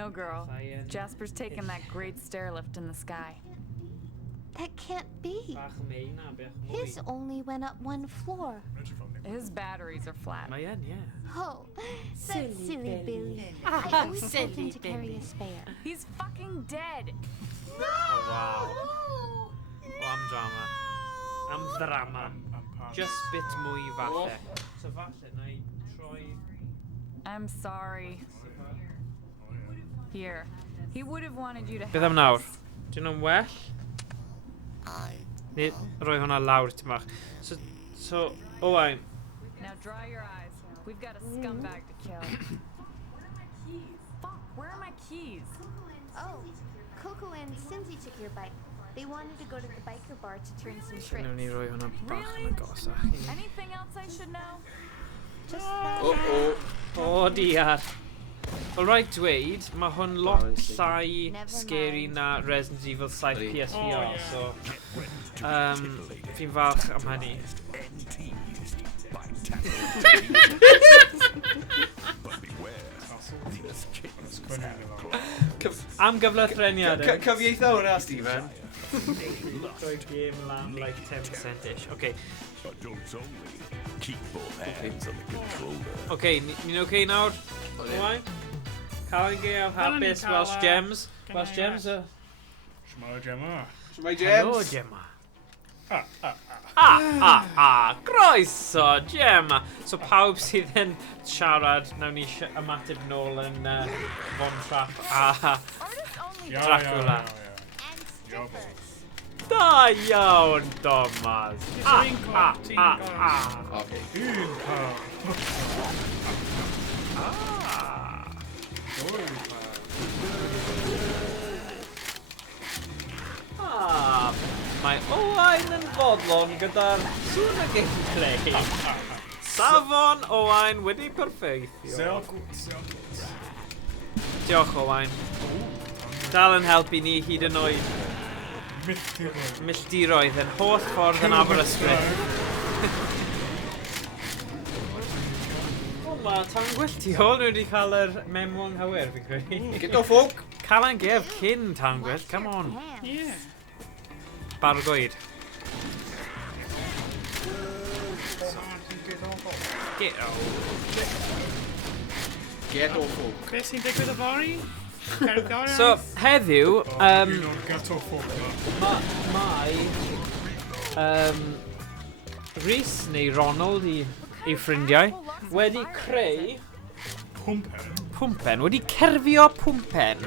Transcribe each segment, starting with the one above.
No, girl. Jasper's taking that great stair lift in the sky. That can't be. His only went up one floor. His batteries are flat. Yeah. Oh, that silly Billy. I always told him to carry a spare. He's fucking dead. No! Oh, wow. Oh, am drama. Am drama. Just bit mwy falle. So falle, na I troi... I'm sorry. Here. He would have wanted you to Beth am have nawr? this. Dyn nhw'n well? Neu roi hwnna lawr ti'n bach. So, Owain. Now dry your eyes. We've got a scumbag to kill. Fuck, where are my keys? Oh, Coco and Cindy took your bike. They wanted to go to the biker bar to turn some tricks. Nw'n ni roi hwnna bach yn Really? agosach. Anything else I should know? Just that. O, diar. Wel, rhaid dweud, mae hwn lot llai scary na Resident Evil 7 PSVR, so... fi'n falch am hynny. Am gyflwythreniad. Cyfieitho hwnna, Stephen. Rhoi game lan like 10%-ish. Okay. Okay, ni'n okay nawr? Owain? Calan Gaeaf, hapus, Welsh Gems. Welsh Gems? Shmai Gemma. Hello, Gemma. Croeso, Gemma. So pawb sydd yn siarad, nawn ni ymateb nôl yn Von Trapp a Dracula. Da iawn, Thomas. Mae Owain yn fodlon gyda'r sŵn y gameplay. Safon Owain wedi perfeithio. Diolch Owain. Dal yn helpu ni hyd yn oed. Milltiroedd yn holl ffordd yn Aberystwyth. O, mae tan gwyllti hwn wedi cael yr memo anghywir, fi'n credu. Get off folk. Calan Gaeaf cyn tan gwyllt, come on. Yeah. Bargoed. Get off folk. Beth sy'n digwydd y fori? So, heddiw, Get off folk. mae Rhys neu Ronald i ffrindiau wedi creu pwmpen, wedi cerfio pwmpen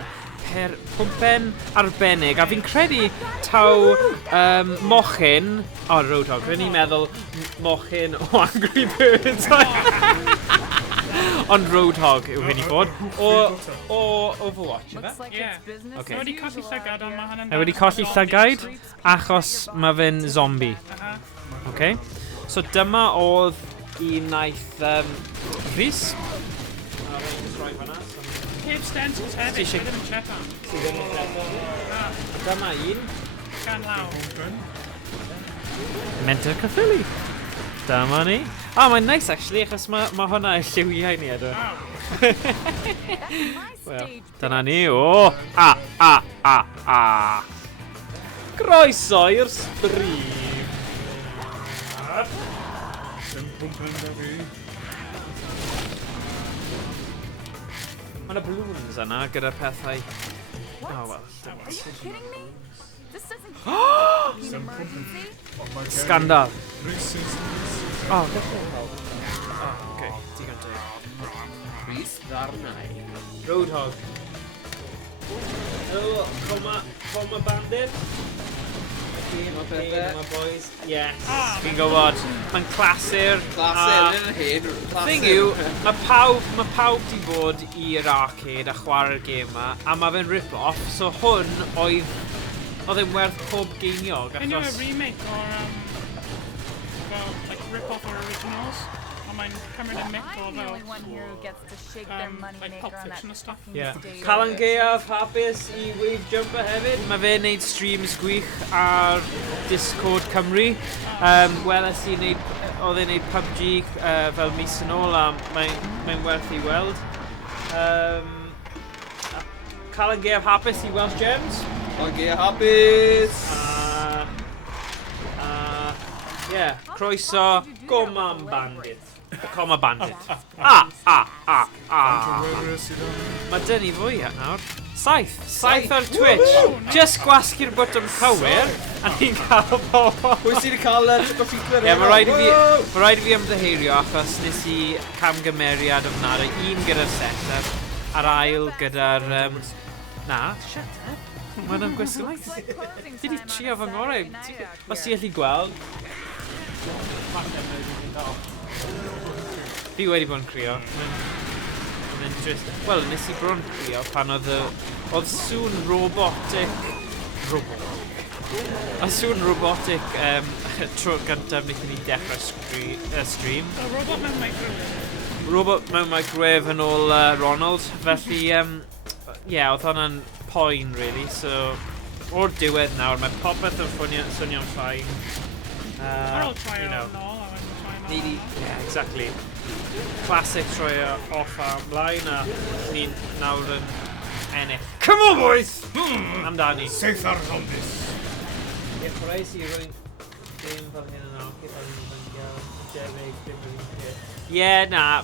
arbennig, a fi'n credu taw mochyn Roadhog, rydyn ni'n meddwl mochyn o Angry Birds ond Roadhog yw hyn i fod o Overwatch, Looks like Yeah. it's business Okay. as Wedi colli usual llygad out ond mae here. hynny'n... Mae wedi colli llygaid achos mae fe'n zombie. Okay. So dyma oedd i wnaeth Rhys. Heb stencils hefyd, Ti isie- ddim yn check am. Dyma un. Gan law. Menter Cathili. Dyma ni. Mae'n nice actually, achos mae hwnna y lliwiau ni edrych. Wel, dyna ni. Groeso i'r sbrif. Mae yna balloons yna gyda'r pethau. Oh, well. Are you kidding me? This doesn't count as an emergency. Scandal. Oh, okay. Digon teg. Rhys ddarnau. Roadhog. Helo, Coma Bandit. My boys. Yes, fi'n gwybod. Mae'n clasur. Clasur yn hyn. Thing yw, mae pawb di bod i'r arcade a chwarae'r gêm yma, a mae fe'n rip-off, so hwn oedd e'n werth pob geiniog, Yn yw y achos... remake o'r... Well, like, rip-off o'r originals. Ond mae'n cymryd y mic o I'm the fel... only one here who gets to shake their money like maker Pulp on that Fiction and stuff. fucking Yeah. stage. Calan Gaeaf hapus i Wave Jumper hefyd. Mae fe'n neud streams gwych ar Discord Cymru. Weles i oedd e'n neud PUBG fel mis yn ôl, a mae'n werth i weld. Calan Gaeaf hapus I Welsh Gems. Oge, hapus! Yeah, croeso, Goman Bandit. Coma Bandit. Mae dyn ni fwy nawr. Saith ar Twitch. Just gwasgu'r bwtwm cywir, a ni'n cael bobl. Pwy sydd wedi cael trick or treatment? Ie, mae rhaid i fi ymddiheirio achos nes I camgymeriad ofnadwy. Un gyda'r setup, a'r ail gyda'r... Na, shut up. Mae'n ymgwisglaeth. Ti di trio fy ngorau. Os ti allu gweld... Fi wedi bod yn crio. Wel, nes I bron crio pan oedd sŵn robotic... A sŵn robotic tro gyntaf wnaethon ni dechrau stream. Robot mewn microwave. Robot mewn microwave yn ôl Ronald. Felly, ie, oedd hwnna'n poen, really. So, o'r diwedd nawr, mae popeth yn swnio'n ffain. Ar ôl troi nôl, a wedyn Yeah, exactly. Classic troi off a ymlaen, a ni'n nawr yn ennill. Come on, boys! Amdani. Saith ar zombies. Ie, chwarae si rwy'n game fel hyn yn awch, gyda'n debyg, Ie, na.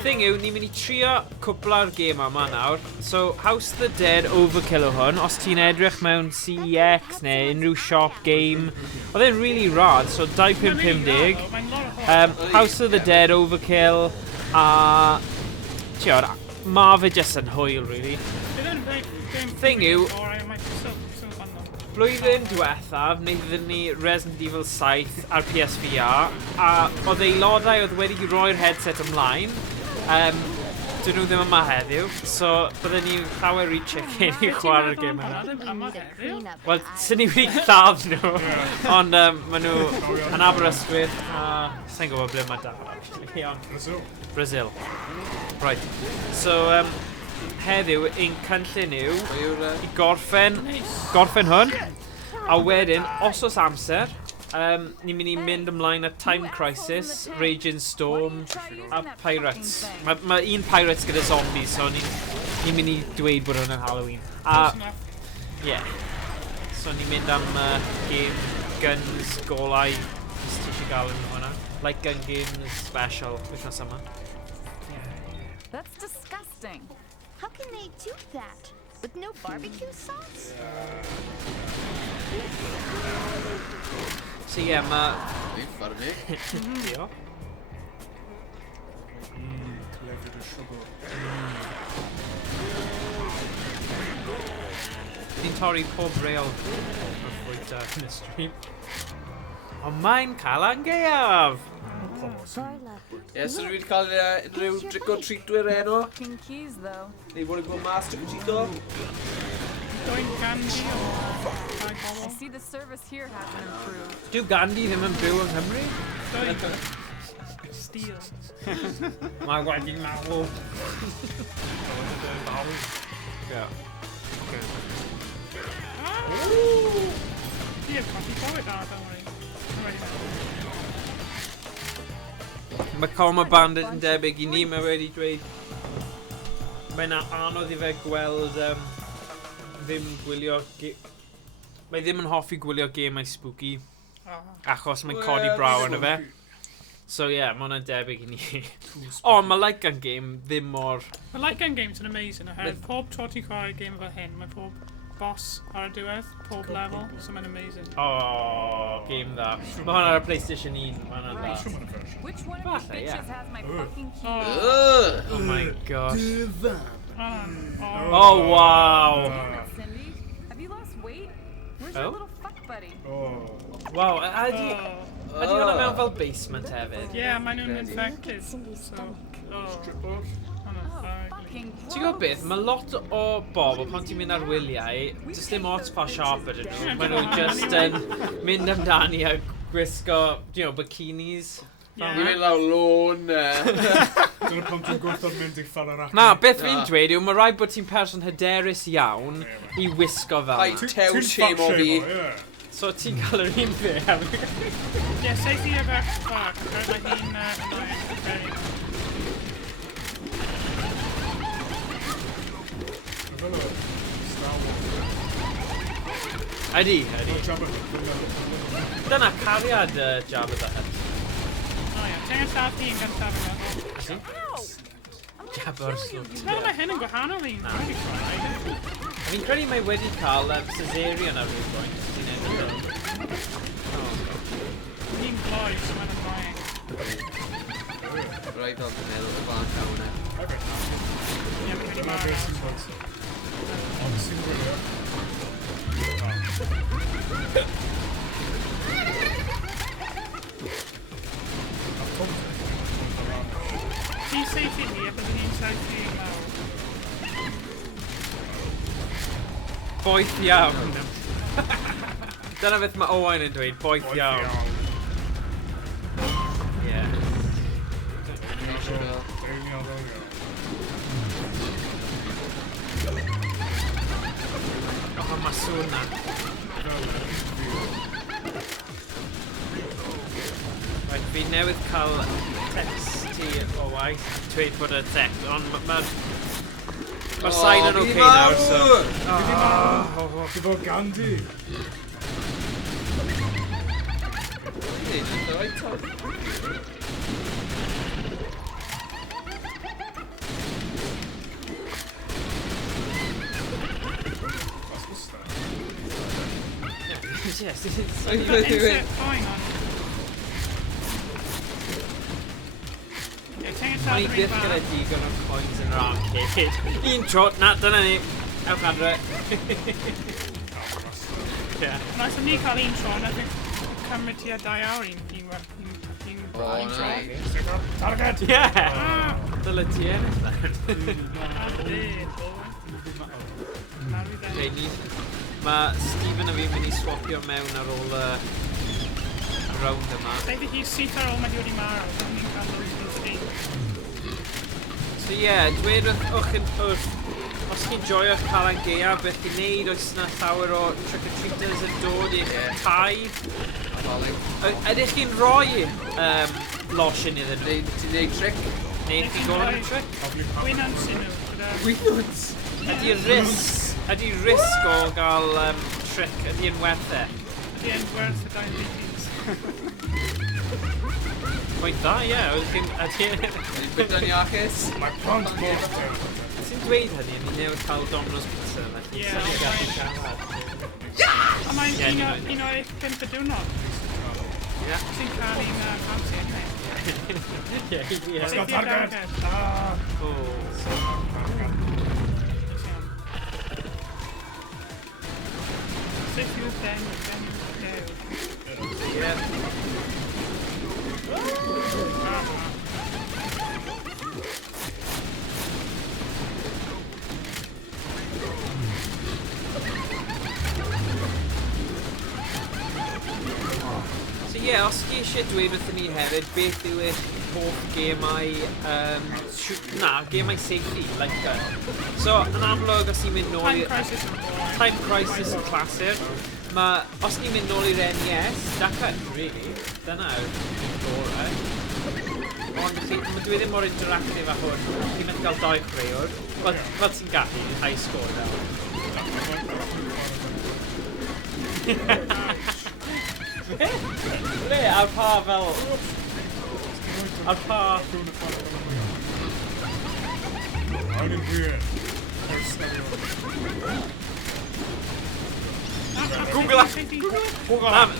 Thing yw, ni'n mynd I trio cwpla'r game yma nawr. So, House of the Dead Overkill o hwn. Os ti'n edrych mewn CEX neu unrhyw shop game. Oedd e'n really rad, so 2,550. House of the Dead Overkill. A... Tiwod, ma fe jyst yn hwyl, really. Thing yw... Blwyddyn diwethaf, wnaethon ni Resident Evil 7 ar PSVR, a oedd aelodau oedd wedi roi'r headset ymlaen. Dyn nhw ddim yma heddiw, so bydden ni'n llawer reaching cyn I chwarae'r gêm yna. Wel, sy'n ni wedi lladd nhw, ond maen nhw yn Aberystwyth, a sa'n gwybod ble mae dal, actually. Brazil. Right. So, heddiw, ein cynllun yw I gorffen hwn, a wedyn, os oes amser, ni'n mynd I mynd ymlaen at Time Crisis, Raging Storm, a Pirates. Mae un Pirates gyda zombies, so ni'n mynd I dweud bod hwn yn Halloween. A, yeah. So ni'n mynd am game guns, golau, os ti eisiau gael yn hwnna. Like Gun Games Special, wythnos yma. That's disgusting. How can they do that? With no barbecue sauce? So yeah, ma... Dwi'n ffarnu. Dio. Collected a sugar. Ni'n torri pob rail o'r fwyta yn y stream. Ond mae'n Calan Gaeaf! Ie, so rwy'n cael unrhyw trick or treatwyr enw? Fucking keys, though. Neu bod yn gwybod mas trick or treato? Going candy or I see the service here hasn't improved. Dyw Gandhi ddim yn byw yng Nghymru? going steel. Mae wedi marw. Yeah. Yeah, coffee for it. Don't worry. I'm ready now. Mae Coma Bandit yn debyg I ni, mae wedi dweud mae'n anodd I fe gweld ddim gwylio... Mae ddim yn hoffi gwylio gemau spooky achos mae'n codi braw yn y fe. So yeah, mae hwnna'n debyg I ni. O, mae Like Gun Game ddim mor... Mae Like Gun Game's yn amazing. Oherwydd pob tro ti'n chwarae game fel hyn, mae pob boss ar y diwedd, pob level, so mae'n amazing. Oh, game dda. Mae hwnna ar y PlayStation 1, mae hwnna'n dda. Which one of Falle, these bitches yeah. has my fucking keys? Oh my gosh. Oh, Oh wow. Cindy, have you lost weight? Where's your Oh? little fuck buddy? Wow, ydy hwnna mewn fel basement hefyd? yeah, maen nhw'n infected. Cindy's So, stomach. Fucking Ti'n gwybod beth, mae lot o bobl pan ti'n mynd ar wyliau, does dim ots pa siop ydyn nhw. Maen nhw just yn mynd amdani a gwisgo, bikinis. Ni'n mynd lawr lôn. Dyna pam ti'n gwrthod mynd I ffalar ac. Na, beth fi'n dweud yw, mae rhaid bod ti'n person hyderus iawn I wisgo fel Rhaid yna. tew shame o fi. So ti'n cael yr un fe hefyd? yeah, safety of our spark. Mae hi'n very... Ydi. Jabba. Dyna cariad Jabba the Hutt. O ie, ti'n lladd hi yn gyntaf yma. Jabba'r slwt. Fel mae hyn yn gwahanol i'n wedi chwarae. Fi'n credu mae wedi cael cesarean ar rhyw bwynt. Ti'n edrych yn... Ni'n gloi, so mae'n annoying. Rhaid fel dwi'n meddwl y fan cawn e. Ie, mae'n wedi Dyma marw. beth sy'n bod. Ond sy'n gwylio. Ti'n safe i ni, a byddwn ni'n safe i lawr. Boeth iawn. Dyna beth mae Owain yn dweud, boeth iawn. Ie. O, mae sŵn na. Right, fi newydd cael text ti o waith dweud bod y text, ond mae'r sain yn oce nawr, so... Ti bod Gandhi. Yes, Insert point on. Ie, ti'n O'n i lladd byth rhywun gyda bach. digon o coins yn yr arcade. Un trot, na, dyna ni. Ewch adre. Ie. Mas o'n ni cael un tro, na dwi'n cymryd tua 2 awr i'n Target! Ie! Dyle ti ennill na. Okay, mae Stephen a fi'n mynd i swapio mewn ar ôl y round yma. Sa'i hi syth ar ôl mae hi wedi marw, byddwn ni'n cael loads o steam. So ie, dweud wrth, os chi'n joio'ch Calan Gaeaf, beth i'n neud, oes yna llawer o trick-or-treaters yn dod i'ch tai. Ydych chi'n rhoi lotion iddyn nhw? Ti'n neud trick? Neu chi'n gofyn y trick? Gwynant sy'n nhw, gyda... Gwynwns? Ydy risg o gael trick, ydy yn werth e? Ydy e'n werth y diabetes. Mae'n da, ie. Ydy'n byta'n iachus? Mae plant mor. Ti'n dweud hynny, ni newydd cael Domino's Pizza yna. Ie, Ie, a mae'n Ie, un o'r 5 y diwrnod. Ti'n cael un fancy enni. ie. Let's go, target! Sut yw'r den dew? Ie. So ie, os chi eisiau dweud wrthyn ni hefyd, beth yw eich hoff gemau, gemau safety, like gun. So, yn amlwg, os ni'n mynd nôl Time Crisis yn boring. Time Crisis yn clasur. Os ni'n mynd nôl i'r NES, duck hunt, really. Dyna yw'r gorau. Ond dwi ddim mor interactive â hwn. Chi'n mynd gael 2 chwaraewr. Fel ti'n gallu, high score fel. Le, ar pa fel... Ar pa... Awn i'n gwir. Google it!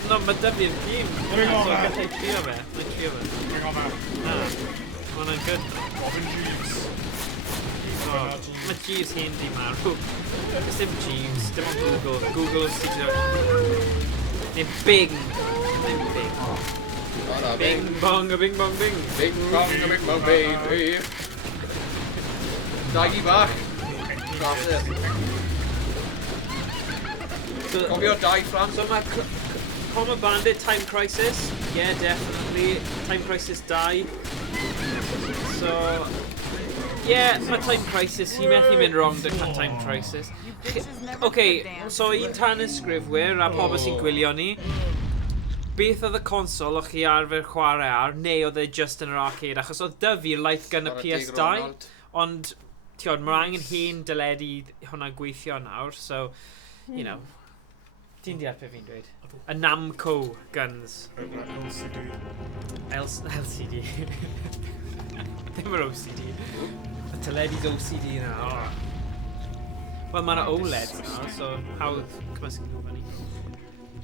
Na, mae dyfu'r gym. Bring on So that. gallai trio fe. Hang on, man. Na, mae hwnna'n good. Robin Jeeves. Mae Jeeves hen di marw. Dim Jeeves, dim ond Google. Google sydd neu Bing. Dim Bing. Bing bong, a bing bong bing. Bing bong, bing bong, baby. Dagi bach. Classic. Cofio 2 Ffrans. So mae Comma Bandit, Time Crisis. Yeah, definitely. Time Crisis 2. So... Yeah, mae Time Crisis. Hi methu mynd wrong dy Time Crisis. Okay, so un tan ysgrifwyr a pobl sy'n gwylio ni. Beth oedd y consol o'ch chi arfer chwarae ar, neu oedd e just yn yr arcade? Achos oedd Dyfi'r light gun y PS2, ond tiod, mae angen hen dyledu hwnna gweithio nawr, so, you know. Ti'n deall beth fi'n dweud? Y Namco guns. LCD. LCD. Dim yr OCD. Y teledu's OCD na. Oh. Wel, mae'na OLEDs na, so hawdd cymysgu nhw fyny.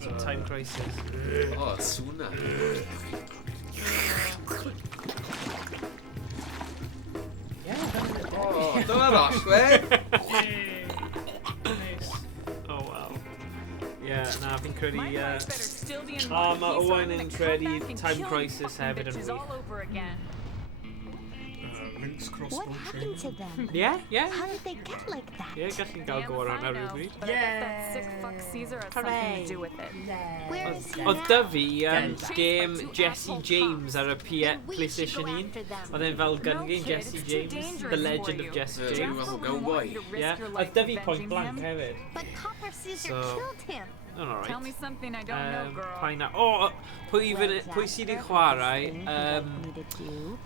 So time crisis. O, sŵna. O, dyna'r allwe. Nice. Oh, wow. Yeah, na, fi'n credu... My life better still be in Ah, one mae piece or I'm Owen gonna yn come credu back and Time kill Crisis you hefyd yn bitches wych. all over again. Link's What crossbow happened to them? Yeah, yeah. How did they get like that? Yeah, gallu'n gael Damn go if ar I hwnna know, rhywbryd. but I bet that sick fuck Caesar has something to do with it. Where is he Oedd now? dy fi Chased by game two Jesse asshole James ar y Then we should PlayStation go 1. after them. Oedd e'n fel gun No, game kid, Jesse it's too James, dangerous The for Legend you. of Jesse Yeah, James. Well, Jasper go wouldn't want away. you to risk Yeah, your oedd life dy fi Point avenging Blank him. hefyd. But Copper Caesar So- killed him. Yn alright. Tell me something I don't know, girl. Pa'n na... O, pwy sydd yn chwarae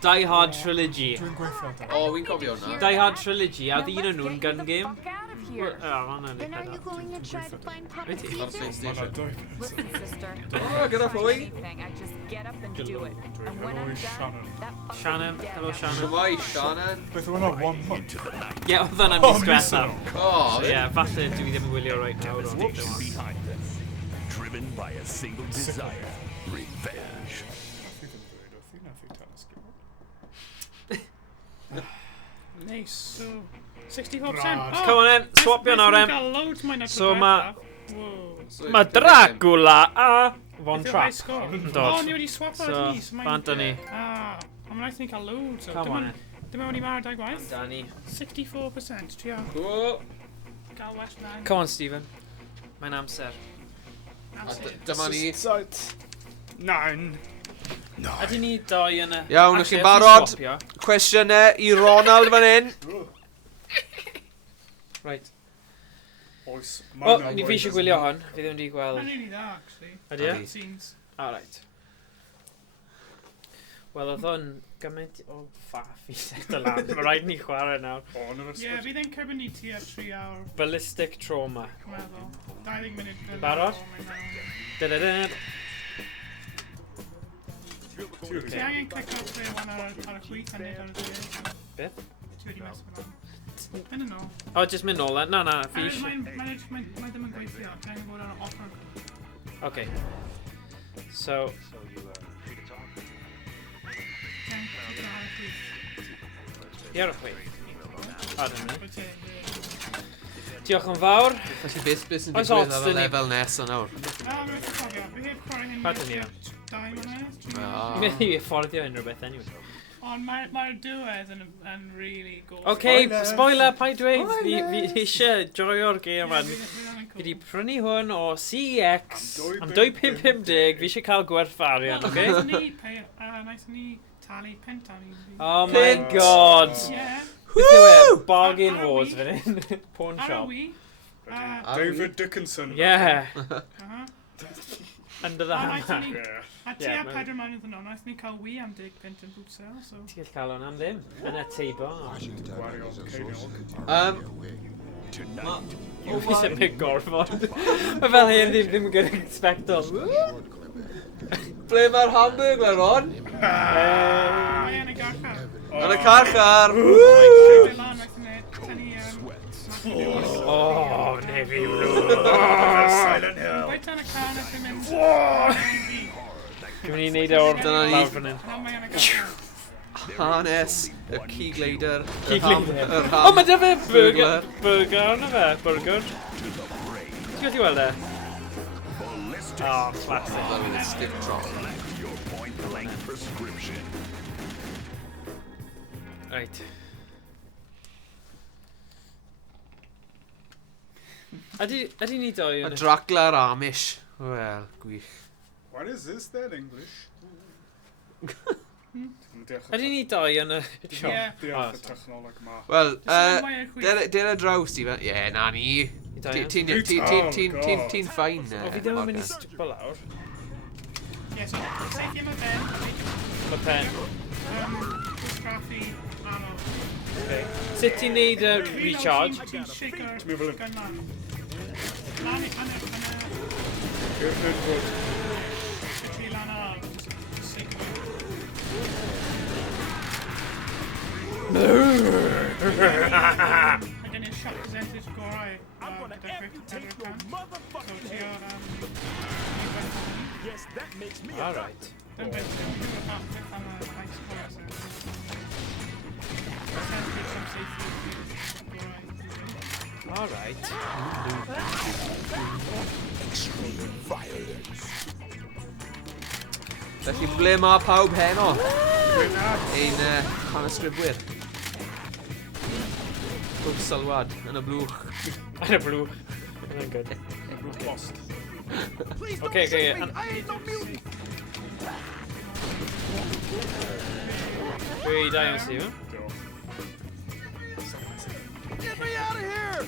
Die Hard Trilogy. Dwi'n gweithio da. O, wy'n cofio hwnna. Die Hard Trilogy, a Now ddyn let's nhw'n get gun you the game. fuck out of here. Then are you going to try to find Papa Reit. Caesar? Ar PlayStation. Listen, sister. Oh, get off Try away. anything, I just get up and do it. And when I'm Hello, done, Shannon. that fucker's Shannon, dead hello after Shannon. Shwmai, Shannon. Beth yw hwnna, 1 month? Ie, oedd hwnna'n mis diwethaf. O, So ie, falle dwi ddim yn gwylio right now. Devastation behind them, driven by a single desire, revenge. Nice. So, 64%. Brad. Oh, Come on then, swapio nawr em. Got loads mwy na So diwethaf. Whoa. Mae Dracula a Von Beth yw'r Trapp high score? yn O, dod. ni wedi swapo So, at ni. So bant â ni. Ah, ond mae'n rhaid i ni cael loads o. Come on. Dyma wedi marw dau gwaith. Da ni. 64%. Trio. O, Gael well na. Come on, Stephen. Mae'n amser. dyma ni. Nain. Ydy ni doi yn y... Iawn, ych Actually, chi'n os ni'n barod? swapio- Cwestiynau i Ronald fan hyn. Right. Oes. O, ni fi eisiau gwylio hon. Fi ddim wedi gweld. Mae'n really dda, actually. Ydy e? Ydi. Scenes. Alright. Wel, oedd hwn gymaint o ffaff i set o lan. Mae rhaid ni chwarae nawr. O, yn yr Ie, ysbryd. fydd e'n cyrbynu ti ar 3 awr. Ballistic Trauma. Dwi'n meddwl. 20 munud. Barod? Da-da-da. Ti angen click off fe wan ar y chwith a neud ar y dweud. Beth? Ti wedi mes fan Mynd yn ôl. O, jyst mynd nôl e. Na, na, fi eisiau... Mae ddim yn gweithio. Ti angen bod ar y offer. Okay. So, Ti angen click ar y chwith. here we Pardon me. Wyt ti? Diolch yn fawr. Felly beth sy'n Oes digwydd odds ar y dyn ni? lefel nes o nawr? A, rwy'n cofio. Fi heb chwarae hyn. Pardon ni. Dau mlynedd. Mi'n mynd i fforddio unrhyw beth, anyway. Ond mae'r diwedd yn really good. Okay, spoiler, pa'i dweud. Fi eisiau joio'r game yma. Fi Fi wedi prynu hwn o CX am 2,550. Fi eisiau cael gwerth arian, okay? Naeth ni talu pent ar un. Oh my god. Yeah. Beth yw e? Bargain wars fan hyn. Pawn Ar y shop. wi. David Dickinson. Yeah. Uh-huh. Under the A naeth hammer. ni... Yeah. A ti Yeah, a ma- 4 mlynedd yn ôl, naeth ni cael wi am 10 pent yn boot sale, so... Ti'n gallu cael hwn am ddim. Yn y teibo. Gwario ceiniog. Fi eisiau pig gorfod. Mae fel hyn ddim yn gyda expectol. Ble mae'r hamburger, Ron? Mae yn y garchar. Yn y carchar. Fe lan, naeth ni tynnu... Oh, navy blue. Silent Hill. Wait tan y car, naeth ni mynd... Dwi'n mynd i neud e o'r Dyna ni. lawr fan hyn. Na, mae yn y garchar. Hanes, y cigleider, y Cigleider. yr O, mae dy fe burger. Burger yna fe. Burger. Ti'n gallu weld e? Oh, classic. Fel yn stiff drop. Your point blank prescription. Right. Ydy ni doi Y yn y... Dracula'r Amish. Wel, gwych. What is this then, English? Ydy ni doi yn y siop? Ie. Diolch y technoleg ma. Wel, Mae e'r chwith. dyna draws ti fe. Ie, na ni. Doi yn? Ti'n ffain. O, fi ddim yn mynd i stwpo lawr. Ie, so, seith i'n y ben, Mae pen. craffu, anodd. Okay. Sut ti'n neud y recharge? Ti'n shaker Ti'n meddwl yn- gun lan. Lan yn y... Literally lan ar just sick of it. Again, it's shot percentage Gorai. I'm gonna take your motherfucking so Yes, that makes me Alright. don't bet you can't pick on a like score, so let's get some safety Gorai. Alright. extreme violence. Felly ble mae pawb heno? Ein hanesgrifwyr. Pwb sylwad yn y blwch. And a blue. Oh, good. Blue post. Okay, okay. Wait, I don't see you. Get me out of here!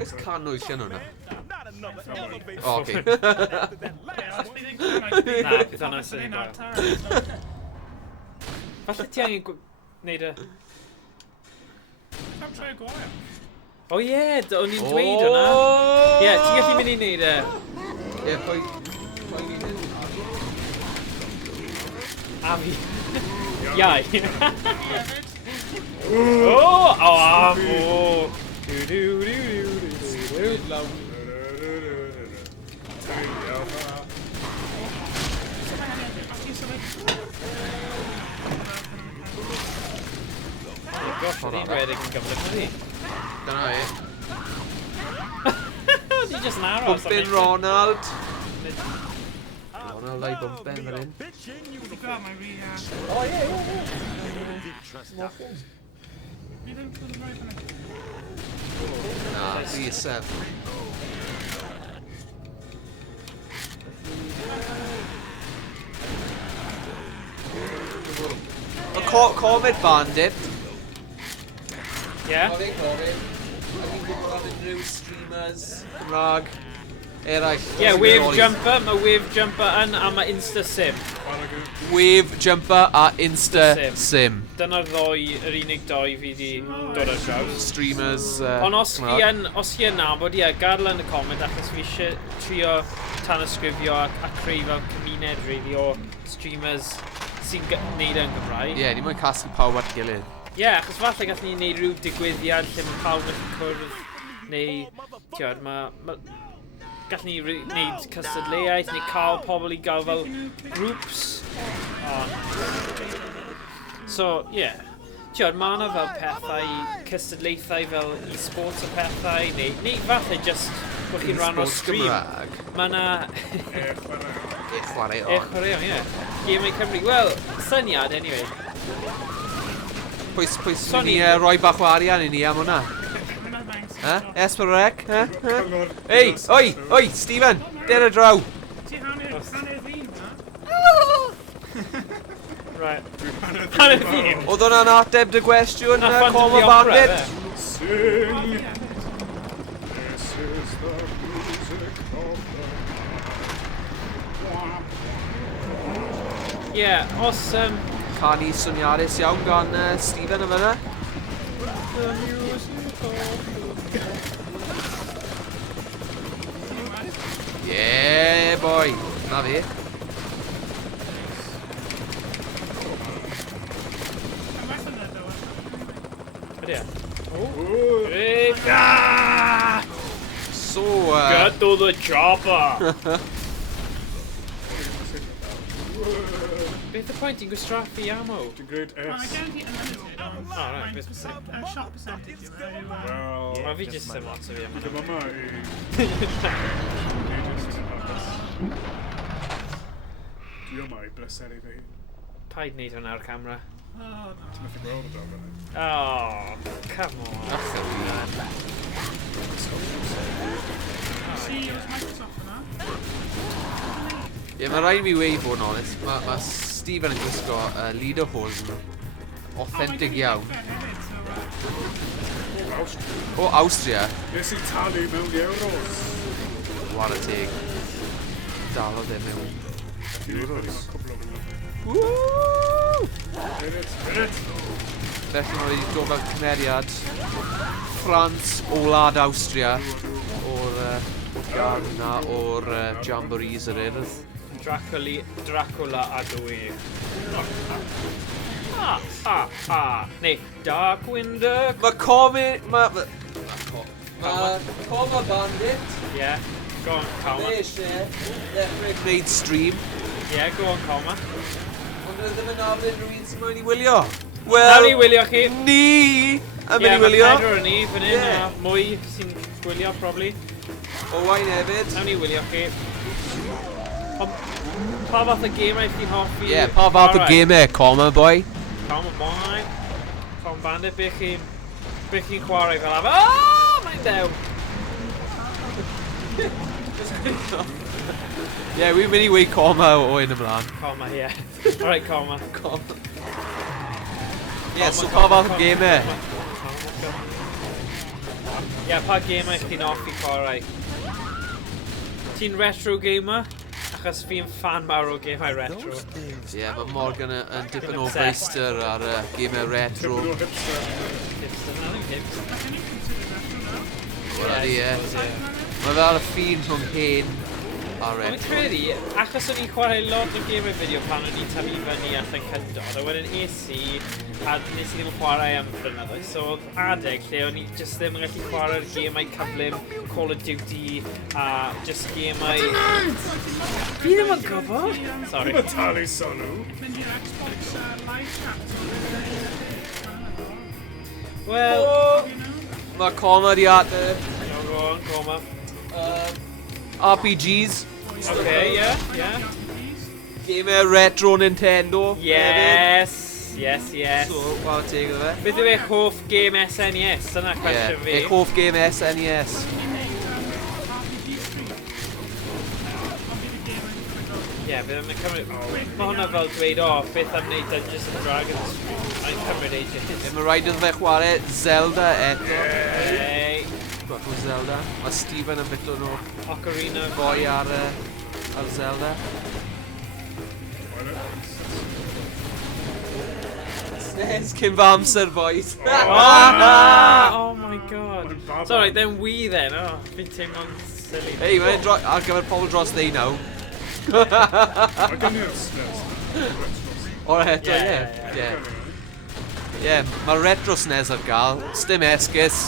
Oes can nhw eisiau nhw'na? Not another elevator. O, oce. Yeah, I think Na, bydd hwnna'n sy'n not gwael. Falle ti angen neud y... Stop trying Gorai. O ie, o'n i'n dweud hwnna. Ie, ti'n gallu mynd i neud e. Ie, pwy... Pwy ni'n hyn? A fi. Iau. O, am o. Du du du du du du. Gosh, oedd hi'n redig yn gyflym ydi. Dyna i. Oedd hi just yn aros. Bwmpyn Ronald. Ronald a'i bwmpyn fan hyn. You got my rehash. O ie, ie, ie. You didn't put it right on it. Na, fi isef. Y Comet Bandit. Ie? Cofi'n gofyn. A ni'n gwybod am unrhyw streamers Cymraeg eraill. Ie, Wave Jumper, mae Wave Jumper yn a mae Insta Sim. Wave Jumper a Insta Sim. Sim. Dyna'r ddoi, yr unig doi fi di dod ar draws. Streamers Ond os chi yn nabod, ie, gadael yn y comment achos fi eisiau trio tanysgrifio a creu fel cymuned really o streamers sy'n neud yn Gymraeg. Ie, ni mwyn casglu pawb at gilydd. Ie, achos falle gallwn ni neud rhyw digwyddiad lle mae pawb yn cwrdd neu, tiod, gallwn ni neud cystadleuaeth neu cael pobl i gael fel groups. So, ie. Tiod, mae yna fel pethau, cystadlaethau fel e-sports o pethau, neu falle just bod chi'n rhan o stream. Mae yna... E-chwarae on. E-chwarae on, ie. Gemau Cymru. Wel, syniad, anyway. Pwys ni roi bach o arian I ni am hwnna? Esbyrrec? Ei, oi, Stephen, der y draw. Ti hanner ddyn, Right. Hanner ddyn. Oedd hwnna'n ateb dy gwestiwn Na ffantam Coma the opera, Bandit? Sing. This is the music of the... Ie, os... Canu swnioadus iawn gan Stephen yn fyna. Yeah, boy. Na fi. Ydy e? Great! Ah! So, Get to the chopper! Beth y pwynt i'n gwastraffu ammo? The great I S. guarantee unlimited on right, bit shot percentage. Well, Mae fi jyst yn lot o fi am dy hwnna. mama Dwi yma I bleseru fi. Paid wneud hwnna ar camera. Oh, no. Ti'n methu gweld o dan fyny. Oh, come on. See, it was Microsoft yna. Ie, mae rhaid mi wei bod yn honest. Mae Stephen yn gwisgo leaderhosen authentic iawn. O, Austria. Nes I talu mewn euros. War y teg. Dalodd e mewn. Euros. Woo! Felly mae wedi dod fel cymeriad France, Wlad Awstria o'r gardd yna o'r Jamborees yr Urdd. Dracula a dwy. Neu, Darkwinder. Mae Coma Bandit Yeah, go on, Coma. eisiau dechrau gwneud stream, Yeah, go on, Coma. ond dwi ddim yn nabod unrhyw un sy'n mynd i wylio. Nawn Wel, ni wylio chi. ni yn mynd i wylio. Mae pedwar yn ni, fan hyn, Ie. a mwy sy'n gwylio, probably. Owain hefyd. Nawn ni wylio chi. Ond, pa fath o gemau chi'n hoffi? Ie, pa fath o gemau, Coma boy? Coma boy. Coma Bandit, be chi'n chwarae fel af? Mae'n dew! Ie, wy'n mynd i weid Coma o un ymlaen. Coma, ie. Alright, Coma. Ie, so pa fath o gemau? Ie, pa gemau chi'n hoffi chwarae? Ti'n retro gamer? Achos fi'n fan mawr o gemau retro. Ie, mae Morgan yn dipyn o feister ar gemau retro. Tipyn o hipster. Hipster, nothing hipster. Wel, ie. Mae fel y ffin rhwng hen a Ond fi'n retro. credu, achos o'n i'n chwarae lot o gemau fideo pan o'n i'n tyfu fyny at y cyndod, a wedyn es i, a nes i ddim yn chwarae am blynyddoedd, so oedd adeg lle o'n i just ddim yn gallu chwarae'r gemau cyflym, Call of Duty, a just gemau... Fi ddim yn gwybod! Sorry. Mae talu sylw. Mynd i'r Xbox live chat. Wel... Mae Coma di at Go on, Coma. RPGs. Okay, yeah. Gemau retro Nintendo. Yes. So, wel teg o fe. Beth yw eich hoff game SNES? Dyna cwestiwn fi. Eich hoff game SNES. Ie, bydd yn cymryd... Mae hwnna fel dweud, beth am wneud Dungeons and Dragons? Mae'n cymryd eidio. Mae rhaid iddo fe chwarae Zelda eto. Hey, Gwach o Zelda. Mae Stephen yn bit o'n Ocarina of boi ar Zelda. Snes cyn fy amser, boys. Oh my god. Mae'n bad. It's alright, then we then. Fi'n teimlo'n silly. Hei, mae'n ar gyfer pobl dros ddeu naw. Mae gen i'r SNES. O'r eto, Ie, ie. Ie, mae retro SNES ar gael. Stim esgus.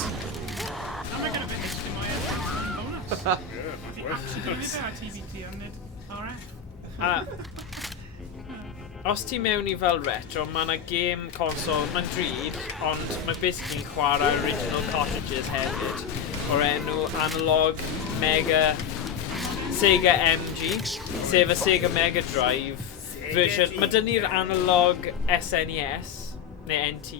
Am I going to be hosting my own bonus? Actually, do it at TVT and it RF. Os ti mewn i fel retro, mae yna game console, mae'n drud, ond mae basically chwarae original cartridges hefyd. O'r enw Analog Mega Sega MG, sef y Sega Mega Drive version. Mae dyn ni'r Analog SNES, neu NT,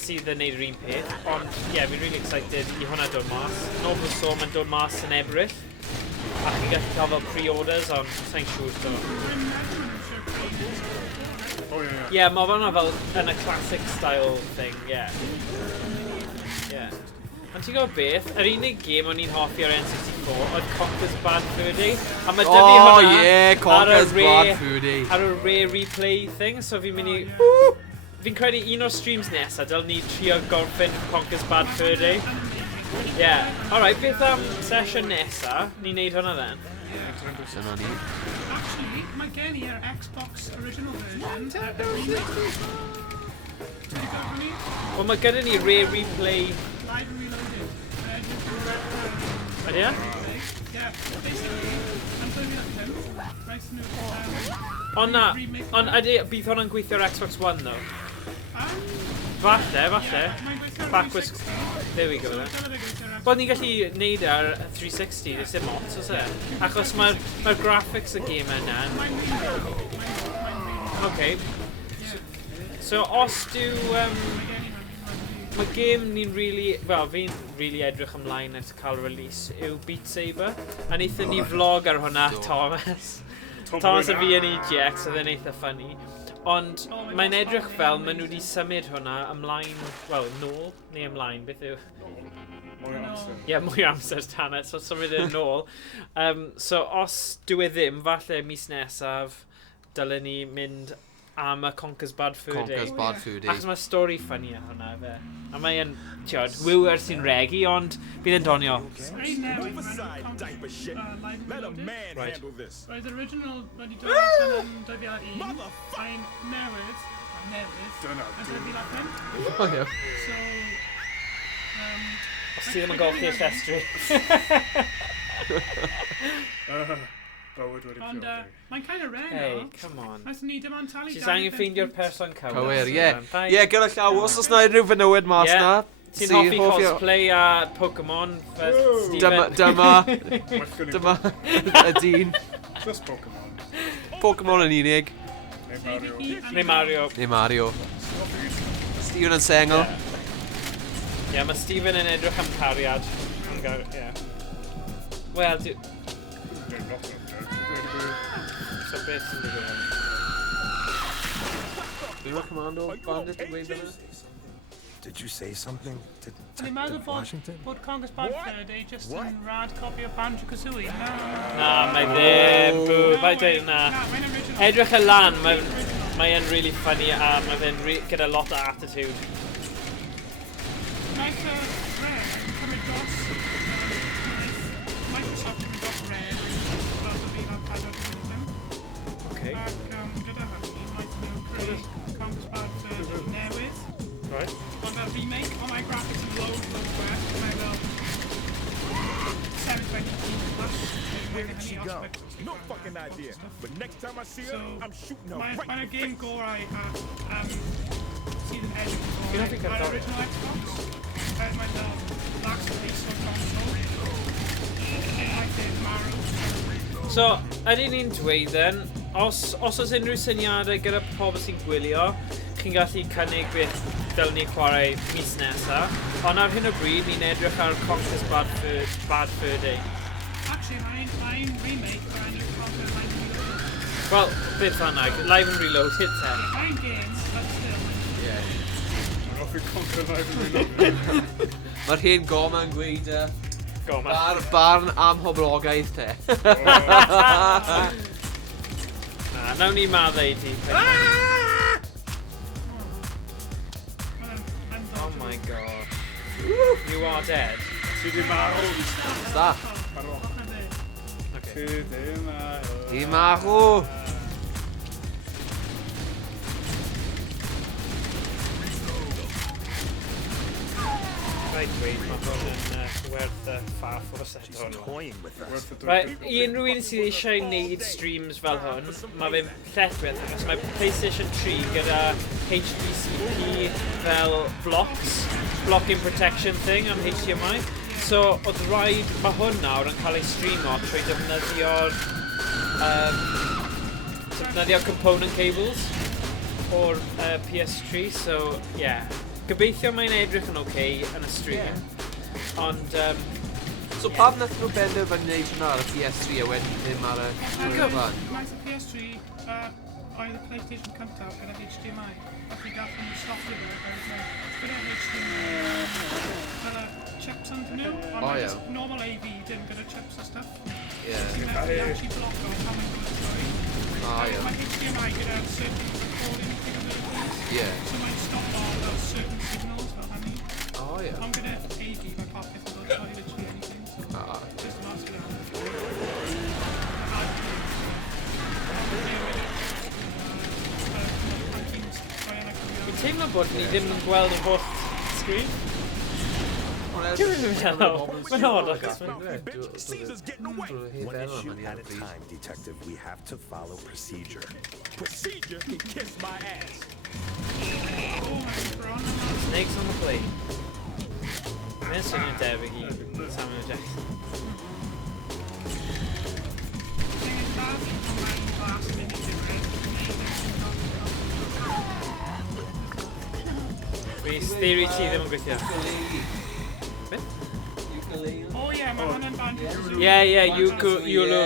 sydd yn neud yr un peth. Ond, ie, fi'n really excited i hwnna dod mas. Nofel so, mae'n dod mas yn Ebrill. A chi'n gallu cael fel pre-orders, ond sa'n siŵr do. O ie. Ie, mae hwnna fel yn y classic style thing, ie. Ie. Ond ti'n gwybod beth? Yr unig game o'n i'n hoffi ar N64 oedd Conker's Bad Fur Day. A mae dyfu Oh hwnna yeah, Conker's ar y Bad Fur Day. ar y rare replay thing, so fi'n mynd i... Fi'n credu un o'r streams nesaf, dylwn ni trio gorffen Conker's Bad Fur Day. Ie. Alright, beth am session nesaf? Ni'n neud hwnna then? Dyna ni. Actually, mae gen i'r Xbox original version. Wel, mae gyda ni rare replay... Live and reloaded. Ydy e? Yeah, basically, yn 2005, right nhw... Ond na, ond bydd hwnna'n gweithio'r Xbox One, though? Falle. Backwards... There we go, then. Wel, ni'n gallu neud ar 360, there's dim ots, oes e? Achos mae'r graphics y game yna. Okay. So, os dyw... Mae game ni'n really... Wel, fi'n really edrych ymlaen at cael release yw Beat Saber. A neithon ni vlog ar hwnna, Thomas. Thomas a fi yn EGX, oedd e'n eitha funny. Ond mae'n edrych fel maen nhw wedi symud hwnna ymlaen... Wel, nôl, neu ymlaen, beth yw... Mwy amser. Ie, mwy amser tannet, so symud yn nôl. So, os dyw e ddim, falle mis nesaf, dylen ni mynd am y Conquers Bad Fur Day. Conquers Bad Fur Day. Achos mae stori ffynnu a hwnna fe. A mae'n, tiod, wywer sy'n regi, ond bydd yn donio. Sgrin newydd mewn Conquers Live Let a Reloaded. man Right. handle this. Roedd yr original wedi dod allan yn 2001. Mae'n newydd. Dyna, Yn 2011. O ie. So... Os ti ddim yn golchi'r llestri. Bywyd wedi Ond priodi. mae'n kind of rare Hey, now. come on. Nath ni dim ond talu She's angen ffeindio'r person cywir. Cywir, ie. Bye. Ie, gyda llaw, os oes na unrhyw fenywod mas Ie. na. Ti'n sy'n hoffi hoffi- cosplay a Pokemon? Dyma Well, gonna dyma y dyn. Just Pokemon. Pokemon yn unig. Hey Mario. Neu Mario. Neu Mario. Stephen yn sengl. Ie, mae Stephen yn edrych am cariad. Ie. Wel, Neu not that good. so beth sy'n digwydd? Dwi'n commando bandit yn gweud yna. Did you say something to Ni'n meddwl Detective bod Washington? Conquers Bad Fur Day just yn rad copi o Banjo-Kazooie. Na, mae ddim. Mae dweud na. Na, mae'n original. Edrych y lan, mae'n really funny a mae fe'n gyda lot o attitude. Naeth Rare cymryd dros Microsoft cymryd dros Rare dros y fi fel pedwar diwrnod. Okay. Ac gyda hynny, naeth nhw creu Conquers Bad Fur Day newydd. Right. Ond fel remake, ond mae graphics yn loads well. Mae fel 720p plus. No fucking idea. But next time I see her, So, I'm shooting her right mae'n in the game face. gorau sydd yn edrych yn Fi'n hoffi gorau. cardori. Ar original Xbox, mae'n fel last release o'r console. Mae'n dweud marw. So, ydyn ni'n dweud then, os oes unrhyw syniadau gyda pobl sy'n gwylio, chi'n gallu cynnig beth dylwn ni chwarae mis nesa. Ond ar hyn o bryd, ni'n edrych ar Conquers Bad Fur Day. Actually, mae'n remake o'r enw Conquer Live Reloaded. Wel, beth fanna, live and reloaded te. Mae'n game, but still. Mae'n offi conquer live and reloaded. Mae'r hen goma yn gweud Go, man. barn am hoblogaeth te. Na, nawn ni maddau i ti. Oh my god. You are dead. Ti di marw. Da. Ti di marw. Di marw. Right, wait, mae hwn yn werth y ffaff o'r setio hwn. Toying with us. Werth y Right, i unrhyw un sydd eisiau gwneud streams fel hwn, mae fe'n llethwedd, achos mae PlayStation 3 gyda HDCP fel blocking protection thing am HDMI. So, oedd rhaid, mae hwn nawr yn cael ei streamo trwy defnyddio component cables o'r PS3, so, yeah. Gobeithio mae'n edrych yn okay yn y stream. Ond, So pam nath nhw benderfynu wneud hwnna ar y PS3 a wedyn ddim ar y plan? Mae'n PS3 oedd y PlayStation cyntaf gyda HDMI. Ac i gael yn software gyda HDMI fel y chips ond nhw. Ond O, ie. just normal AV dim gyda chips a stuff. Ie. Ti'n meddwl actually bloco pan mae'n dod trwy. O ie. Mae HDMI gyda certain recording capabilities. Ie. So mae'n stop all those certain signals fel hynny. O ie. Ond gyda AV mae popeth yn dod trwy literally anything. So just yn os gyda. fi'n teimlo bod ni ddim yn gweld y holl sgrin. Mae'n od achos. Caesar's getting away. One issue at a time, Detective. We have to follow procedure. Procedure can kiss my ass. Snakes on the plate. Mae'n swnio'n debyg i Samuel Jackson. Fi'n theory ti ddim yn gweithio. Oh yeah, mae hwnna'n Banjo-Kazooie. Ie, Ukulele.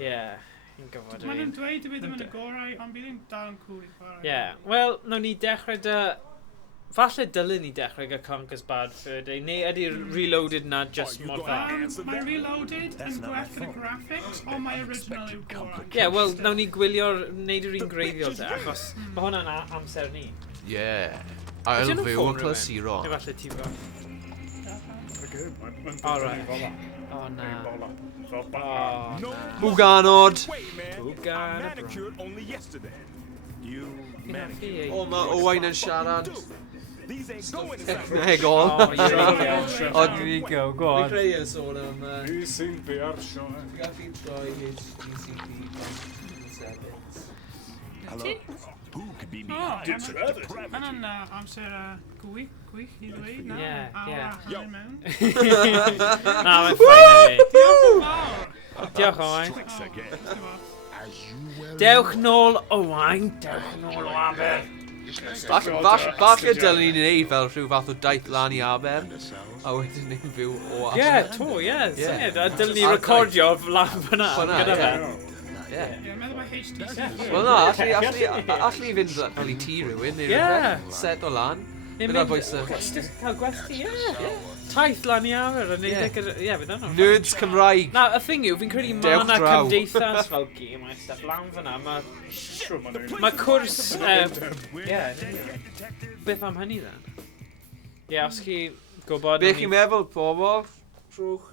Ie, hi'n gyfod Maen nhw'n rwy'n. dweud y bydd ddim yn y gorau, ond bydd ddim dal yn cool i chwarae. Ie, wel, nawn ni dechrau dy Falle dylen ni dechrau gyda Conker's Bad Fur Day, neu ydy Reloaded na just mor dda? Mae Reloaded yn gwell yn y graphics, ond mae original yw gorau. Ie, wel, nawn ni gwylio'r, neud yr un greiddiol de, achos mae hwnna'n amser ni. Ie. Ail fyw yn clasuro. Neu falle ti fel. O, O, na. Bwganod. Bwgan. O, mae Owain yn siarad. Technegol. O, there you go, go on. Fi creu yn sôn am... Ni sy'n byr Sean. Gaffi troi HTCP settings. Hello? Who could be O, behind such depravity? Hynny'n amser gwych i ddweud. Na, Ie, ie. hanner mewn. Na, mae'n ffain i fi. Diolch yn fawr. Diolch, Owain. Strikes again. Dewch nôl, Owain. Dewch nôl o Aber. Falle dylen ni'n neud fel rhyw fath o daith lan i Aber. A wedyn ni'n fyw o Ie, to, ie. Dylen ni recordio lan fyna gyda fe. Ie. Ie, meddwl mae HTC. Wel na, allu fynd fel i ti rhywun, neu rhywbeth, set o lan. Gyda bwys y... Cael gwesti, ie. Taith lan i Aber. Ie, fydd yno. Nerds Cymraeg. Na, y thing yw, fi'n credu ma Dewch na draw. cymdeithas fel gym a stuff lan fyna. Mae cwrs... Beth am hynny then? Ie, os chi gwybod... Be chi'n meddwl, pobl? Trwch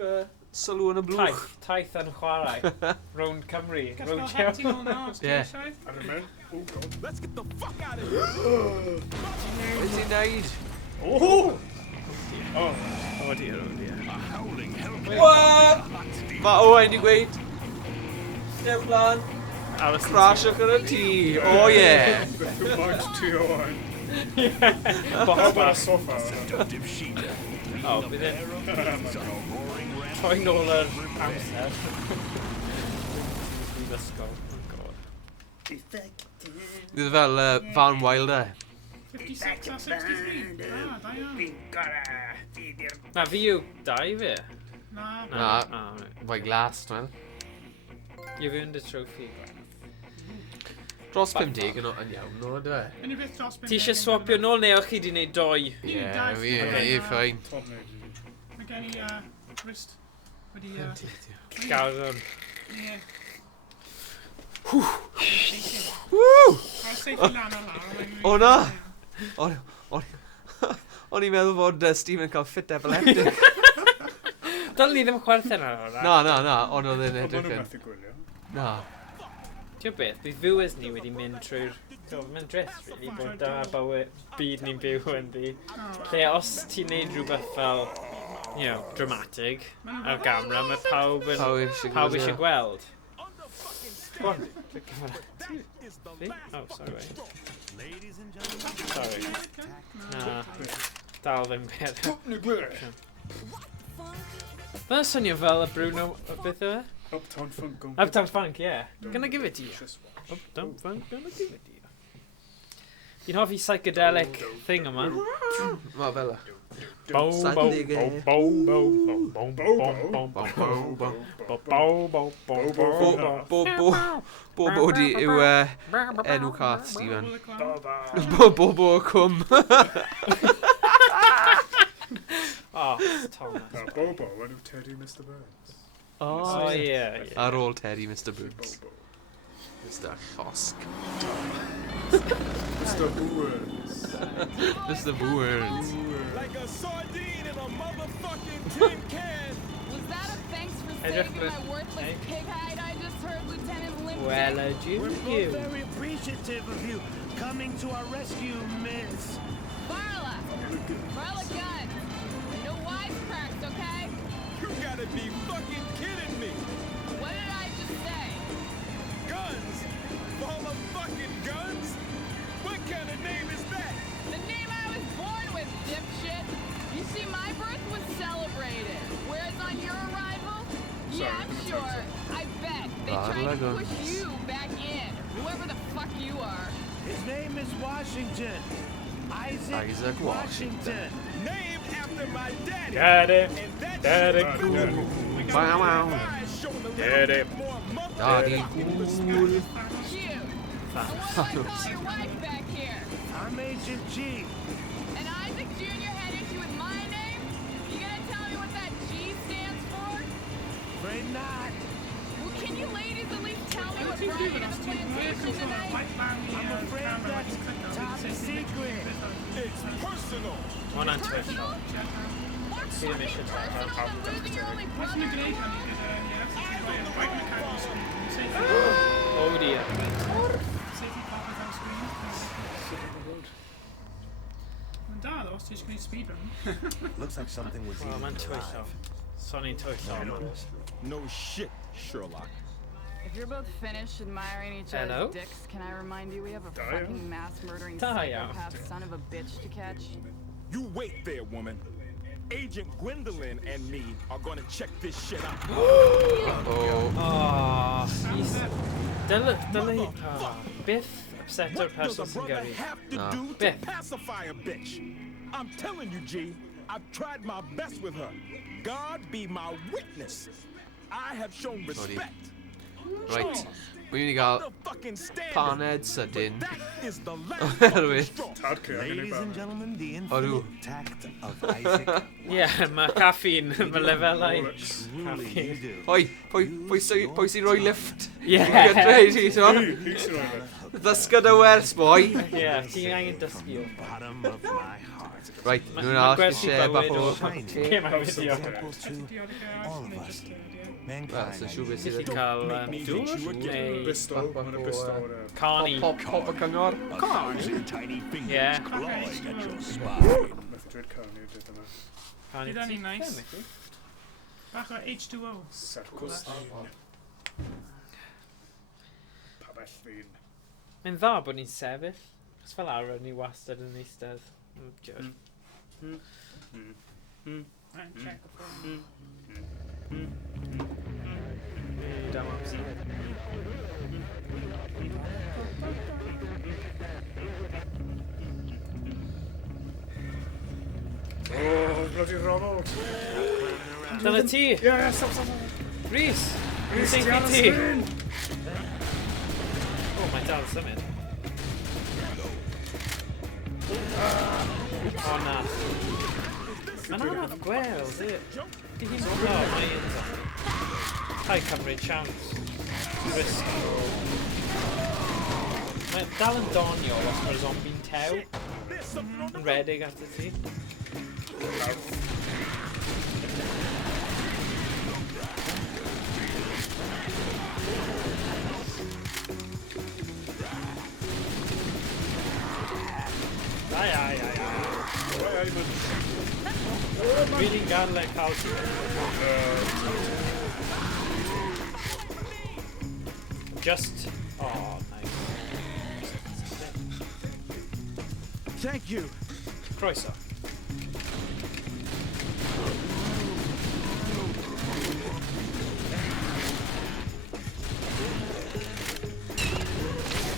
sylw yn y blwch. Taith yn chwarae. Round Cymru. Gael Round heti nhw'n na, os Ie. ti'n eisiau? Ar y men. Oh, God. Let's get the fuck out of here! Beth ti'n neud? Oh! O, dear, o, dear. A howling hellcat. What? Mae Owain i gweud. Dewch lan. Crashwch ar y tŷ. O ie. Too much to your wine. How Boch about a bach. sofa? Seductive sheep. O, bydd e. Roaring rat. Troi nôl yr amser. Bydd ysgol. Oh, God. Bydd fel Van Wilder. 56 a 63. Da iawn. Na, fi yw dau fi. Na, Na, fwy glas, dwi'n meddwl. You've earned a trophy. Dros 50 yn iawn, no, dwi. unrhyw beth dros Ti eisiau swapio nôl neu o'ch chi wedi gwneud doi? Ie, fi, ffain. Top neud. Mae gen i wrist wedi... Gawr o'n... Ie. Woo! Mae'n seithio lan o lawr. O na! O'n i'n meddwl fod Stephen yn cael fit epileptic. Dylen ni ddim chwerthin ar hwnna. Na, ond oedd e'n Ond maen edrych nhw'n yn. methu gwylio. Na. Ti'n beth, bydd viewers ni wedi mynd trwy'r... Mae'n drist, really, bod da byd ni'n byw yn ddi. Lle, os ti'n neud rhywbeth fel, you know, dramatic ar gamera, mae pawb eisiau gweld. Go on, click camera. See? Oh, sorry. Sorry. Na, dal ddim beth. Mae'n swnio fel y Bruno, beth yw e? Uptown Funk. Uptown Funk, yeah. Gonna give it to you. Uptown Funk, gonna give it to you. Fi'n hoffi psychedelic thing yma. Ma fel Bow, bow, bow, bow, bow, bow, bow, bow, bow, bow, Bobo yw enw cath, Stephen. Bobo cwm. Oh, Thomas. No, Bobo, enw Teddy Mr. Burns. Oh, yeah. Ar ôl Teddy, Mr. Boots. Bobo. Mr. Llosg. Mr. Burns. Mr. Booers. Like a sardine in a motherfucking tin can. Was that a thanks for Edrych saving beth- my worthless pig hide I just heard, Lieutenant Limp? Well, a We're both you. very appreciative of you coming to our rescue, Miss. Varla! Varla guns! No wisecracks, okay? You gotta be fucking kidding me. What did I just say? Guns? All the fucking guns? What kind of name is that? The name I was born with, dipshit! You see, my birth was celebrated, whereas on your arrival, yeah, sure, I bet they tried to push you back in, whoever the fuck you are. His name is Washington. Isaac Washington. Named after my daddy. Daddy. And that Daddy shit- cool. Wow, wow. Eyes showing a little Daddy. bit more mother- Daddy Cute! cool. And what do I call your wife back here? I'm Agent G. And afraid not. Well, can you ladies at least tell me what What do you brought do you with to us the two? Where plantation comes all that today? white man I'm afraid camera that's when you click on it? top It says secret. It's personal. One on Twitch. Personal? What's See the fucking mission personal than losing your only What's brother? the great one you did earlier? It's a white mechanic on screen. You say Oh dear. safety pop is on screen. And da, though, so you can speedrun. Looks like something was Well, I'm on Twitch now. Sonny Twitch now. No shit, Sherlock. If you're both finished admiring each Hello? other's dicks, can I remind you we have a Diane? fucking mass-murdering Diane. psychopath son of a bitch to catch? You wait there, woman. Agent Gwendolyn and me are gonna check this shit out. Oh, he's... Dylan... Biff upset What her does a person brother Gary. have to do to Biff. pacify a bitch? I'm telling you, G, I've tried my best with her. God be my witness. I have shown respect. Right. We're gonna go Fucking standard. paned sydyn. That is the last Oherwydd. straw. Ladies and gentlemen, the Odw. infinite tact of Isaac. Yeah, mae caffeine, mae lefelau. Truly you do. Oi, pwy sy'n rhoi lift? Yeah. Gydreid i to. He's right. Ddysgyd y wers, boi. Yeah, ti'n angen dysgu o. Bottom of my heart. Right, Ma- nhw'n ma' arall gwersi eisiau bach bywyd o... o- Lle mae fideo? Example to all of us. Wel, Mankind. sy'n siŵr beth sydd Gallu yn... cael dŵr neu Bisto, mae'n y bisto. carni. Pop y cyngor. Tiny fingers Yeah. clawing at your spine. Mae'n dweud carni o dyd yma. Carni. Did any nice? Bach o H2O. Sercws ddyn. Pa bell ddyn. Mae'n dda bod ni'n sefyll. Cos fel arfer ni wastad yn eistedd. Right, check the phone. Dam amser. Oh, bloody Ronald. Dyna ti! Yeah, stop. Rhys! Rhys, Rhys, ti ar y ti! sgrin. O, mae'n dal yn symud. O na. Mae'n anodd gweld, di hi'n o, mae'n... Rhaid cymryd siawns. Risk. Mae'n dal yn donio os mae'r zombi'n tew. Yn redig at y ti. Ai. Fi'n gadle cael ti. Just... Oh, nice. Thank you. Croeso.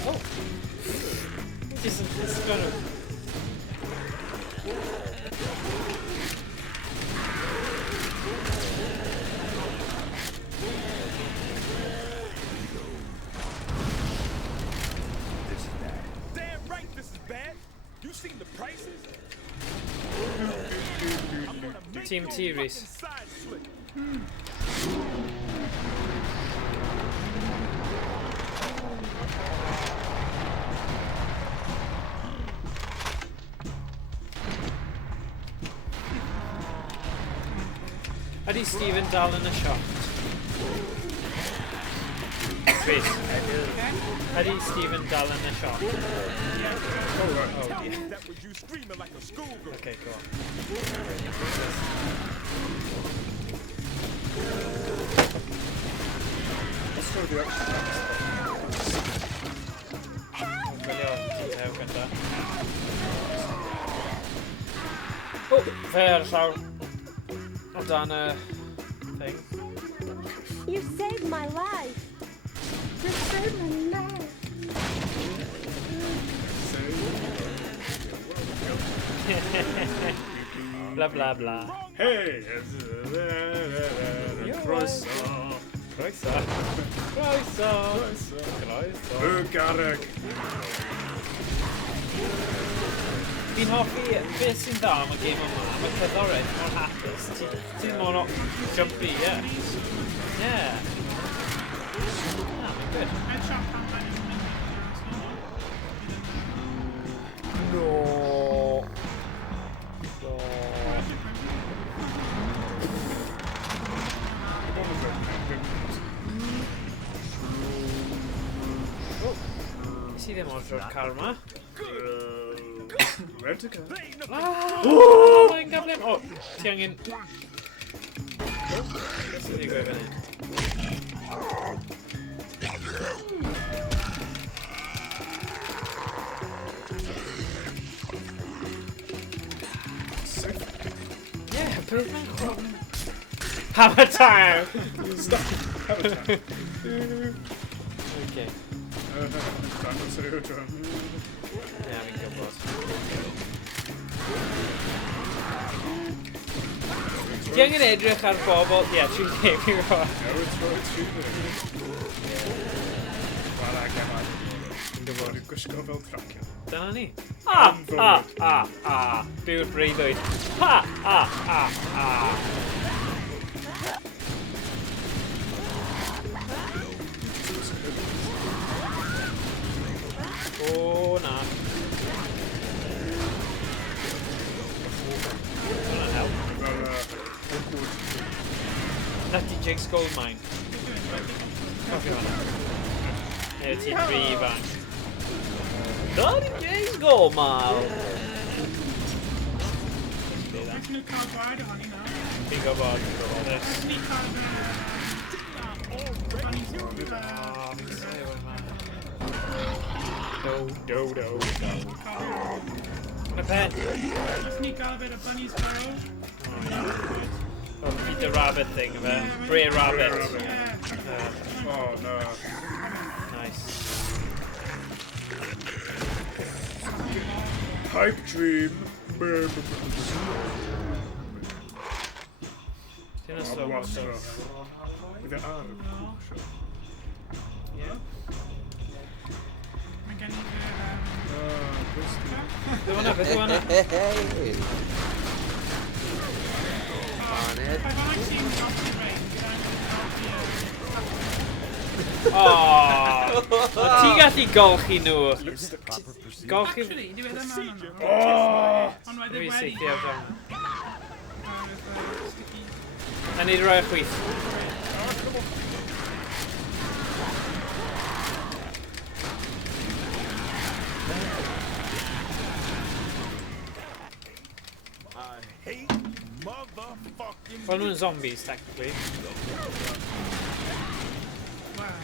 Oh! Isn't this gonna... Damn right this is bad. You seen the prices? I'm gonna make Team your T, fucking Rhys. side split. Ydy Stephen dal yn y shot? Rhys. Ydy Stephen dal yn y shot? Oh, dear. That was you screaming like a schoolgirl. Okay, go on. Let's go to the action next. Gwylio detail gyda. O, fe ar y llawr. O dan y thing. You saved my life. You saved my life. Bla bla bla. Hey! Croeso. Croeso. Croeso. Y garreg. Fi'n hoffi beth sy'n dda am y gêm yma. Mae cyddoriaeth mor hapus. Ti'n mor jumpy, ie. Yeah. Oh, good. Headshot campaign is No. See them on road karma. Where to go? Oh, mae'n gablem. Oh, ti angen... Beth sydd wedi gweud fyny? Yeah, beth mae'n chwarae? Hammer time! Stop! Hammer time. Okay. Dangos yr yw John. Yeah, fi'n gwybod. Ti angen edrych ar bobl... Ie, ti'n fi'n gwybod. It's Chwarae gemau. Fi'n gwybod i'w gwisgo fel tracio. Dyna ni. Dyw'r breuddwyd. O, na. Hwna'n help. Nutty Jake's gold mine. Cofio hwnna. Neu ti'n brif fan. Nutty Jake's gold mine! It's new car ride on, you know. Fi'n gwybod. New car Do. Yn y pen. Let's sneak out a bit of Bunny's Burrow. Oh, Peter Rabbit thing, yma. Bray Rabbit. Oh, no. Nice. Pipe dream. Ti'n y slow motion. Bydd e ar y Yeah. Mae gen i Beth yna, beth yna? I've only seen Donkey Rain. Oh, ti gallu golchi nhw. Golchi... Actually, dwi ddim yn yno. Ond mae Fi wedi... seithi ar dan. Sticky. A ni roi y chwith. Wel, nhw'n zombies, technically. Wow.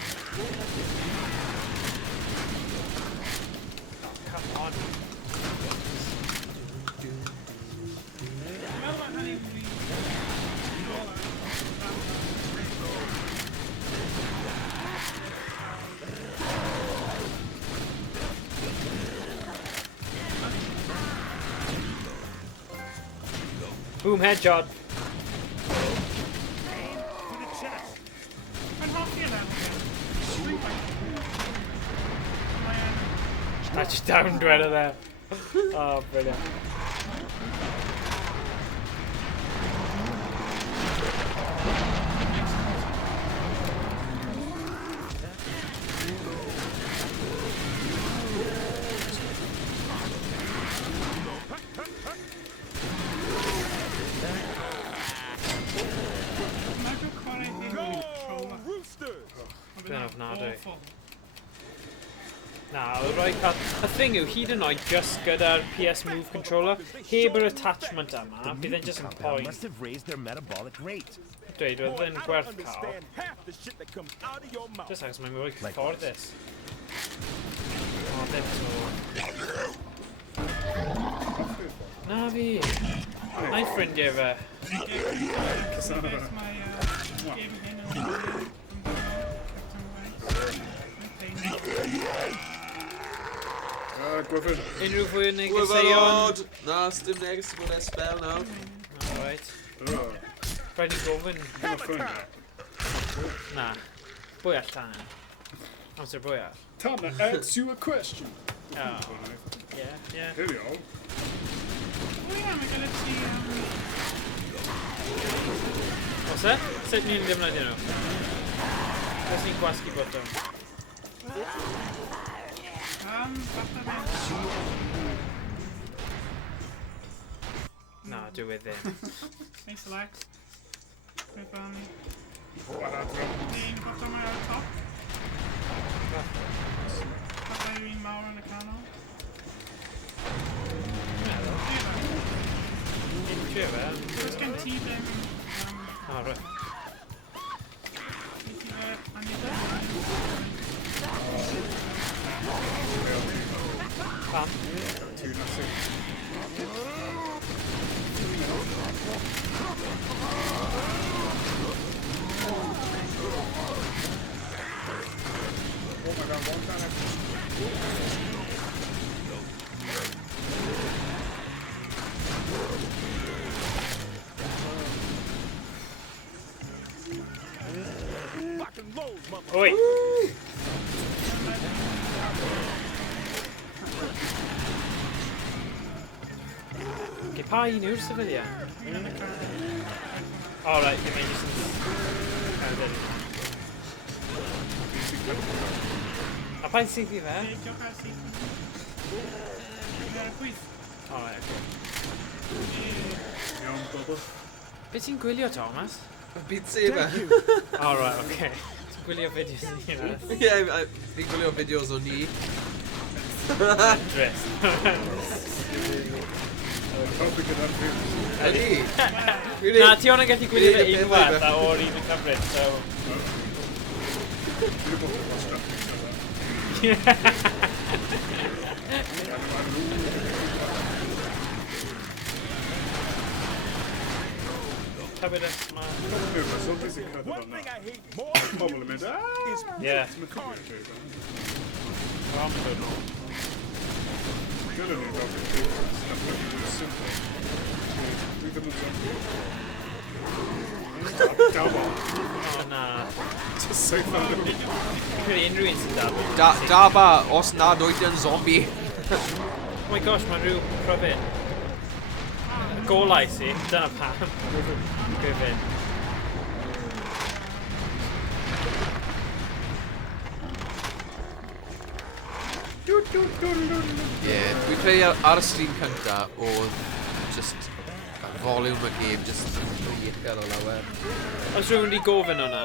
Come on. Wel, mae hynny'n really... Boom, headshot. Mae'n hoffi yna. Touchdown, dweud e. Oh, brilliant. Dwi'n ofnadwy. Na, y thing yw, hyd yn oed just gyda'r PS Move controller, heb yr attachment yma, bydd e'n just yn poen. Dweud, oedd e'n gwerth cael. Just achos mae'n mwy cyfforddus. O, ddim to. Na fi. Na'i ffrindiau fe. Gwefyn. Unrhyw fwy yn negeseuon? Na, dim neges i bod e spel nawr. Alright. Rhaid ni gofyn. Na. Bwy allan. Amser bwy all. Time to ask you a question. Oh. Yeah. Here we go. O ia, mae gen i ti... Oes e? Sut ni'n defnyddio nhw? Beth sy'n gwasgu botwm? Fatha fe. Na, dyw e ddim. Neu select. Rhaid fan ni. Un bottom ar y top. Fatha yw un mawr yn y canol. Unrhyw fe? Oes gen ti ddim... O, rhaid. Ti fe... A ni ddim... Pam? 2-0. Oh my god, one time Oi! Ge pa un yw'r sefydliad? O, right, dim ein jyst yn... A pa'n syth i fe? Diolch ar syth. Gwyth. O, right, okay. Iawn, bobl. Be ti'n gwylio, Thomas? Beat Saber. O, right, okay. Ti'n gwylio fideos ni hynna? Ie, fi'n gwylio fideos o ni. Dress. Probably gyda'r fi. Ydy? Na, ti ond yn gallu gwylio fe unwaith a o'r un yn cyfryd, so... Dwi'n bod yn wastraff. Cybyd ys ma... One thing I hate more Pobl yn mynd, is Yeah. carnage. Ram dod nhw. Gyda nhw'n gael beth stuff like this simple. Dwi ddim yn zombie. Dawel. O, na. Just so fun. Dwi'n credu unrhyw un sy'n dab. Daba, os nad oed yn zombie. Oh my gosh, mae rhyw pryfyn. Golau si, dyna pam. Gryfyn. Ie, dwi'n credu ar y stream cynta oedd just y volume y game just yn ddweud o lawer. Os rhywun wedi gofyn hwnna?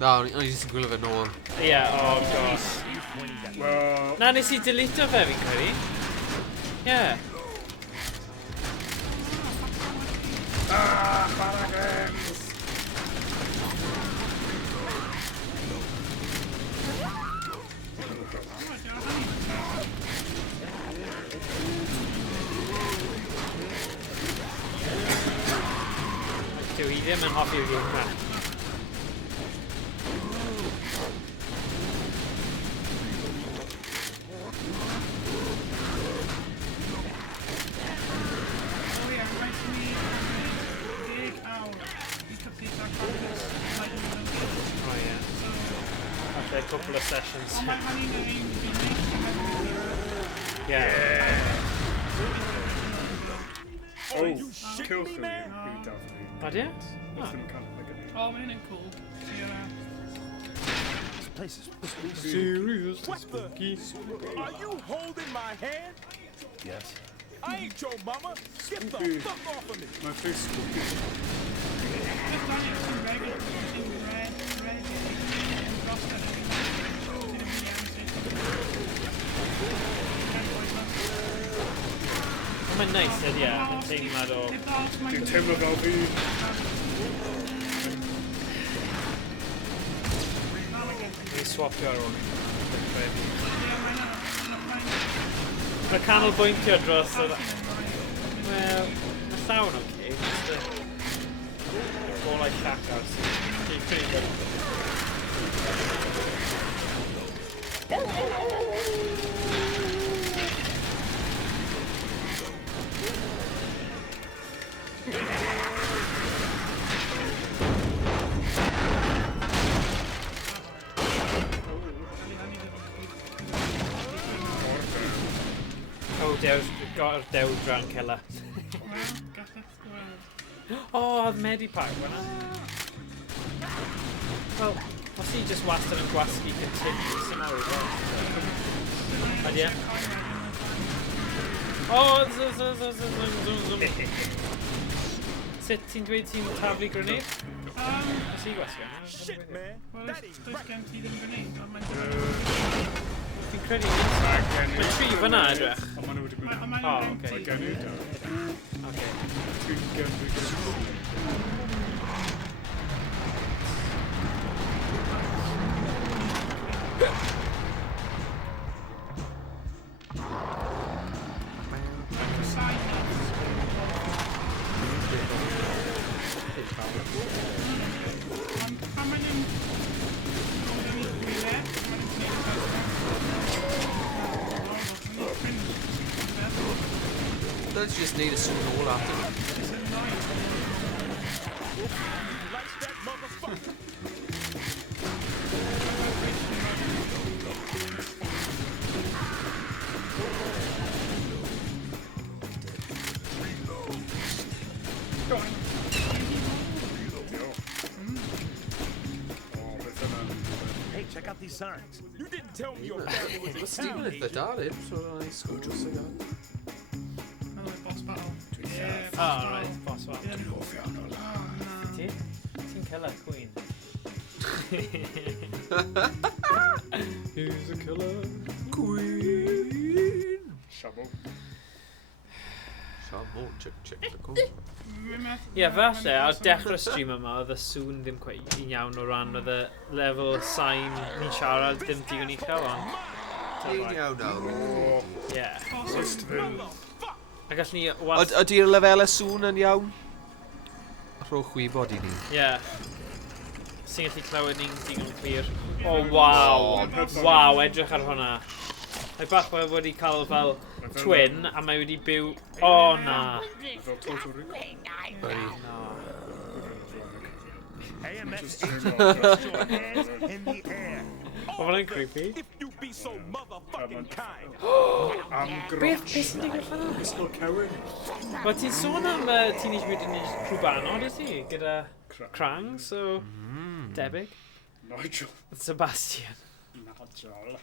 Na, o'n i jyst yn gwylio fe nôl. Ie, oh gosh. Well... Na, nes i delete fe fi'n credu. Ie. Baragans! Dyw i ddim yn hoffi'r gêm yma. A couple of sessions. Yeah. Oh, kill for you. Oh, yeah? What's the mechanic like it? Oh, man, it's cool. This place is Serious. What the? Are you holding my hand? Yes. I ain't your mama. Get the fuck off of me. My face is spooky. Mae'n neis, ydy e. Mae'n teimlad o... Dwi'n teimlo fel fi. Dwi'n swapio ar ôl. Mae canolbwyntio dros... Wel, mae llawn o'r ceg. Golau llachar sy'n pretty good. Got a dewdran killer. Oh, the Medipack, wasn't it? Well, Os i just wastad yn gwasgu continuous yn awr. Ydy e? O! Zoom. Sut ti'n dweud ti'n taflu grenade? Os i gwasgu? Shit, man. That ain't Does gen ti ddim grenade, ond mae'n Fi'n credu Mae tri fyna edrych. Ond maen nhw wedi mynd. O, oce. Mae gen i da. Oce. Dwi'n gen i da. Let's just need a soon all after. Hey, check out these signs. You didn't tell me your family was in Steven town. at the darling, so I school just like that. boss battle. Yeah, O, right, boss battle. Ti? Ti'n killer queen? He's a killer. Queen. Shabo. Shabo, check the code. Ie, falle, ar dechrau stream yma, oedd y sŵn ddim cweith un iawn o ran, oedd y level sign ni'n siarad ddim digon uchel, ond... Ti'n iawn nawr. Ie. A gallwn ni... Ydy'r lefelau sŵn yn iawn? Rhowch wybod i ni. Ie. Sy'n gallu clywed ni'n digon clir. O, waw! Waw, edrych ar hwnna. Mae bach wedi cael fel twin, a mae wedi byw... O, na! Fel Total Recall. AMS Just hands turn off. in the air. O, hwnna'n creepy. If you be so motherfucking kind. Am Beth groch. sy'n digwydd fan'na? Ysgol Cewen. Wel, ti'n sôn am Teenage Mutant Ninja Crubanod, i ti? Gyda Krang, so... Debyg. Nigel. Sebastian. Nigel.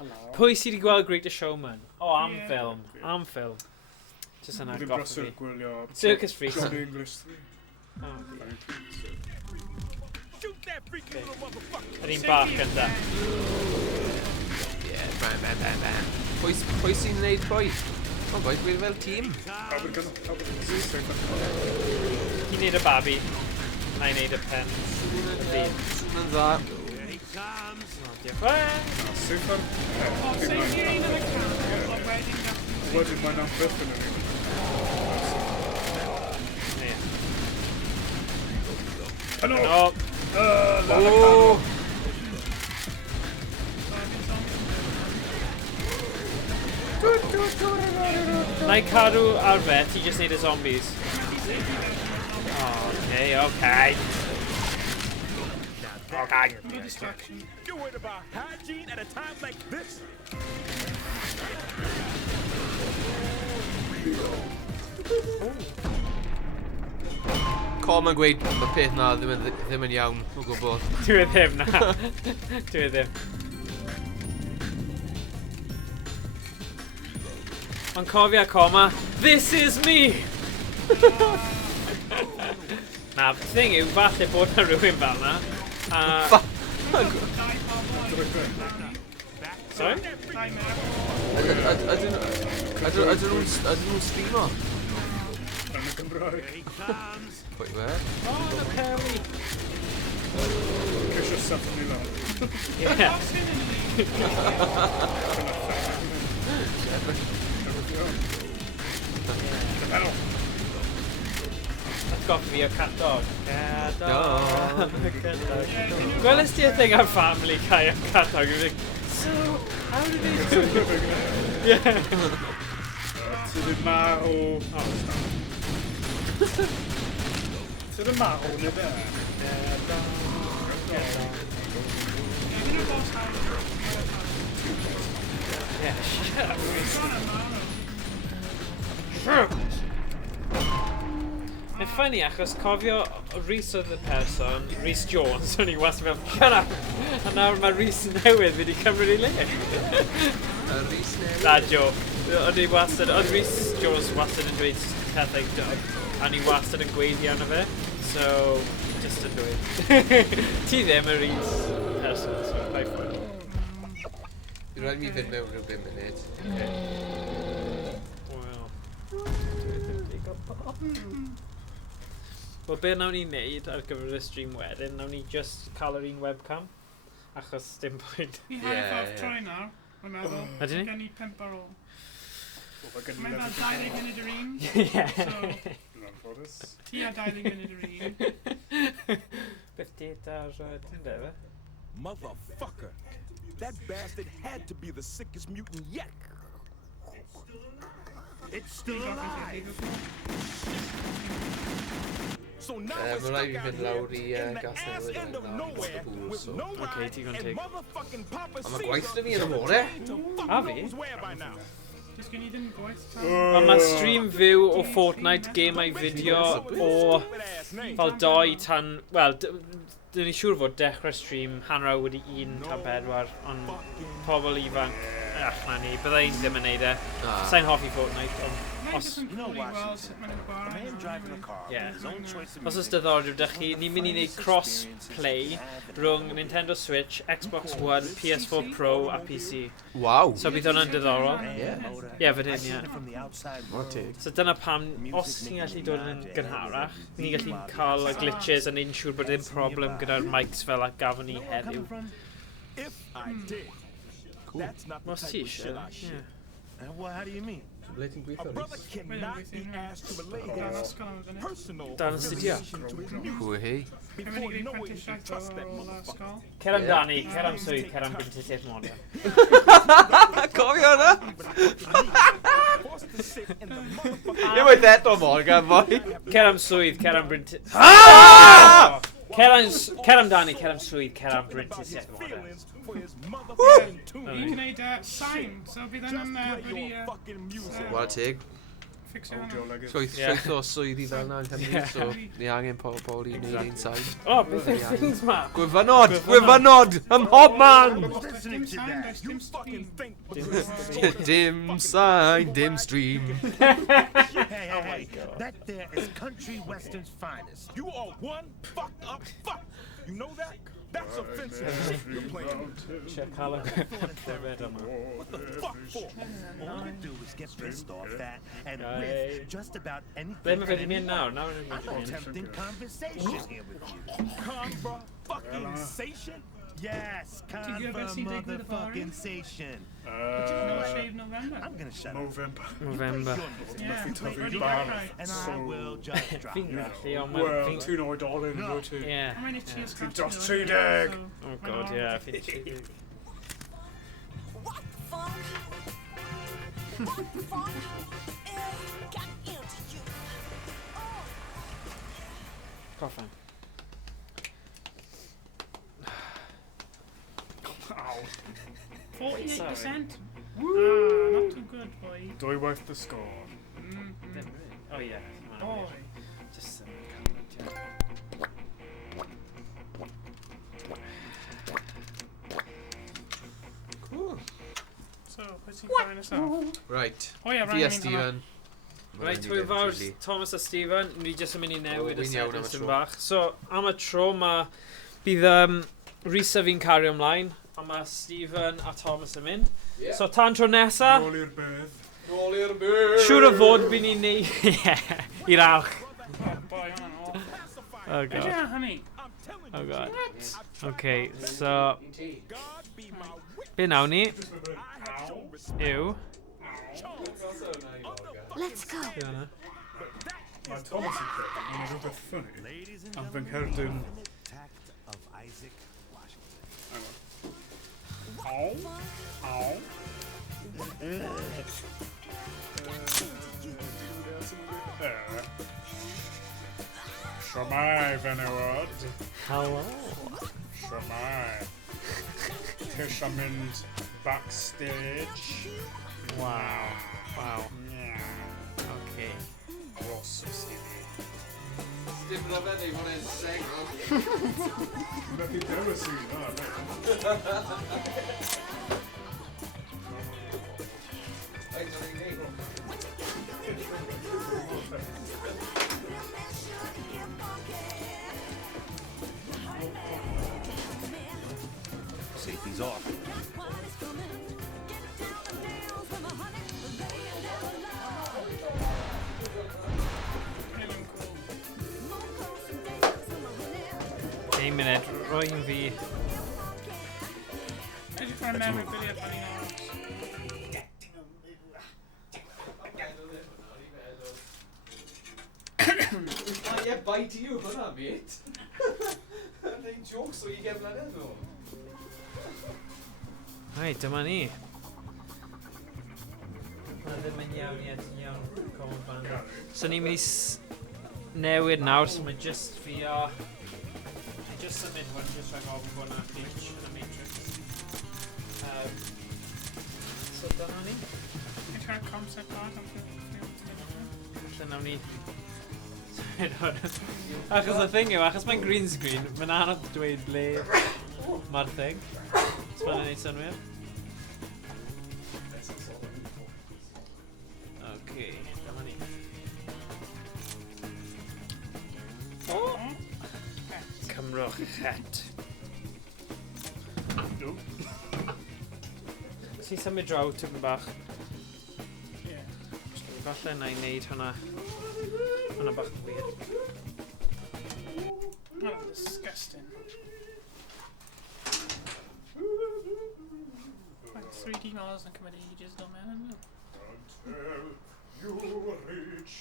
Hello. Pwy sydd wedi gweld Greatest Showman? O, am ffilm. Am ffilm. Jyst yna Ddim goffi brysur fi. gwylio Circus Freaks. Johnny English 3. O, di. Shoot that freaking little motherfucker. Yr un bach gynta. Ie, bam. Pwy sy'n neud pwy? O, boi, gwyd fel tîm. Abergynno. Hi'n neud y babi. Na i neud y pen. Sŵn yn dda. Here he comes. O, diolch. Wel! Super. O, sef ti ein yn y can, o wedyn gallu... Wedyn mae'n am byth yn unig. Ie. Hano! O! O! Na i cadw ar fe, ti jyst neud y zombies. O, okay. No distraction. You worried about hygiene at a time like this? Com yn gweud y peth na ddim yn iawn o gwbl. Dwi ddim na. Dwi ddim. Ond cofia coma, this is me! Na, thing yw, falle bod na rhywun fel na. Sorry? Ydyn nhw'n streamo? Yn y Gymraeg. Here he comes. Pwy fe? Oh, the Perry! Cysio safon ni lawr. Yeah. Hano! Atgoffa fi o cat dog. Cat dog. Cat dog. Gwelais ti y thing am Family Guy am cat dog? You're like, so, how did they do it? Yeah. Sydd yn ma o... Sydd yn ma o neu be? Yeah, shut up. Mae funny achos cofio Rhys oedd y person, Rhys Jones, o'n i wastad fel, shut up! A nawr mae Rhys newydd wedi cymryd ei le. Rhys newydd? Na, Joe. Oedd Rhys Jones wastad yn dweud pethau dog, a ni wastad yn gweiddi arno fe, so, just yn dweud. Ti ddim y Rhys person, so, by ffordd. Dwi'n rhaid mi fynd mewn rhyw 5 munud. Wel, be nawn ni wneud ar gyfer y stream wedyn, nawn ni just cael yr un webcam, achos dim pwynt. Ni half off try nawr, mae'n meddwl. Ydyn ni? Gen i 5 ar ôl. Mae'n Mae'n fel 20 munud yr un. So, ti a 20 munud yr un. Beth diet ar ti'n defa? Motherfucker! That bastard had to be the sickest mutant yet! It's still alive! So now Mae'n it's rhaid stuck fi out fynd lawr here i in the gas ass newydd end of yn nowhere with no Okay, ride ti'n gwneud and teg. motherfucking Papa A mae Caesar gwaith dy fi yn y môr, A fi? knows where by now. Just gen i ddim gwaith. Ond mae stream view o Fortnite gemau fideo o fel 2 tan... Wel, dyn ni siŵr fod dechrau stream hanner awr wedi 1 tan 4, ond pobl ifanc, na ni, bydda un ddim yn neud e. Sa'n hoffi Fortnite, ond os... You know what? A man driving a car Yeah. with his own choice of Os oes music. diddordeb dych chi, ni'n mynd i wneud cross-play rhwng Nintendo Switch, Xbox One, PS4 Pro a PC. Waw! So bydd hwnna'n diddorol. Ie, fyd hyn, ie. From the outside So dyna pam, os ti'n gallu dod yn gynharach, ni'n gallu cael y glitches a neud yn siŵr bod ddim problem gyda'r mics fel a gafon ni heddiw. If I did, that's not the Os type ti of shit I eisiau? should. Well, how do you mean? A brother cannot be asked to relay his personal Dan astudio. affiliation to his music Pwy hi? before you know it, you can trust that motherfucker. Cer amdani, cer am swydd, cer am brintisiaeth modio. Cofio hwnna? Forced to sit in the motherfucking Ddim oedd eto Morgan, boi. Cer am swydd, cer am brintisiaeth... Cer amdani, cer am swydd, cer am brintisiaeth modio. feelings for his motherfucking tune. Ni'n gwneud sign, so bydd Just yn play wedi your fucking music. Wel teg. ffixio hwnna. Llwyth o swyddi fel na yn Cymru, so ni angen pobl i wneud un sain. O, beth yw'r things ma? Gwyfanod! Gwyfanod! Ym mhob man! Dim sign, does dim Fucking stream. think Dim sign, dim stream. Hey, that there is country western's finest. you are one fucked up fuck. You know that? That's offensive. You're playing. Calan. What the fuck for? All you do is get pissed off that and Aye. with just about Ble anything. mae fe di mynd nawr? Nawr yn I'm mynd. attempting conversation here with you. Conversation? Yes, Did you ever see Dig with the motherfucking station. Shave November. I'm gonna shut up. November. November. Yeah, Tyfu early bar. Black And I So- will just drop Fi'n you. gallu, ond Wel, mae'n... ti'n oedolyn, dwi ti. Ie. How many cheers Ti'n cuts dros do you 30. want? Oh god, ie, fi'n... What the fuck? What the fuck? Got into you. Coffin. 48%. Not too good, boy. Dwy waith the score. Oh ie. Oh, Just... so, what's he finding us out? Right. Oh yeah, Fi a Ryan, Stephen. Right, hwyl fawr Thomas a Stephen, ni jyst yn mynd i newid y Wy'n iawn am y sentence yn tro. bach. So, am y tro mae... Bydd Rhys a fi'n cario ymlaen, a mae Stephen a Thomas yn mynd. Ie. So, tan tro nesa, Nôl i'r bedd. Nôl i'r byd! siŵr o fod bydd ni'n neud... I'r awch. Oh boy, I don't know. Oh god. Yeah, honey. Oh god. Okay, so... Be nawn ni yw... Let's go. Be hwnna? Mae Thomas yn credu, mae'n rhywbeth ffynnu am fy ngherdyn. Tact of Isaac Washington. Aw, aw. Siamai, fenywod. Hello. Siamai. Tisio mynd backstage. Wow. Wow. Yeah. Okay. Gros ys i fi. Dim ryfedd ei fod e'n seg o. Nath i dewis i na, Safety's off. Un munud, roi un fi. Edrych ar memorabilia pan i'n oes. Ie, bai ti yw hwnna, mate. Neud jokes o 20 mlynedd nhw. Hai, dyma ni. Ma ddim yn iawn i edrych iawn common band. So ni'n mynd i newid nawr, so mae just fi o... Just symud hwn, just rhaid ofyn bod yna glitch yn y Matrix. So dyna ni. Edrych ar concept art am ffilm. So nawn ni... Achos y thing yw, achos mae'n green screen, mae'n anodd dweud ble mae'r thing. So mae'n gwneud synwyr. Okay, dyma ni. Cymrwch het. Ti'n symud draw tipyn bach. Falle na i wneud hwnna. Hwnna bach yn weird. Oh, disgusting. Like 3D models yn cymryd ages though, man. Until you reach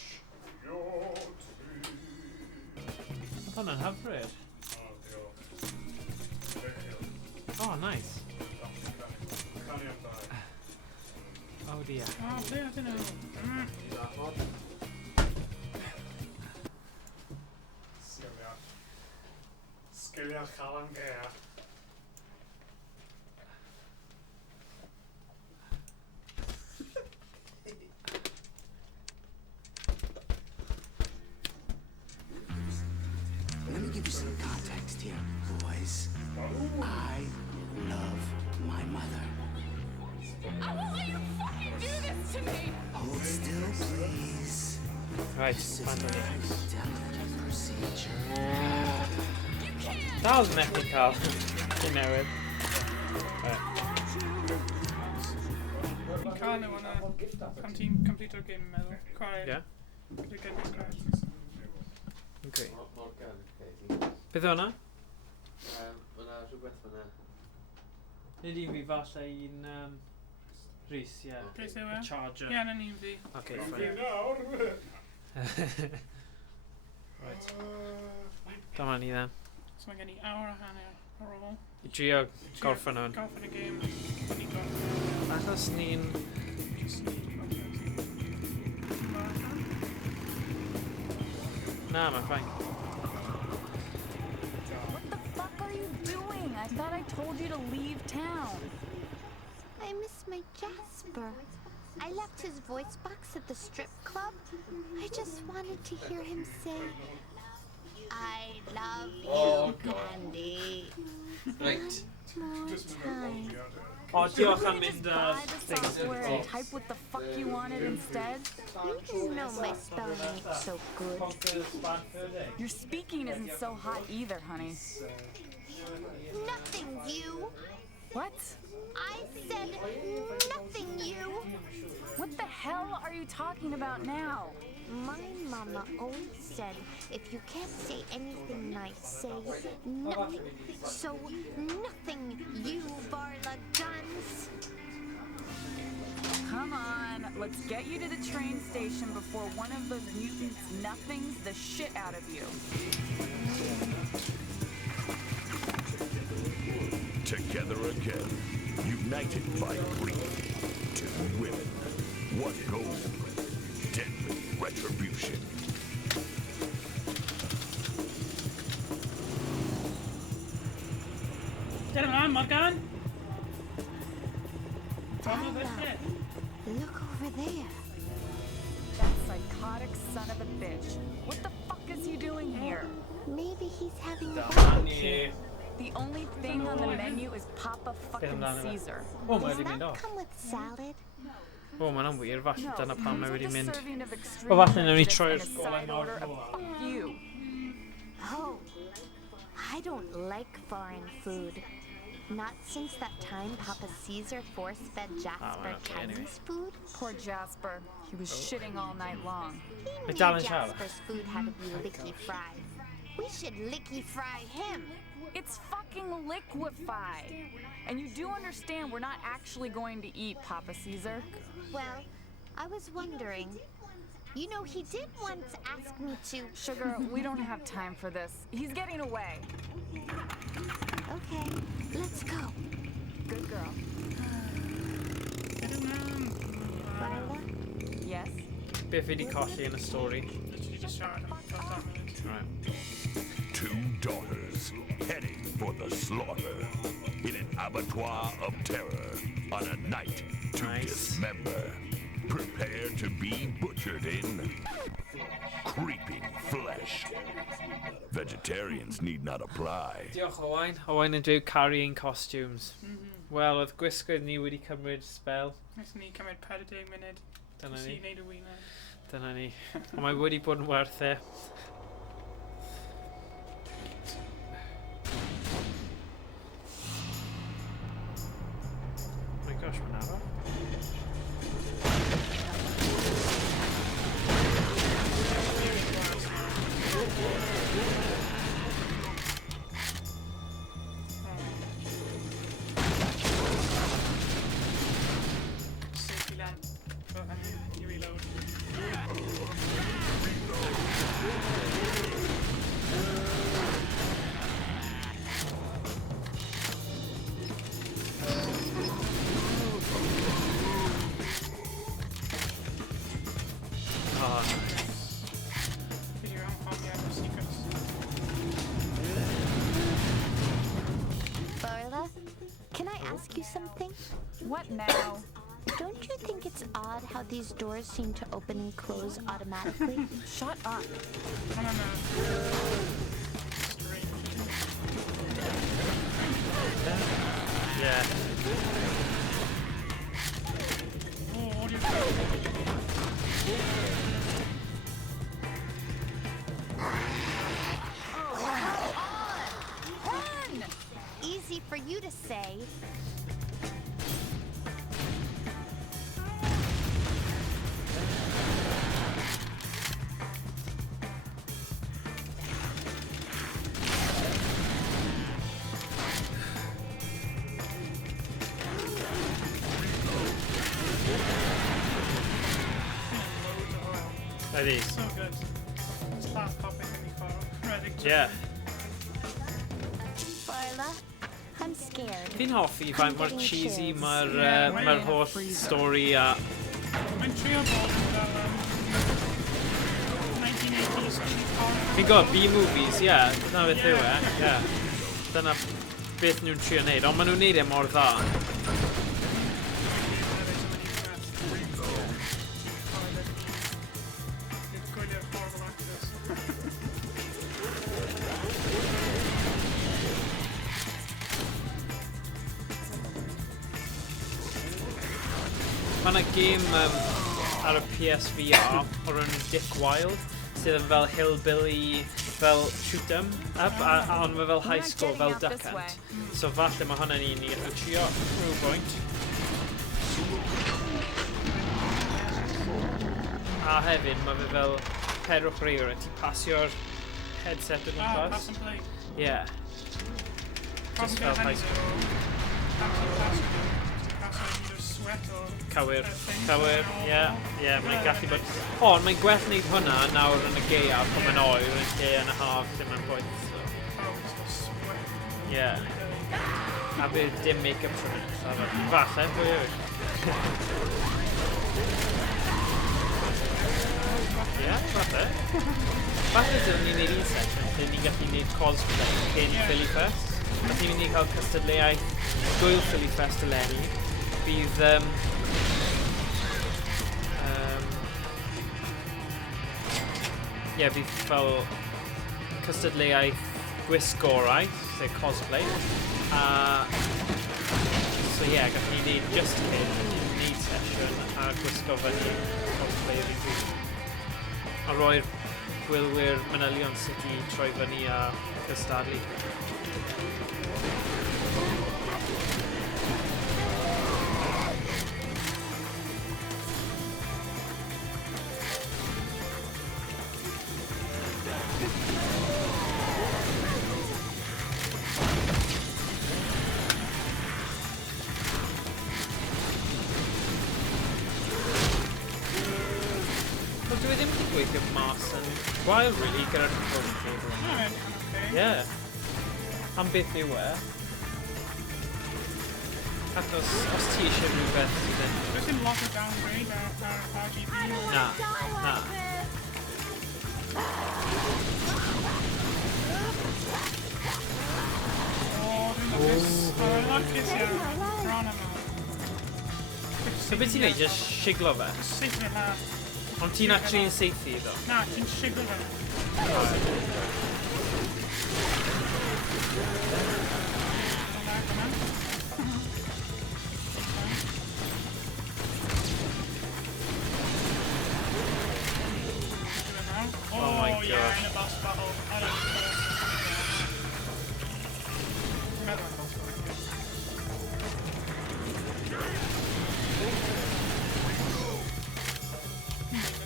your tree. Oedd hwnna'n hyfryd. Oh, nice. Oh dear. Oh, ble ydyn nhw? Sgiliau Calan Gaeaf. Let me give you some context here, boys. I love my mother. I won't let you fucking do this to me! Hold still, please. Right, Delicate procedure. You can't! That was methu cael. I newydd. Ti'n cael nhw yna pan ti'n completer game yn meddwl. Chwarae. Ie? Gyda gen crash. Okay. Beth o hwnna? Hwna rhywbeth fyna. Nid i fi falle un Rhys, ie. Beth yw e? Charger. Ie, na ni'n fi. Okay, Fi fine. nawr. Right. Dyma ni then. So mae gen i awr a hanner ar ôl. I drio gorffen hwn. Gorffen y game. Ni gorffen. Achos ni'n... Na, mae'n fine. What the fuck are you doing? I thought I told you to leave town. I miss my Jasper. I left his voice box at the strip club. I just wanted to hear him say, I love you, Candy. Right. More time. O, diolch am mynd Buy the things. software and type what the fuck you wanted instead. You didn't know my spelling ain't so good. Your speaking isn't so hot either, honey. Nothing, you. What? I said nothing, you. What the hell are you talking about now? My mama always said, if you can't say anything nice, say nothing. So nothing, you Barla Guns. Come on, let's get you to the train station before one of those mutants nothings the shit out of you. Together again, united by grief. Two women, one goal, deadly retribution. Get him on, Morgan! Follow this shit. Look over there. That psychotic son of a bitch. What the fuck is he doing here? Maybe he's having a Damn barbecue. The only thing on the menu is Papa fucking Caesar. Oh, mae Does wedi mynd that off. come with salad? O, mae'n wir, falle dyna pam mae wedi Just a mynd. serving of extreme O, falle nawn ni prejudice troi'r and a sgolau side mawr order of nôl. fuck you. Oh, I don't like foreign food. Not since that time Papa Caesar force-fed Jasper okay, anyway. Chinese food. Poor Jasper. He was shitting all night long. He Dal knew yn siarad. Jasper's food had to be licky fried. We should licky fry him. It's fucking liquefied. And you do understand we're not actually going to eat Papa Caesar? Well, I was wondering. You know, he did once ask me to... Sugar, we don't have time for this. He's getting away. Okay, let's go. Good girl. Lila? Yes? Beth fi wedi colli yn y stori? Literally just shot him for 5 minutes. Right. 2 daughters heading for the slaughter in an abattoir of terror on a night to dismember. Prepare to be butchered in creeping flesh. Vegetarians need not apply. Diolch Owain. Owain yn dweud carrying costumes. Wel, oedd gwisgoedd ni wedi cymryd spel. Wnaethon ni cymryd 40 munud. Dyna ni. I wneud y wyneb. Dyna ni. Ond mae wedi bod yn werth e. Oh my gosh, mae'n arfer. Safety lamp. But you reload. Oh, Figure out how the other secrets. Barla, can I ask you something? What now? Don't you think it's odd how these doors seem to open and close automatically? Shut up. I don't know. Strange. yeah. Oh, what do you Run! Easy for you to say. Ydy. So good. It's last popping in before. Ready to Yeah. Barla, I'm scared. Fi'n hoffi faint mor getting cheesy chills. mae'r holl stori a... Mae'n trio bod yn fel 1980s Fi'n gwybod B-movies, ie. Dyna beth yw e, ie. Dyna beth nhw'n trio wneud, ond maen nhw'n wneud e mor dda. Mae yna gêm ar y PSVR o'r enw Dick Wild sydd yn fel hillbilly, fel shoot 'em up, ond mae fel high school, fel Duck Hunt. So falle mae hwnna'n un i gallu trio rhywbwynt. A hefyd mae fe fel perwch reir, ti pasio'r headset yn gwmpas. pass and play. Yeah. Just fel high school. Cywir, cywir, ie, mae'n gallu bod... Ond mae'n gwell wneud hwnna nawr yn y Gaeaf pan mae'n oer yn lle yn y haf lle mae'n bwynt. Ie. A bydd dim make-up tro nesaf. Falle, pwy yw? Ie, falle. Falle dylwn ni'n neud un session lle ni'n gallu neud cosplay cyn Philly Fest. Felly ni'n mynd i cael cystadleuaeth gwyl Philly Fest eleni. Bydd ie, bydd fel cystadleuaeth gwisgorau, sef cosplay. So ie, gallwn ni wneud just hyn, wneud sesiwn a gwisgo fyny cosplay yr un bryd. A roi'r gwylwyr manylion sut i troi fyny a cystadlu. Dwi ddim wedi gweithio mas yn gwael, really, gyda'r controlling table. Ie. Am beth yw e. Achos, os ti eisiau rhywbeth sydd yn... Does dim lot o downgrade ar RGB? Na, na. Dwi'n lwcus iawn. Bron yma. So beth ti'n neud, just siglo fe? Seithio fe. Ond ti'n actually yn seithi iddo? Na, ti'n siglo fe. Oh my gosh. Yeah, in a boss battle. I don't know.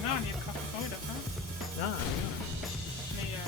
Na, ni'n coffi bwyd eto. Na. Neu,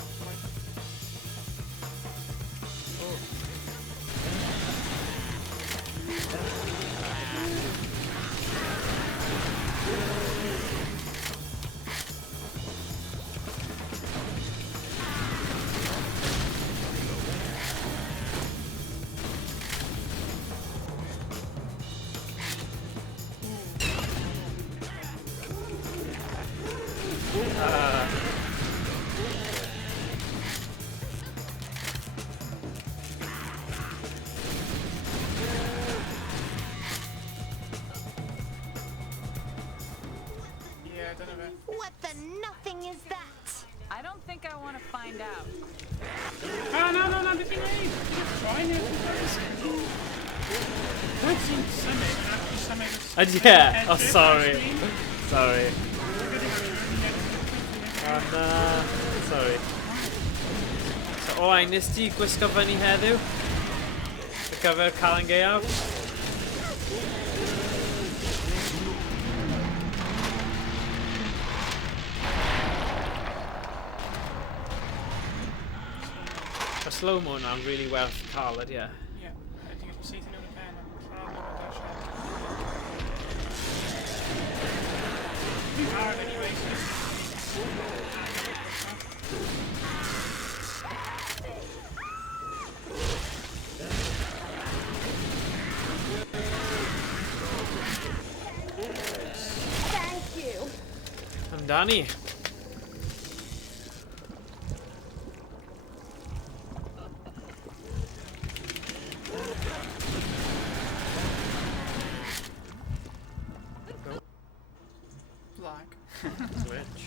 What the nothing is that? I don't think I want to find out. Ah, no, beth i'n neud? Just try neu That's in Sunday. Yeah, oh sorry. Sorry. Sorry. So, nes ti gwisgo fyny heddiw? Ar gyfer Calan Gaeaf? Y slow-mo na'n really werth cael, ydy e? Ie, ti'n gallu seithio nhw'n y pen am llawn o'r dashiad. Dwi'n hard anyway, Thank you. Amdani. Switch.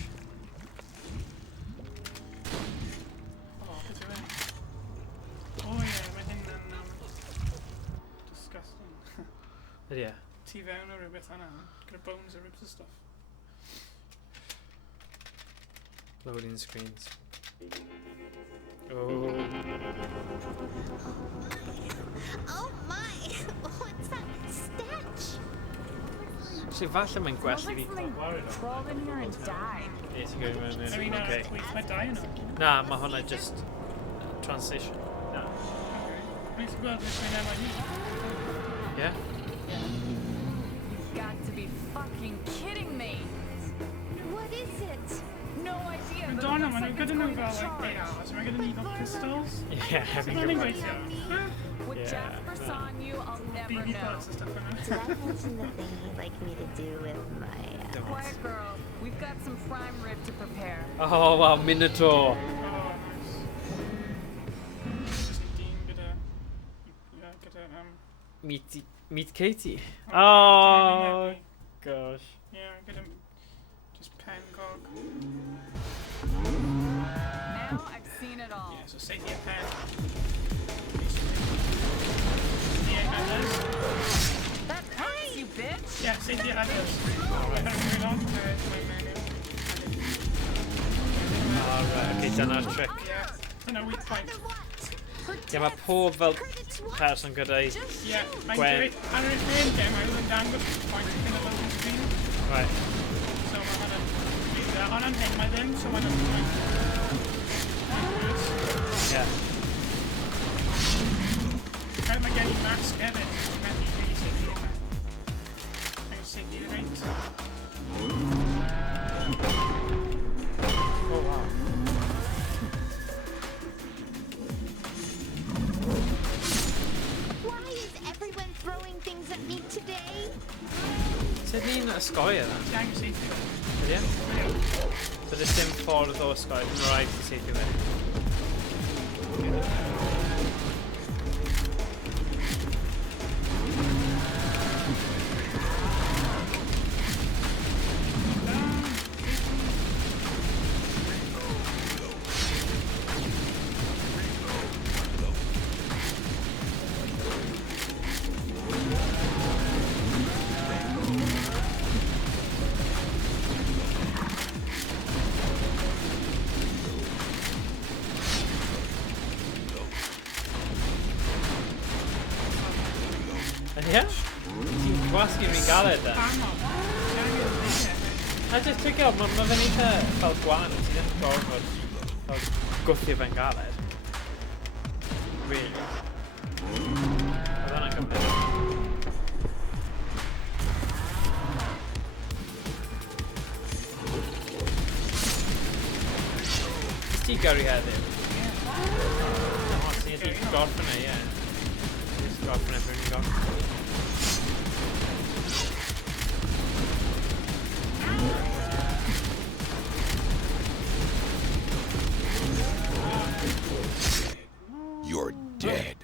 Oh, beth yw e? Oh ie, mae hyn yn disgusting. Ydy e? Ti fewn o rhywbeth yna, gyda bones a ribs and stuff. Loading screens. Oh. Oh my! What's that stench? So falle mae'n gwell i fi. Crawled in here and died. Ie, ti'n gwybod mewn I mean, okay. mae dau yno. Na, mae hwnna just transition. Na. Mae'n ti'n gweld beth mae'n enwau ni? Yeah? You've got to be fucking kidding me! What is it? No idea. Mae'n don yma, nhw'n gyda nhw fel, so mae gyda ni fel pistols. Yeah, So mae'n ein gweithio. What Jasper saw in you, I'll never BB know. bullets and stuff yna. Did I mention the thing you'd like me to do with my... Quiet girl, we've got some prime rib to prepare. Oh, wow, Minotaur. Oh, nice. Just dyn gyda... Meet Katie. Oh, gosh. Yeah, gyda... Just pen gog. So save your pen. Yeah, others. That hurts, you bitch! Yeah, save your others. Alright. Moving on to my menu. Alright, okay, dyna'r trick. Yeah, dyna weak point. Ie, mae pob fel person gyda'i Yeah, Gwen. ar yr hen gem, I was yn dangos point yn y loading screen. Right. So mae hwnna'n eitha, ond yn hyn mae ddim, so mae'n point. Yeah. Rhaid mae gen i mask hefyd, so methu really safety yma. Mae'n safety reit. Oh, wow. Why is everyone throwing things at me today? Sut ni'n ysgoi yna? Dang safety. Ydy? So does dim ffordd o ysgoi, mae'n rhaid i seithio fe. Ie? Ti'n gwasgu mi galed e? A jyst ti'n gael, mae fe'n eitha fel gwan, ti ddim gorfod fel gwthio fe'n galed. Really. Oedd hwnna'n gymryd. Ti gyrru heddiw? O, ti'n ydi gorffen e, ie. Ti'n gorffen e bryd i'n gorffen. You're dead.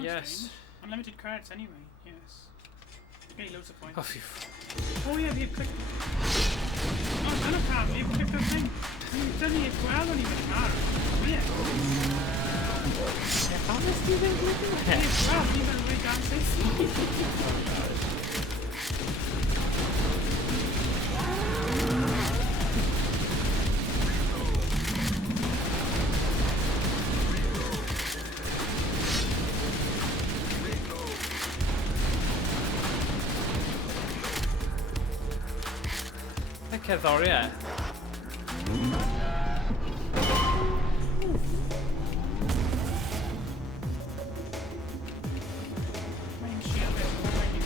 Yes. Unlimited cards anyway, yes. Getting loads of points. Oh, phew. Oh yeah, you've clicked... Oh, dyna pam, you've clicked the thing. You've done it well on even car. Yeah. How does he even do that? Yeah, well, even way down safety. Y cerddoriau.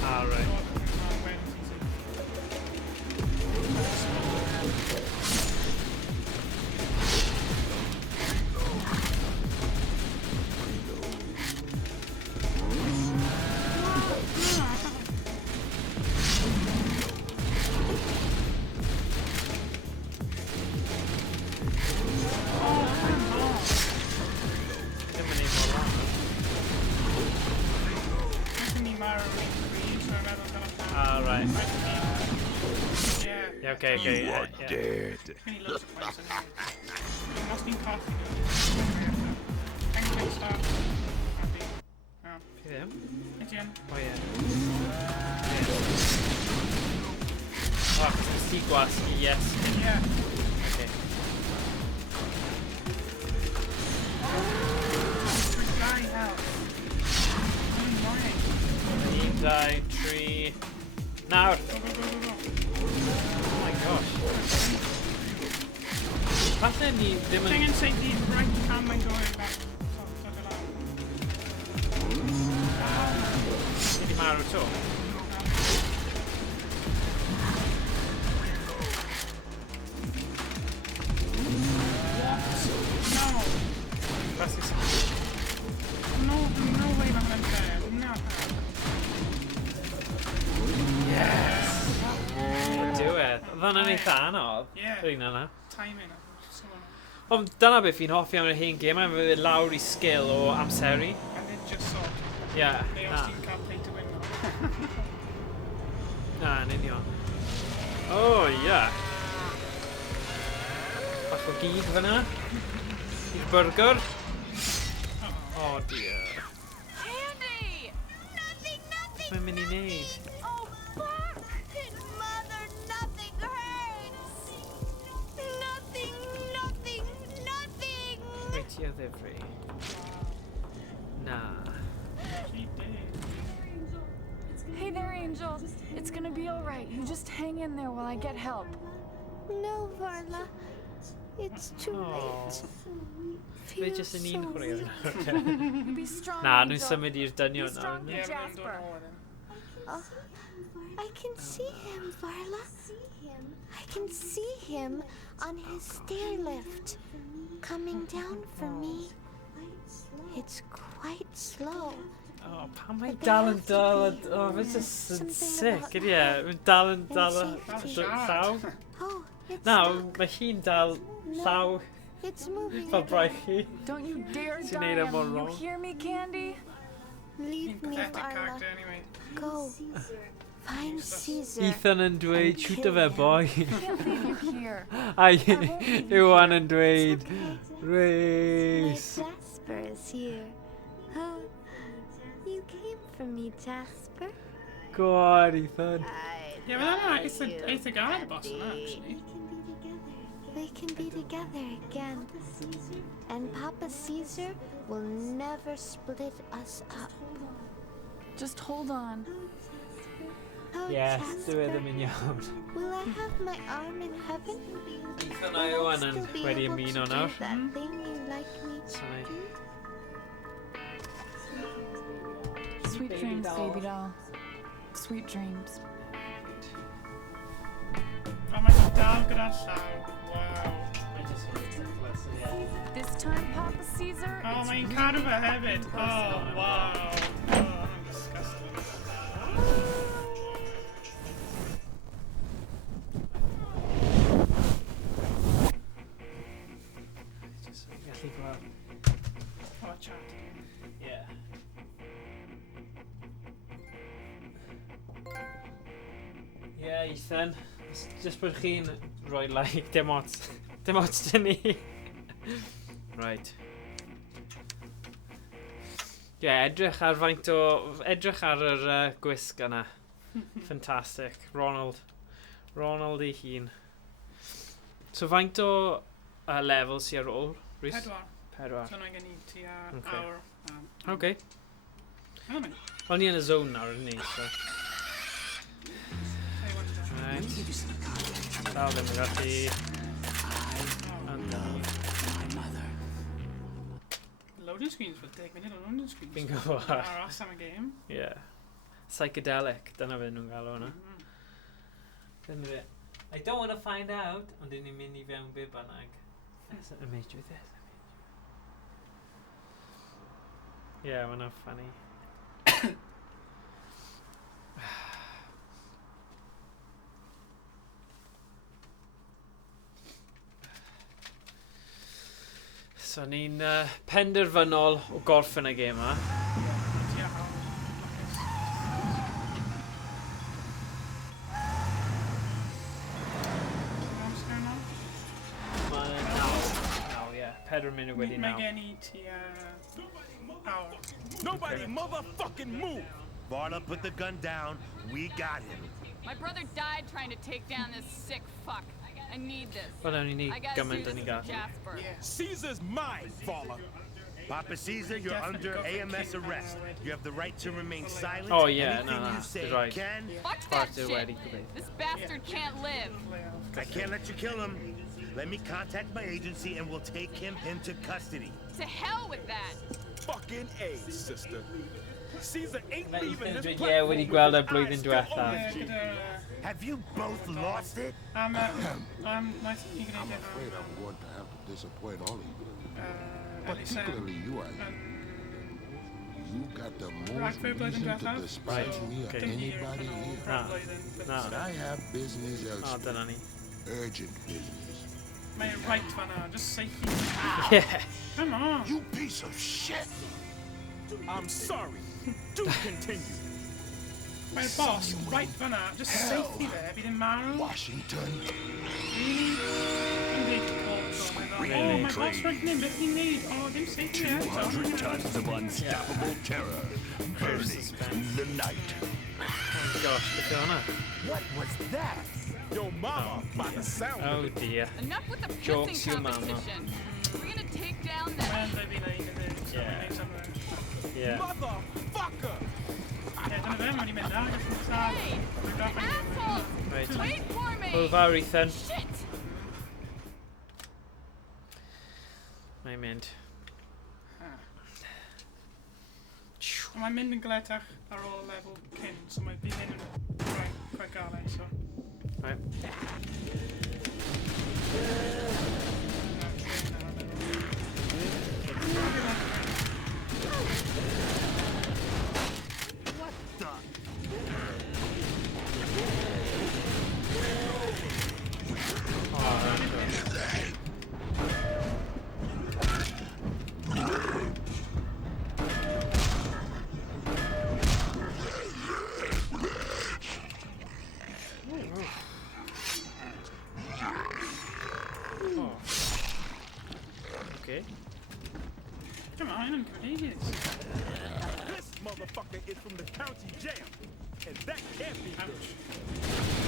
Ah, right. Ah, right. Yeah, okay, okay. You are dead. Getting loads of points anyway. You've lost in coffee. Thanks for the start. Happy. Oh. Yeah. Again. Oh, yeah. Oh, it's the gwasgu, yes. Yeah. Okay. Dry health. Need die, tree. Now. Go, go, go, go, go. Oh my gosh. Falle ni ddim yn... Thing and safety right hand mae'n going back. Ni di marw to. No. No way mae hwnna'n fair. No. Yes! Diwedd. Oedd hwnna'n eitha anodd. Yeah. Rwy'n yna. Timing. Ond dyna beth fi'n hoffi am y hen gêm, mae'n fydd lawr i sgil o amseru. And then just sort. Yeah, They na. also can't play to win now. Na, yn union. Oh, yeah. Bach o gig fyna. i'r burger. Oh dear. Candy! Mae'n mynd I wneud? Oh, fuck! Mother, nothing hurts! Nothing! Reit I o ddifri. Na. Hey there, Angel. It's gonna be all right. You just hang in there while I get help. No, Varla. It's too late. Fe jyst yn un chwarae Be strong, Na, nhw'n Angel. symud i'r dynion Be nawr. strong for Jasper. Oh, I can see him, Varla. I can see him on his stair lift, coming down for me. It's quite slow. Oh, pan mae dal yn dal... Oh, fe'n just yn sick, ydy e? Mae'n dal yn llaw. Oh, it's Na, mae hi'n dal llaw It's moving. fel braich chi. Don't you dare Ti'n die neud e on mor me. You wrong. hear me, Candy? Leave me, Pathetic Varla. character anyway. Go. Find Caesar. Ethan yn dweud, shoot o fe, boy. Can't leave you here. Ai, Iwan yn dweud, race. My Jasper is here. Huh? You came for me, Jasper. Go on, Ethan. Yeah, but it's a guy boss actually. We can be together again. And Papa Caesar will never split us up. Just hold on. Oh, Yes, Jasper, dwi ddim yn iawn. will I have my arm in heaven? Ethan Will a I Iwan still yn be wedi able to ymuno do nawr. that thing you like me to Sorry. do? Sweet dreams, baby doll. Sweet dreams. Oh my god, dal gyda llaw. Wow. This time, Papa Caesar. Oh, it's mae'n really cadw fe hefyd. Oh, personal. wow. Oh, I'm disgusted. Gallu gweld. Oh, chat. Yeah. Yeah, Ethan. Just bod chi'n rhoi like, dim ots dyn ni. Right. Yeah, edrych ar faint o... Edrych ar yr gwisg yna. Fantastic. Ronald I hun. So faint o levels sy ar ôl, Rhys? Pedwar. So I'm going to need to Okay. hour. Okay. Oh, man. Wel, ni yn y zone nawr, ni, so... Right. Dal ddim yn gallu... Loading screens for 10 minutes on loading screens. Fi'n gwybod. Aros am y game. Yeah. Psychedelic, dyna fe nhw'n galw hwnna. Dyna fe. I don't want to find out, ond dyn ni'n mynd I fewn be bynnag. That's amazed with this. Yeah, mae'n funny. So ni'n penderfynol o gorffen y gêm yma. Mae'n naw, ie. 4 munud wedi naw. Mae gen I tua hour. Nobody motherfucking move! Varla, put the gun down. We got him. My brother died trying to take down this sick fuck. I need this. Wel, nawn ni I gotta do gymaint this yn ni for gallu. Jasper. Caesar's mine, Varla. Papa Caesar, you're Definitely under go for AMS King arrest. Varla. You have the right to remain silent. Oh, yeah, Anything no, you say you're right. can. Fuck that Part of shit. wedi gwneud. This bastard can't live. I can't let you kill him. Let me contact my agency and we'll take him into custody. To hell with that. Fucking A, sister. Caesar ain't Mae leaving Ethan this dweud, ie, wedi gweld y blwyddyn diwetha. Have you both lost it? I'm nice. You can I'm afraid I'm going to have to disappoint all of you. Elisa. Particularly you, You got the most Rockford reason Blood to and despise Right, me okay. or anybody here. Na. But I have business O, elsewhere. dyna ni. Urgent business. Mae right fanna, just say Yeah. Come on. You piece of shit! I'm sorry. Do continue. Mae'r boss right fanna, just seithi fe, bydd yn marw. Washington. Really? Yn dweud corpse o, mae Oh, my boss recommended if you need. Oh, them say 200 tons of unstoppable terror burning through the night. Oh gosh, look at that. What was that? Yo, mama, by the sound of Oh it. dear. Enough with the Jokes, pissing your mama. competition. We're gonna take down that. And maybe like Yeah. Yeah, Yeah. Motherfucker! don't know when he meant that. Hey, assholes! Right. Wait for me! Over, Ethan. Shit! I meant. Mae mynd yn gletach ar ôl lefel cyn, so mae bydd hyn yn quite galed, so... Right. What the? Okay. Come on, I'm Canadian. This motherfucker is from the county jail, and that can't be good.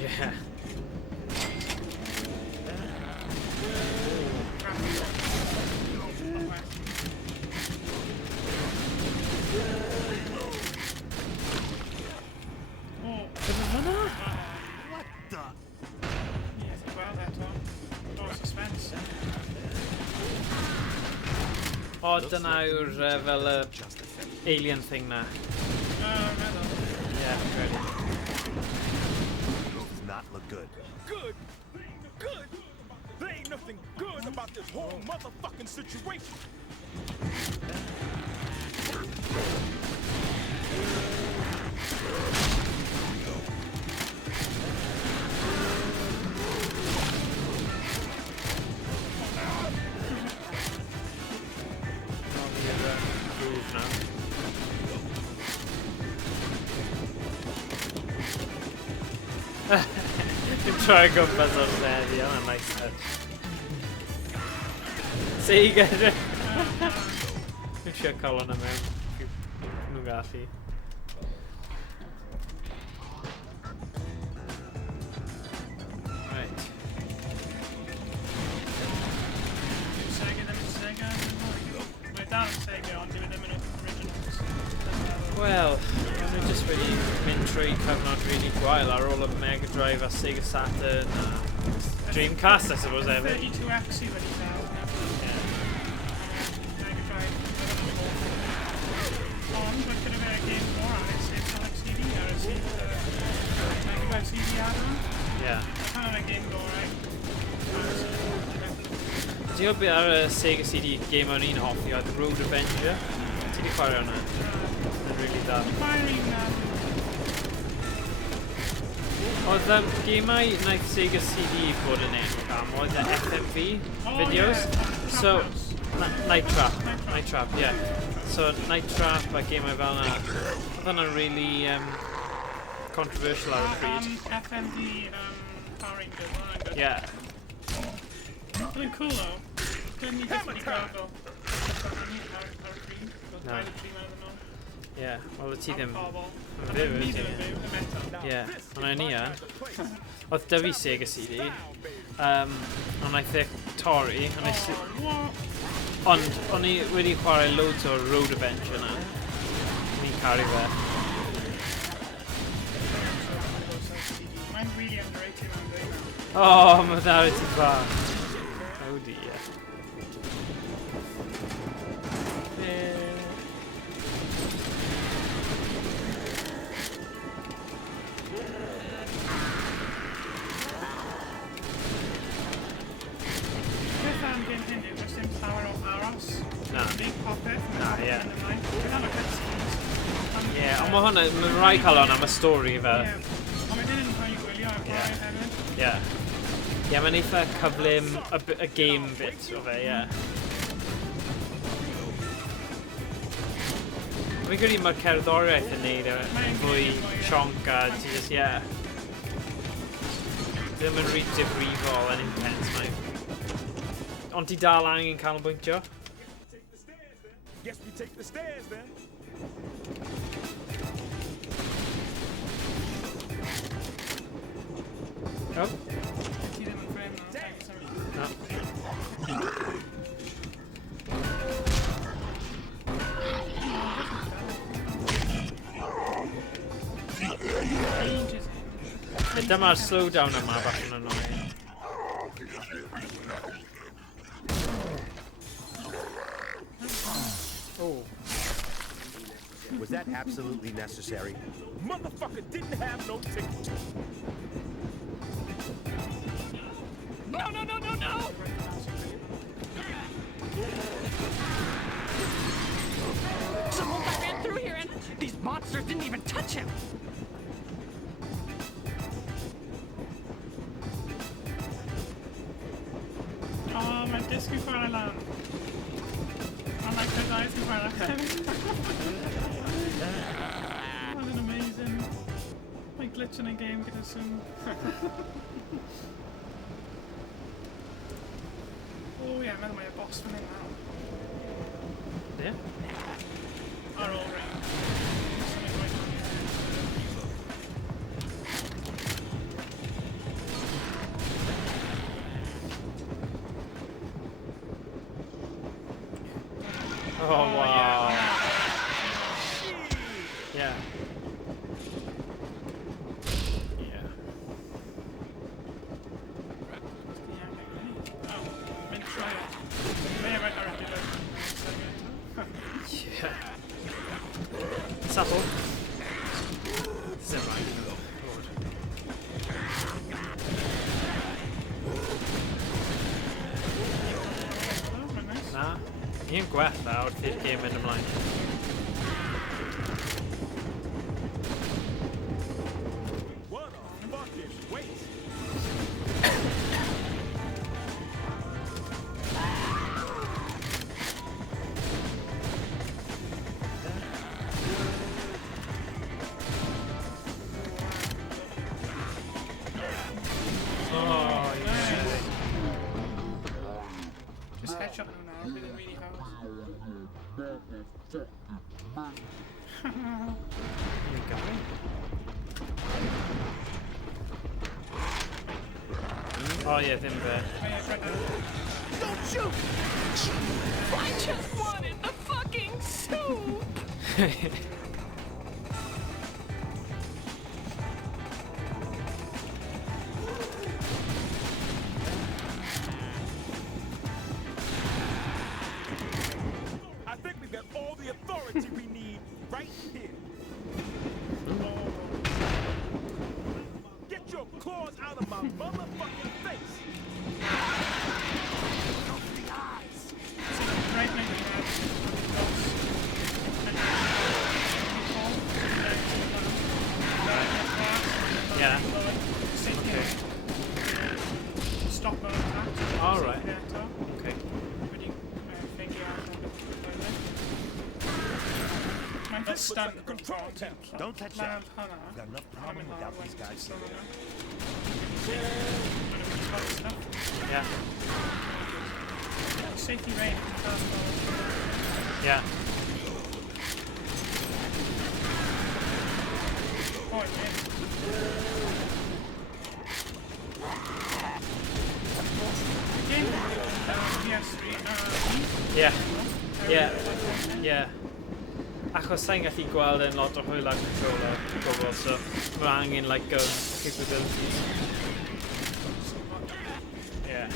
Yeah. What the? Yes, well, that's all. Oh, suspense. O, dyna yw'r fel alien thing na. Yeah, good. Does not look good. Good? Good? There ain't nothing good about this whole motherfucking situation. Try to go buzz off there, yeah, nice touch. See, you guys. I'm sure Calan am mewn. Nhw'n gallu. Right. Well, I'm just really mynd trwy cyfnod really gwael ar ôl y Mega Drive a Sega Saturn a Dreamcast, I suppose, hefyd. 32X i wedi cael. Mega Drive. Ond, mae gyda fe game more ar sef Sonic CD ar y Mega Drive CD add-on. Yeah. Kind of a game more, right? Ti'n gwybod beth ar y Sega CD game o'r un hoffi oedd Road Avenger? Ti di chwarae hwnna? Yn really da. Oedd gemau naeth Sega CD bod yn enw am, oedd y FMV videos. So, Night Trap, yeah. So, Night Trap a gemau fel yna. Oedd hwnna'n really controversial ar y pryd. FMV Power Rangers, hwnna'n good. Yeah. Oedd yn cool though. Dydyn ni jyst wedi gweld o. Ar y pryd. No. Yeah, wel ti ddim yn fyw, Ni wyt ddim yn ti? fyw, ddim eto. Yeah, ond ni yn. Oedd dy fi Sega CD, ond naeth e torri, ond o'n i wedi chwarae loads o Road Avenger yna. O'n i'n caru fe. Mae'n really underrated mae'n dweud. Oh, mae dda wedi bach. Oh dear. Beth am gen hyn yw, does dim llawer o aros. Na. Big popeth. Na, ie. Beth am y cutscenes. Ie, ond mae hwnna, mae'n rai cael hwnna am y stori fe. Ond mae hyn yn rhoi gwylio ar gwaith hefyd. Ie. Ie, mae'n eitha cyflym y game bit o fe, ie. Fi'n credu mae'r cerddoriaeth yn neud yn fwy sionc a ti just, ie. Ddim yn rhy difrifol yn intense, mae. Ond ti dal angen canolbwyntio? Guess we take the stairs then. Oh. Ti ddim yn ffrem na. No. Dyma'r slowdown yma bach yn annoying. Oh. Was that absolutely necessary? Motherfucker didn't have no ticket. No, no, no, no, no! Suppose I ran through here and these monsters didn't even touch him. Oh, mae'n disg i chwarae lan. I like the dice i chwarae lan. That was amazing. Mae'n glitch yn y game gyda soon. Oh yeah, meddwl mae y boss fan hyn nawr. Yeah? Ar ôl ring. Oh, wow. Yeah. Yeah. Yeah. Supple. Semi. Na. Ni'n gwella wrth i'r gêm mynd ymlaen. What a fucking waste. Oh, yeah. Just headshot him now, really, really hard. Oh yeah, ddim fe. Don't shoot! I just wanted the fucking soup! I think we've got all the authority we need right here. Get your claws out of my motherfucking face! Open the eyes! Right now we have Yeah. Okay. Stop that. All right. Okay. Mae'n just stand the control tent. Don't touch that. I've got enough problem without these guys. Yeah. Safety rain. Yeah. Oh, man. Yeah. Yeah. Yeah. Achos sa'n gallu gweld yn lot o hwyl ag controller pobl, so mae angen like ghost capabilities. Yeah.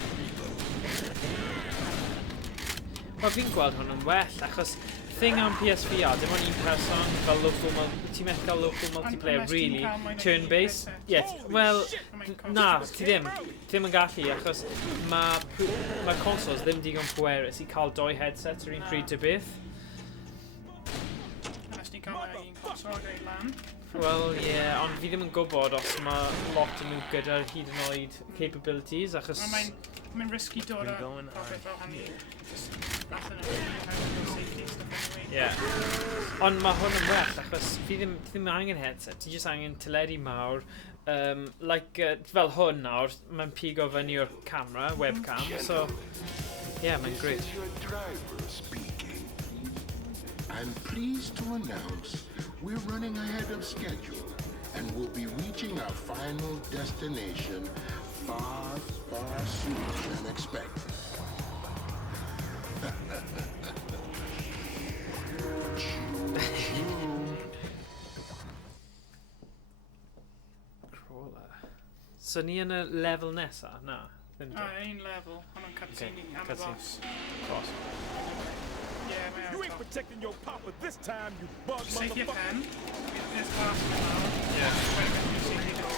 Wel fi'n gweld hwn yn well, achos thing am PSVR, dim ond un person fel local ti'n methu cael local multiplayer really turn-based. Yeah, well, na, ti ddim yn gallu, achos mae consoles ddim digon pwerus i cael doi headsets yr un pryd to beth. Wel, yeah, ond fi ddim yn gwybod os mae lot yn nhw gyda'r hyd yn oed capabilities, achos... Mae'n risky dod o popeth fel hynny. allan o safety stuff anyway. Ie. Ond mae hwn yn well, achos fi ddim angen headset, ti jyst angen teledu mawr. Fel hwn nawr, mae'n pigo fyny o'r camera, webcam, so yeah, mae'n great. This is your driver speaking. I'm pleased to announce we're running ahead of schedule and we'll be reaching our final destination far, far sooner than expected. So ni yn y level nesa? Na. Un level, ond yn cutscene am y boss. Boss. Yeah, You ain't protecting your papa this time, you bug Save your motherfucker. pen. There's glass in the mouth. Yeah. Wait a minute, you see the door.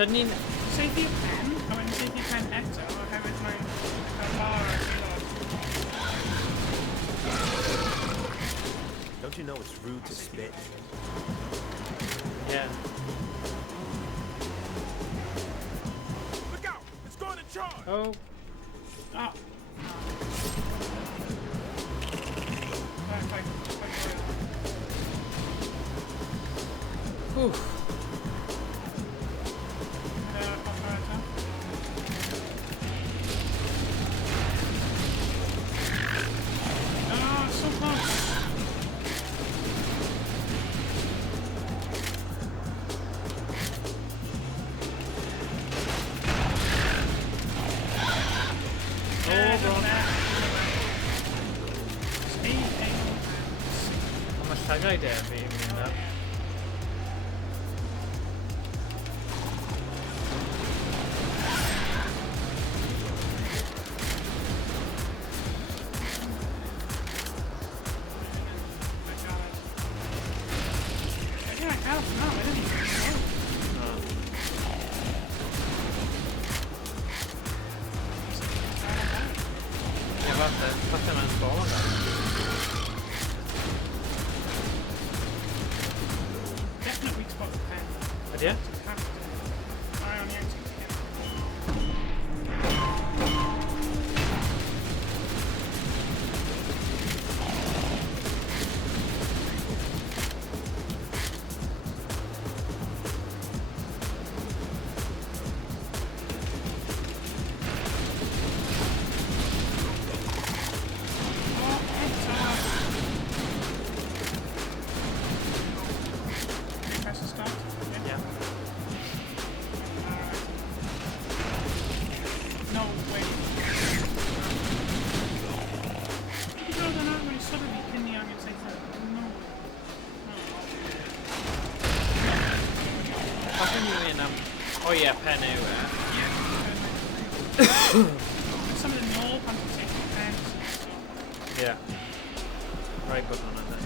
So ni'n... Save your pen, a wedyn save your pen eto, oherwydd mae'n bar ar aelod. Don't you know it's rude to spit? Yeah. Look out! It's going to charge! Oh. Oh. Whew. Llagau de fi yn mynd ar. Falle mae'n bol yn Definitely spot the pen. Ydy e? Eye on you. Oh yeah, pen yw e. Some of the null pan ti'n take pens. Yeah. Right, bod hwnna then.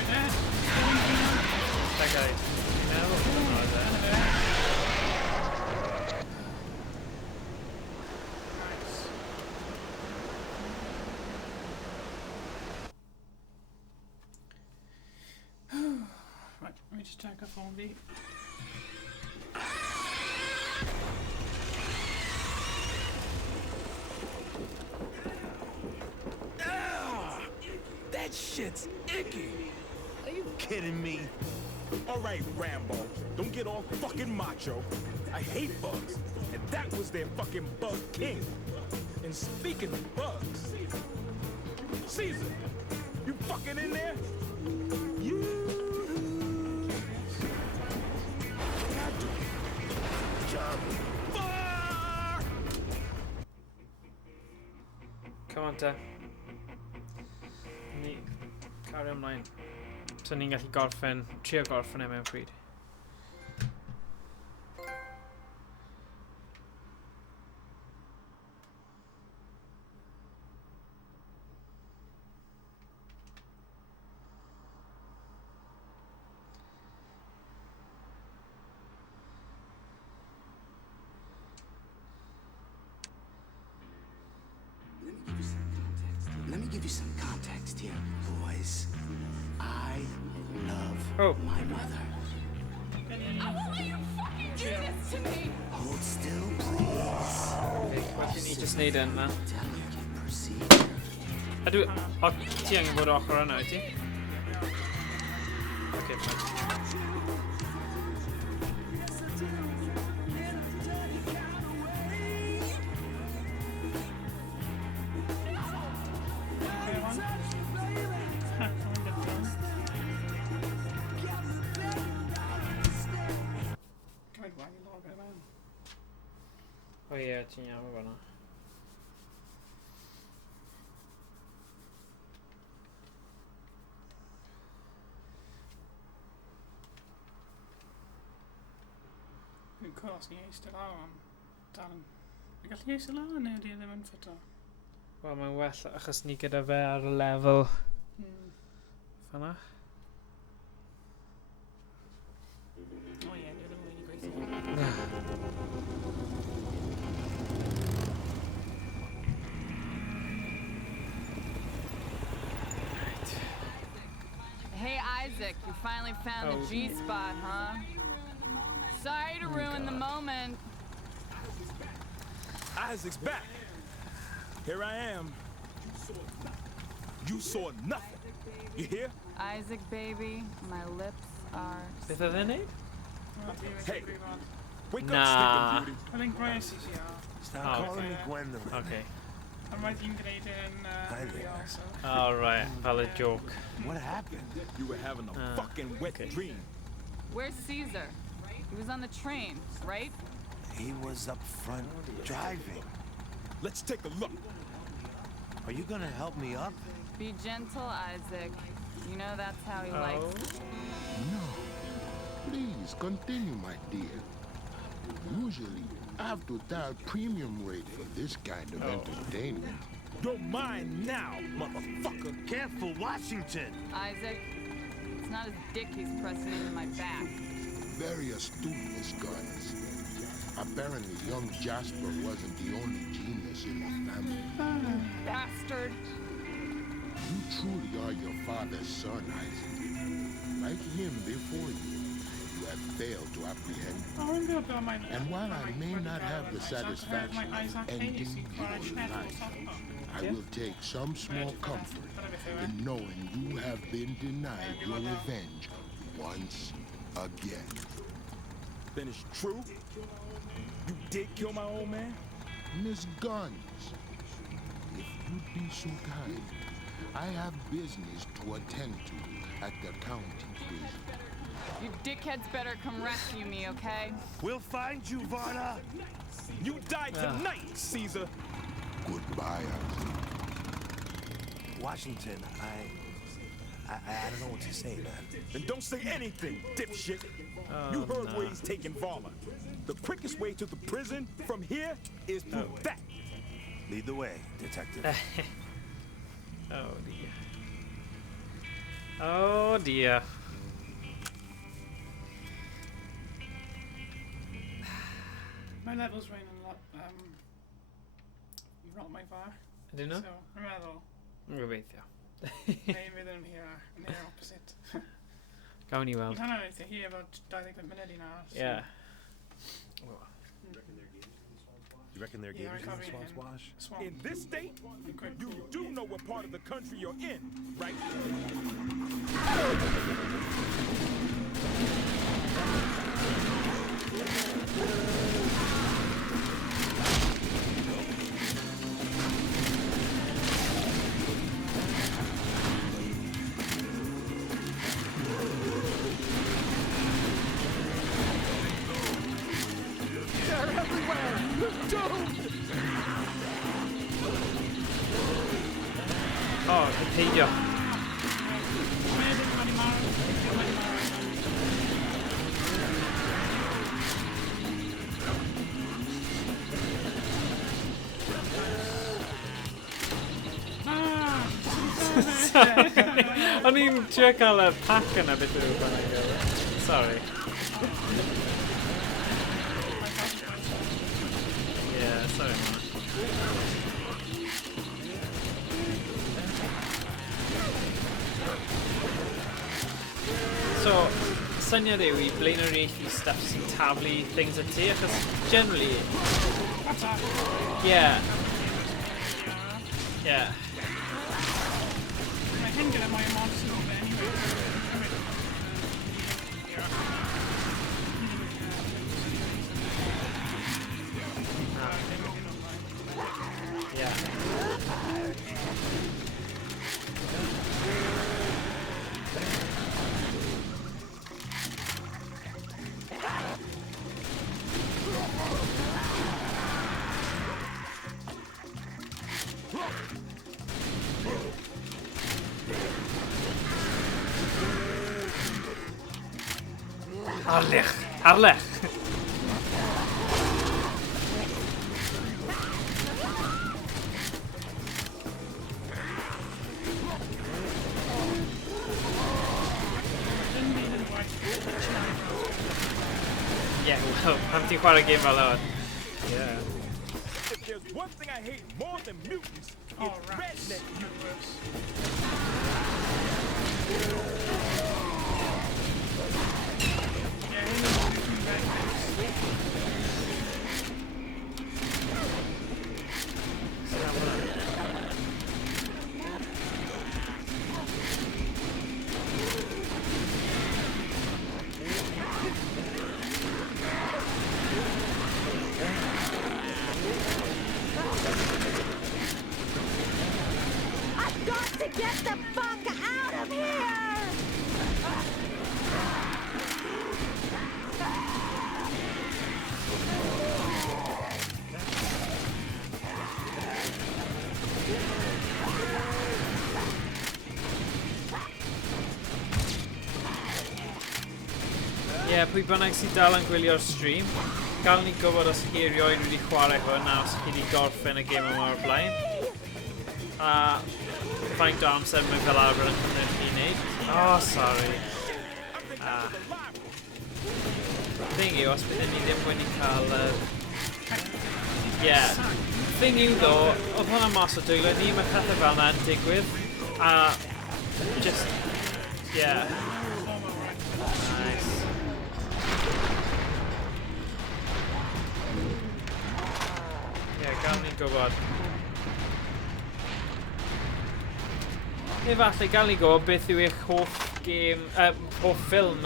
right there. That guy. Right, let me just check a phone beat. That shit's icky. Are you kidding me? Alright, Rambo, don't get all fucking macho. I hate bugs, and that was their fucking bug king. And speaking of bugs, Caesar, you fucking in there? Come on te. Ni cario ymlaen. So ni'n gallu trio gorffen mewn pryd. Let me give you some context here, boys. I love my mother. I won't let you fucking do this to me! Hold still, please. Wedyn ni jyst neud yn ma. Delicate procedure. Ydw... O, ti angen bod ochr yna, wyt ti? Ok, fine. O ie, ti'n iawn o fanna. Dwi'n cwrs ni eistedd lawr am dal yn... Dwi'n gallu eistedd lawr neu ydy ddim yn ffito? Wel, mae'n well achos ni gyda fe ar y lefel fanna. O ie, dwi ddim yn gweithio. Hey Isaac, you finally found the G-spot, huh? Sorry to ruin the moment. Isaac's back. Here I am. You saw nothing. You hear? Isaac, baby, my lips are... Beth oedd e'n neud? Hey, wake Nah. up, Sleeping Beauty. I think Grace is Stop calling me Gwendolyn. Okay. I'm writing grade in also. Alright, fel y joke. What happened? You were having a fucking wet dream. Where's Caesar? He was on the train, right? He was up front driving. Let's take a look. Are you gonna help me up? Be gentle, Isaac. You know that's how he likes. No. Please continue, my dear. Usually, I have to dial premium rate for this kind of entertainment. Don't mind now, motherfucker. Careful, Washington. Isaac, it's not his dick he's pressing into my back. Very astute, Miss Guns. Apparently, young Jasper wasn't the only genius in the family. Bastard. You truly are your father's son, Isaac. Like him before you have failed to apprehend. And while I may not have the satisfaction of ending your life, I will take some small comfort in knowing you have been denied your revenge once again. Then it's true? You did kill my old man? Miss Guns, if you'd be so kind, I have business to attend to at the county prison. You dickheads better come rescue me, okay? We'll find you, Varna. You die tonight, Caesar. Goodbye, Isaac. Washington, I don't know what to say, man. Then don't say anything, dipshit. You heard where he's taking Varna. The quickest way to the prison from here is through that. Lead the way, detective. Oh dear. Oh Oh dear. My level's running a lot. You've not my bar. I don't know. So, I'm meddwl. Gobeithio. Neu fydd yn here, near opposite. Gawn ni weld. Dwi'n hynny'n eitha hi about 25 munud i nawr. Yeah. You reckon they're Yeah, gators in the swamp squash? In this state, you do know what part of the country you're in, right? They're everywhere! We're doomed! Oh, the peidio. O'n i'n trio cael y pack yna beth yw'n gwneud. Sorry. Yeah, sorry man. So, syniad yw I blaenoriaethu stuff sy'n taflu things at ti, achos generally... Yeah. Yeah. Mae hyn gyda mae monster o fe anyway. Yeah. Harlech! Harlech! Yeah, well, I'm ti'n chwarae game fel hwn. Yeah. If there's one thing I hate more than mutants, it's redneck mutants. I've got to get the fuck out of here! Yeah, pwy bynnag sydd dal yn gwylio'r stream, gael ni gwybod os chi erioed wedi chwarae hwn a os chi wedi gorffen y gêm yma o'r blaen. A faint o amser mae fel arfer yn cymryd chi wneud. Oh, sorry. Thing yw, os bydden ni ddim wedi cael... Yeah. Thing yw ddo, oedd hwnna mas o dwylo ni, mae pethau fel yna yn digwydd. A... just... yeah. Nice. Gael ni'n gwybod. Efallai gael ni gwybod beth yw eich hoff game, hoff ffilm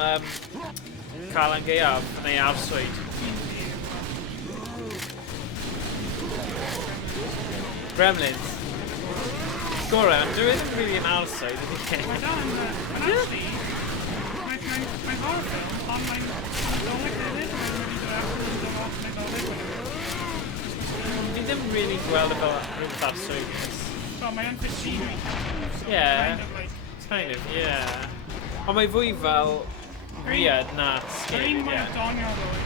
Calan Gaeaf neu arswyd. Gremlins. Gorau, ond dwi ddim really yn arswyd, ydy chi? Mae dan, actually, mae'n horror film, ond mae'n doleg hefyd, mae'n wedi dod allan yn dod off neu doleg. Fi ddim really gweld y fel rhywbeth arswyd. So mae'n Christine. Yeah, kind of, yeah. Ond mae fwy fel weird na scary, yeah. Mae'n yeah. donio ddo i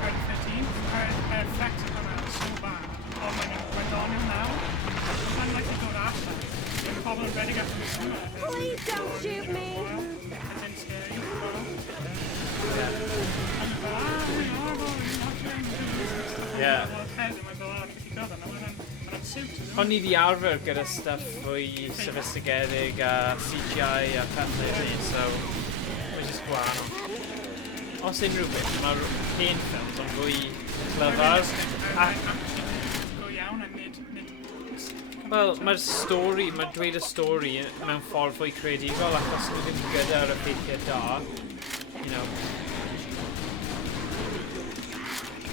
2015, yr effect yna so bad, ond mae'n donio nawr. Mae'n like i dod allan. Mae'n pobl yn redig allan y summer. Please don't shoot me! Yeah. O'n i di arfer gyda stuff fwy sophystigedig a CGI a pethau ni, so mae'n just gwahanol. Os unrhyw beth, mae'r hen ffilms yn fwy clyfar. Wel, mae'r stori, mae'n dweud y stori mewn ffordd fwy creadigol ac os nhw ddim gyda'r effeithiau da, you know.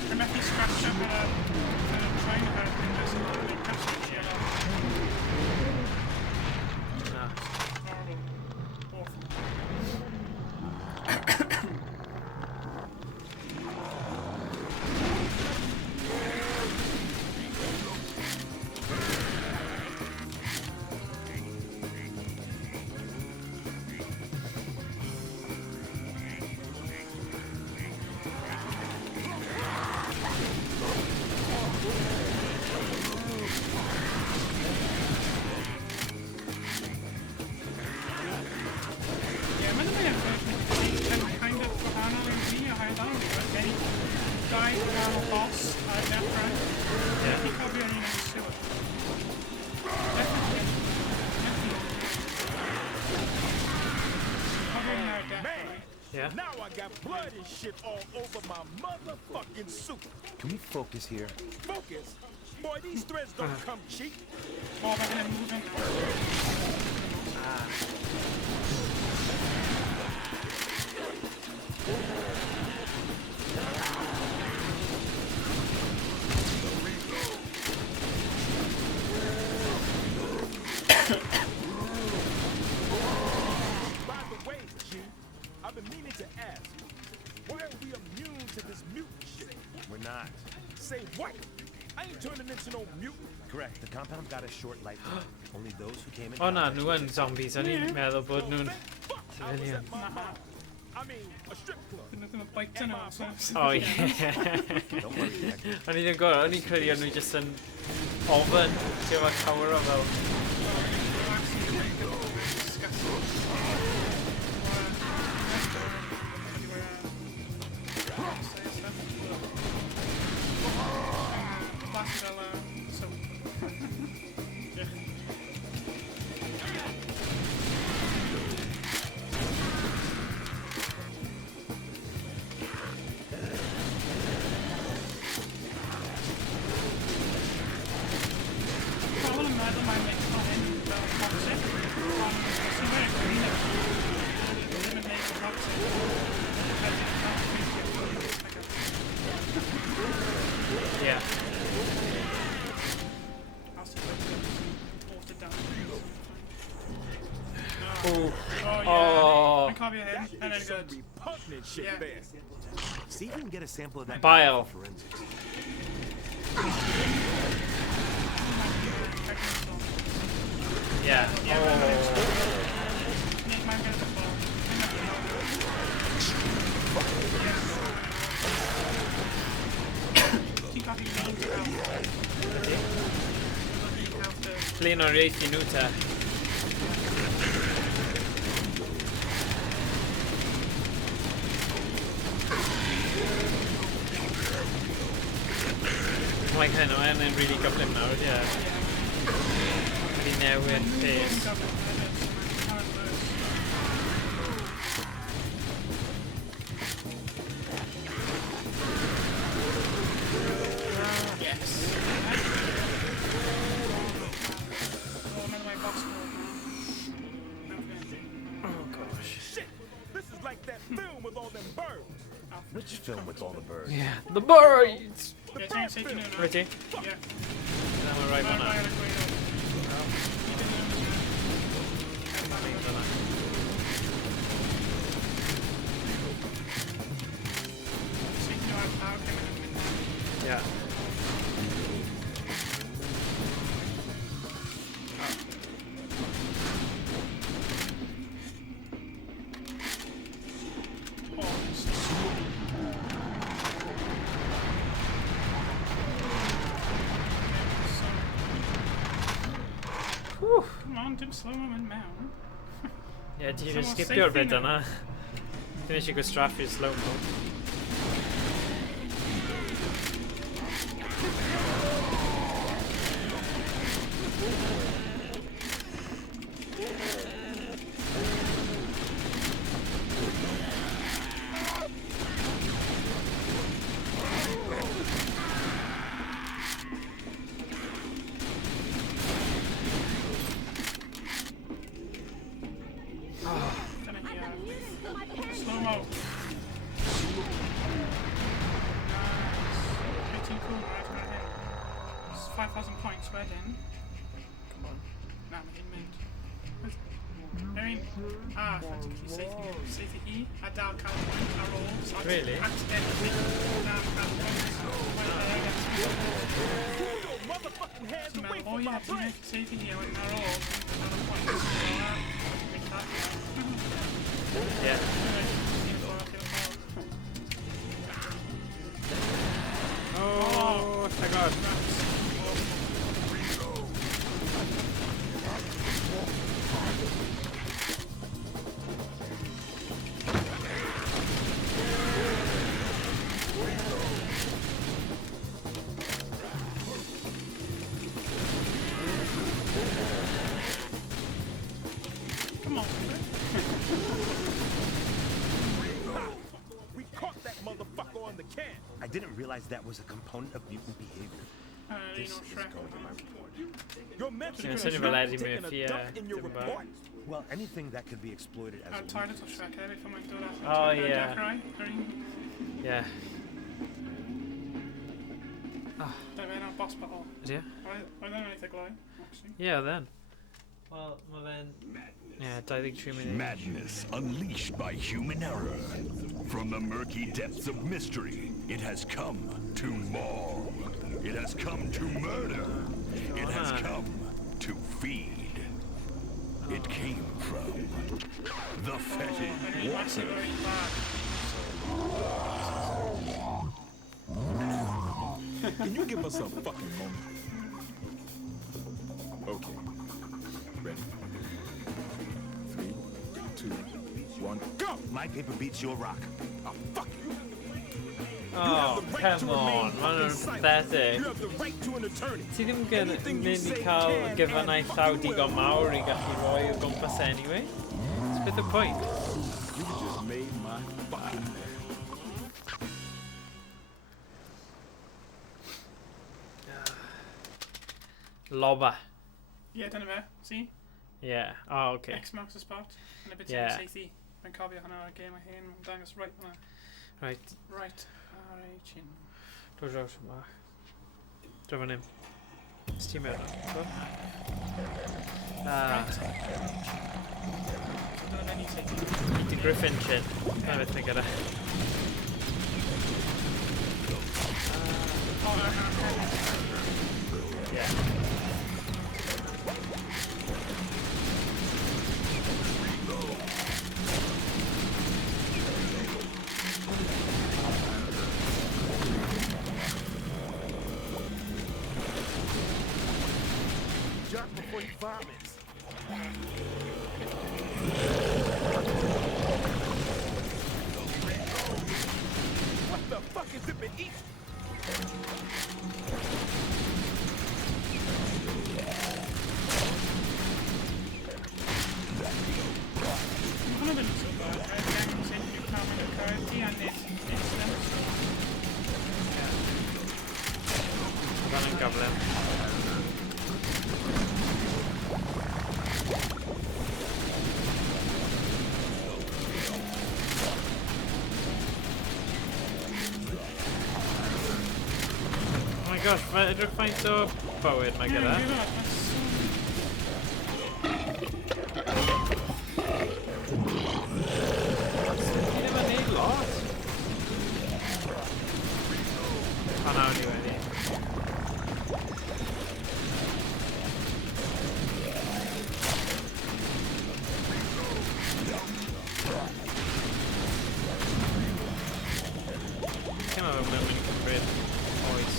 Yn methu scratch up yn y train of it, Now I got blood and shit all over my motherfucking suit. Can we focus here? Focus? Boy, these threads don't come cheap. By the way, G, I've been meaning to ask, why are we immune to this mutant shit? We're not. Say what? I ain't turning into no mutant. Correct. The compound got a short life. Only those who came in. O na, nhw yn zombies. O'n i'n meddwl bod nhw'n civilian. I mean, a strip club. Oh yeah. O'n i'n gwybod, o'n i'n credu o'n nhw jyst yn ofyn. Ti'n fawr cawr o fel. Yeah. Oh. Oh. And then good. Repugnant shit there. See if we can get a sample of that. Bile. Yeah. Plain or race Nuta. Like I know, and then really got them now, yeah. Really now in pace. Yes. Oh gosh. Shit! This is like that film with all them birds. Which film with all the birds? Yeah, the birds! Yeah. Ready? Now we're right on that. Yeah. Come on, dim slow him mewn. Yeah, do you skip your bit yna? Dwi'n eisiau gwastraffu'r slow-mo. Slow-mo. 18 cool, right? It's 5,000 points, right in. Come on. Nah, I'm in mint. I mean, safety E, I dial Calan, I roll, so I really? Accidentally dial Calan. Oh yeah, safety E, I went and I rolled, another point. Yeah. Oh, my God. Come on. We caught that motherfucker on the can. I didn't realize that was a component of mutant behavior. This is going in my report. You're mentioning taking a dump in your report. Well, anything that could be exploited as a Toilet or Shrek, I if I might do that. Oh, yeah. Yeah. Oh. Don't mean a boss battle. Yeah. I don't really think like, actually. Yeah, then. Well then. Yeah, 23 minutes. Madness unleashed by human error. From the murky depths of mystery, it has come to maul. It has come to murder. It has come to feed. It came from the fetid water. Can you give us a fucking moment? Okay. Ready? 3, 2, 1, go! My paper beats your rock. Oh, fuck you! Oh, come on, ma'n pathetic. Ti ddim yn mynd I cael gyfanaeth llaw digon mawr I gallu rhoi o gwmpas anyway? It's bit the point. You just made my fucking day. Loba. Yeah, dyna fe, see? Yeah, oh, okay. X marks the spot, and a bit Yeah. safety. Mae'n cofio hwnna o'r game a hyn, mae'n dangos right hwnna. Right. Right, R-H-in. Dod draws yma. Draw fan hyn. Sti mewn. Peter Griffin chin. Na beth fi'n gyda. Yeah. Jump before he vomits. What the fuck is it been eating? One of them is so bad, right? The guy comes in, you come in the currency and it's instant. Van yn gyflym. Oh my gosh, mae edrych faint o bywyd mae gyda. Ti ddim yn neud lot. O nawr ni wedi. Come on, mae'n mynd I cymryd oes.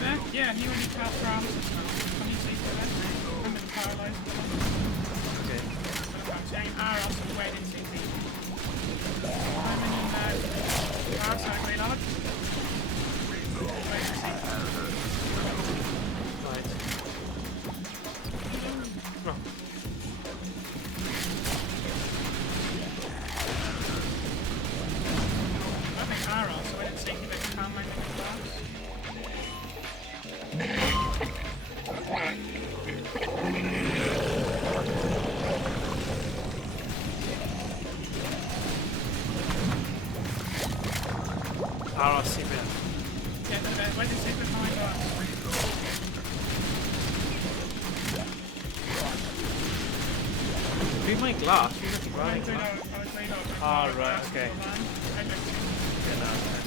bit. Yeah, he only can't paralysis now. Can you take that? I'm going to paralyze him. Okay. I'm saying Aros and where did he be? I'm in Aros, I agree not. Right. Oh. I think Aros, so I didn't see him if he can't mind him as well. Aros, see me. Yeah, where did he take the mind off? Read my glass. You look right. Ah, right, okay. Yeah, no, okay.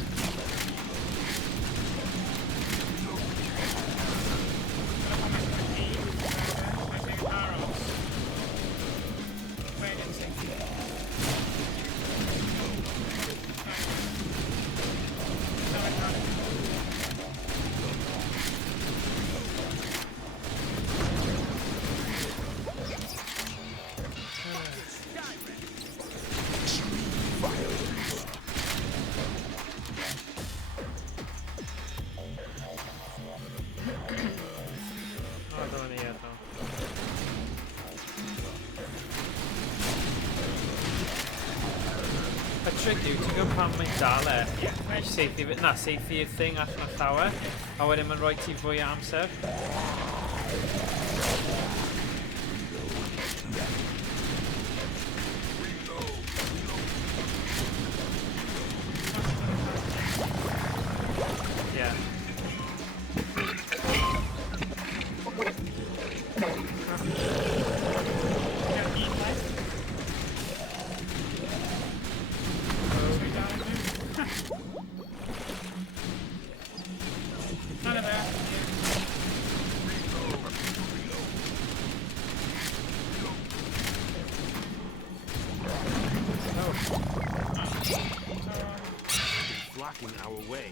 Trick you to go pan my dale. Seithi y thing allan o'r llawer. A wedyn mae'n rhoi ti fwy o amser. Yeah. Blocking our way.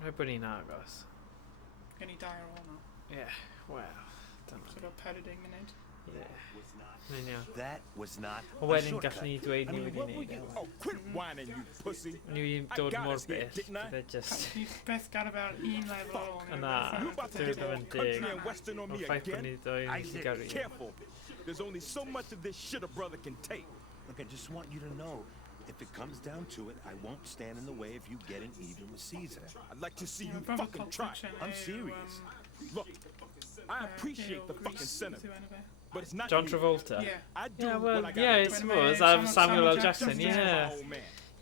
Everybody agos. Can he die or all now? Yeah, well, don't know. Sort of parroting in it. Yeah. That was not. Wedyn gallwn ni dweud ni wedi neud. Oh, quit whining, you pussy. Ni wedi dod mor beth. They're just... Beth got about un level. Yna, dwi ddim yn dig. Ond ffaith bod ni dweud yn gyrru. Careful. There's only so much of this shit a brother can take. Look, I just want you to know, if it comes down to it, I won't stand in the way of you getting even with Caesar. I'd like to see you fucking try. I'm serious. Look, I appreciate the fucking sinner, but it's not John Travolta? Yeah. Yeah, well, yeah, I suppose. Samuel L. Jackson, yeah.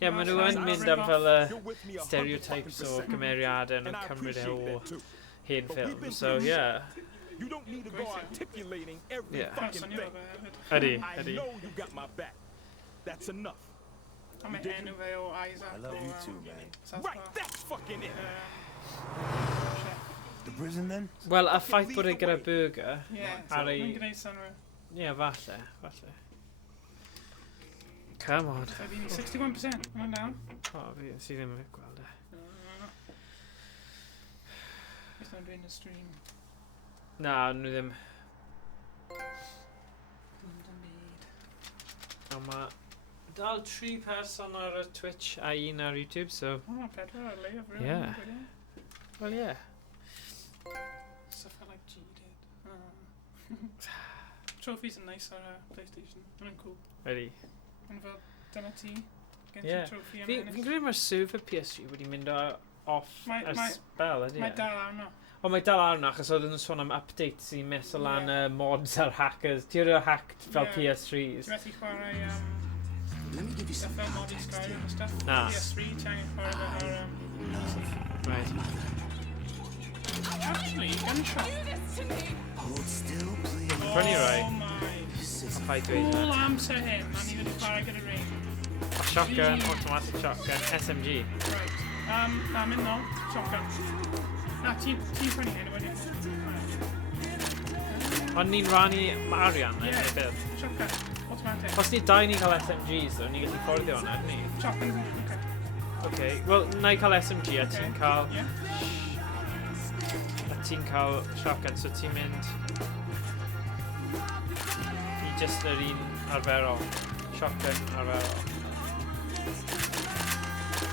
Yeah, maen nhw yn mynd am fel stereotypes o gymeriadau yn cymryd o hen ffilm, so yeah. You don't need to go articulating every fucking thing. Ydy. I know you got my back. That's enough. I love you too, man. Right, that's fucking it. The prison then? Wel, a ffaith bod e gyda burger. Yeah, ar ei... mae'n gwneud synwyr. Yeah, falle. Come on. So fi'n 61%, I'm down. O, fi sydd ddim yn gweld e. Beth o'n dwi'n y stream. Na, nhw ddim. O, mae dal 3 person ar Twitch a 1 ar YouTube, so... Oh, pedwar ar leia, really. Yeah. Well, yeah. Stuff I like G did. Trophies are nice ar PlayStation. They're cool. Ready? And fel, dyna ti. Gen ti Yeah. trophy am Fi'n credu mae'r server PS3 wedi mynd off ar spell, ydy? Mae dal arno. O, mae dal arno, achos oedd yn sôn am updates sy'n mes o lan mods ar hackers. Ti'n rhaid hacked fel PS3s? Ti'n methu chwarae stuff fel mod i Skyrim and stuff. Na. PS3, ti'n angen chwarae fel Right. Actually, gunshot. Hold still, please. Prynu rai. Oh my. Paid dweud All na. amser hyn, a ni wedi chwarae gyda ring. Shotgun, automatic shotgun, SMG. Right. Na, mynd nôl. Shotgun. Na, ti'n prynu hyn wedi. Ond ni'n rannu Marian, neu beth? Shotgun. Automatic. Os ni dau ni'n cael SMGs, ddo, ni'n gallu fforddio hwnna, ydyn ni? Shotgun, Okay, wel, na i cael SMG a ti'n cael... A ti'n cael shotgun, so ti'n mynd... I just yr un arferol. Shotgun arferol.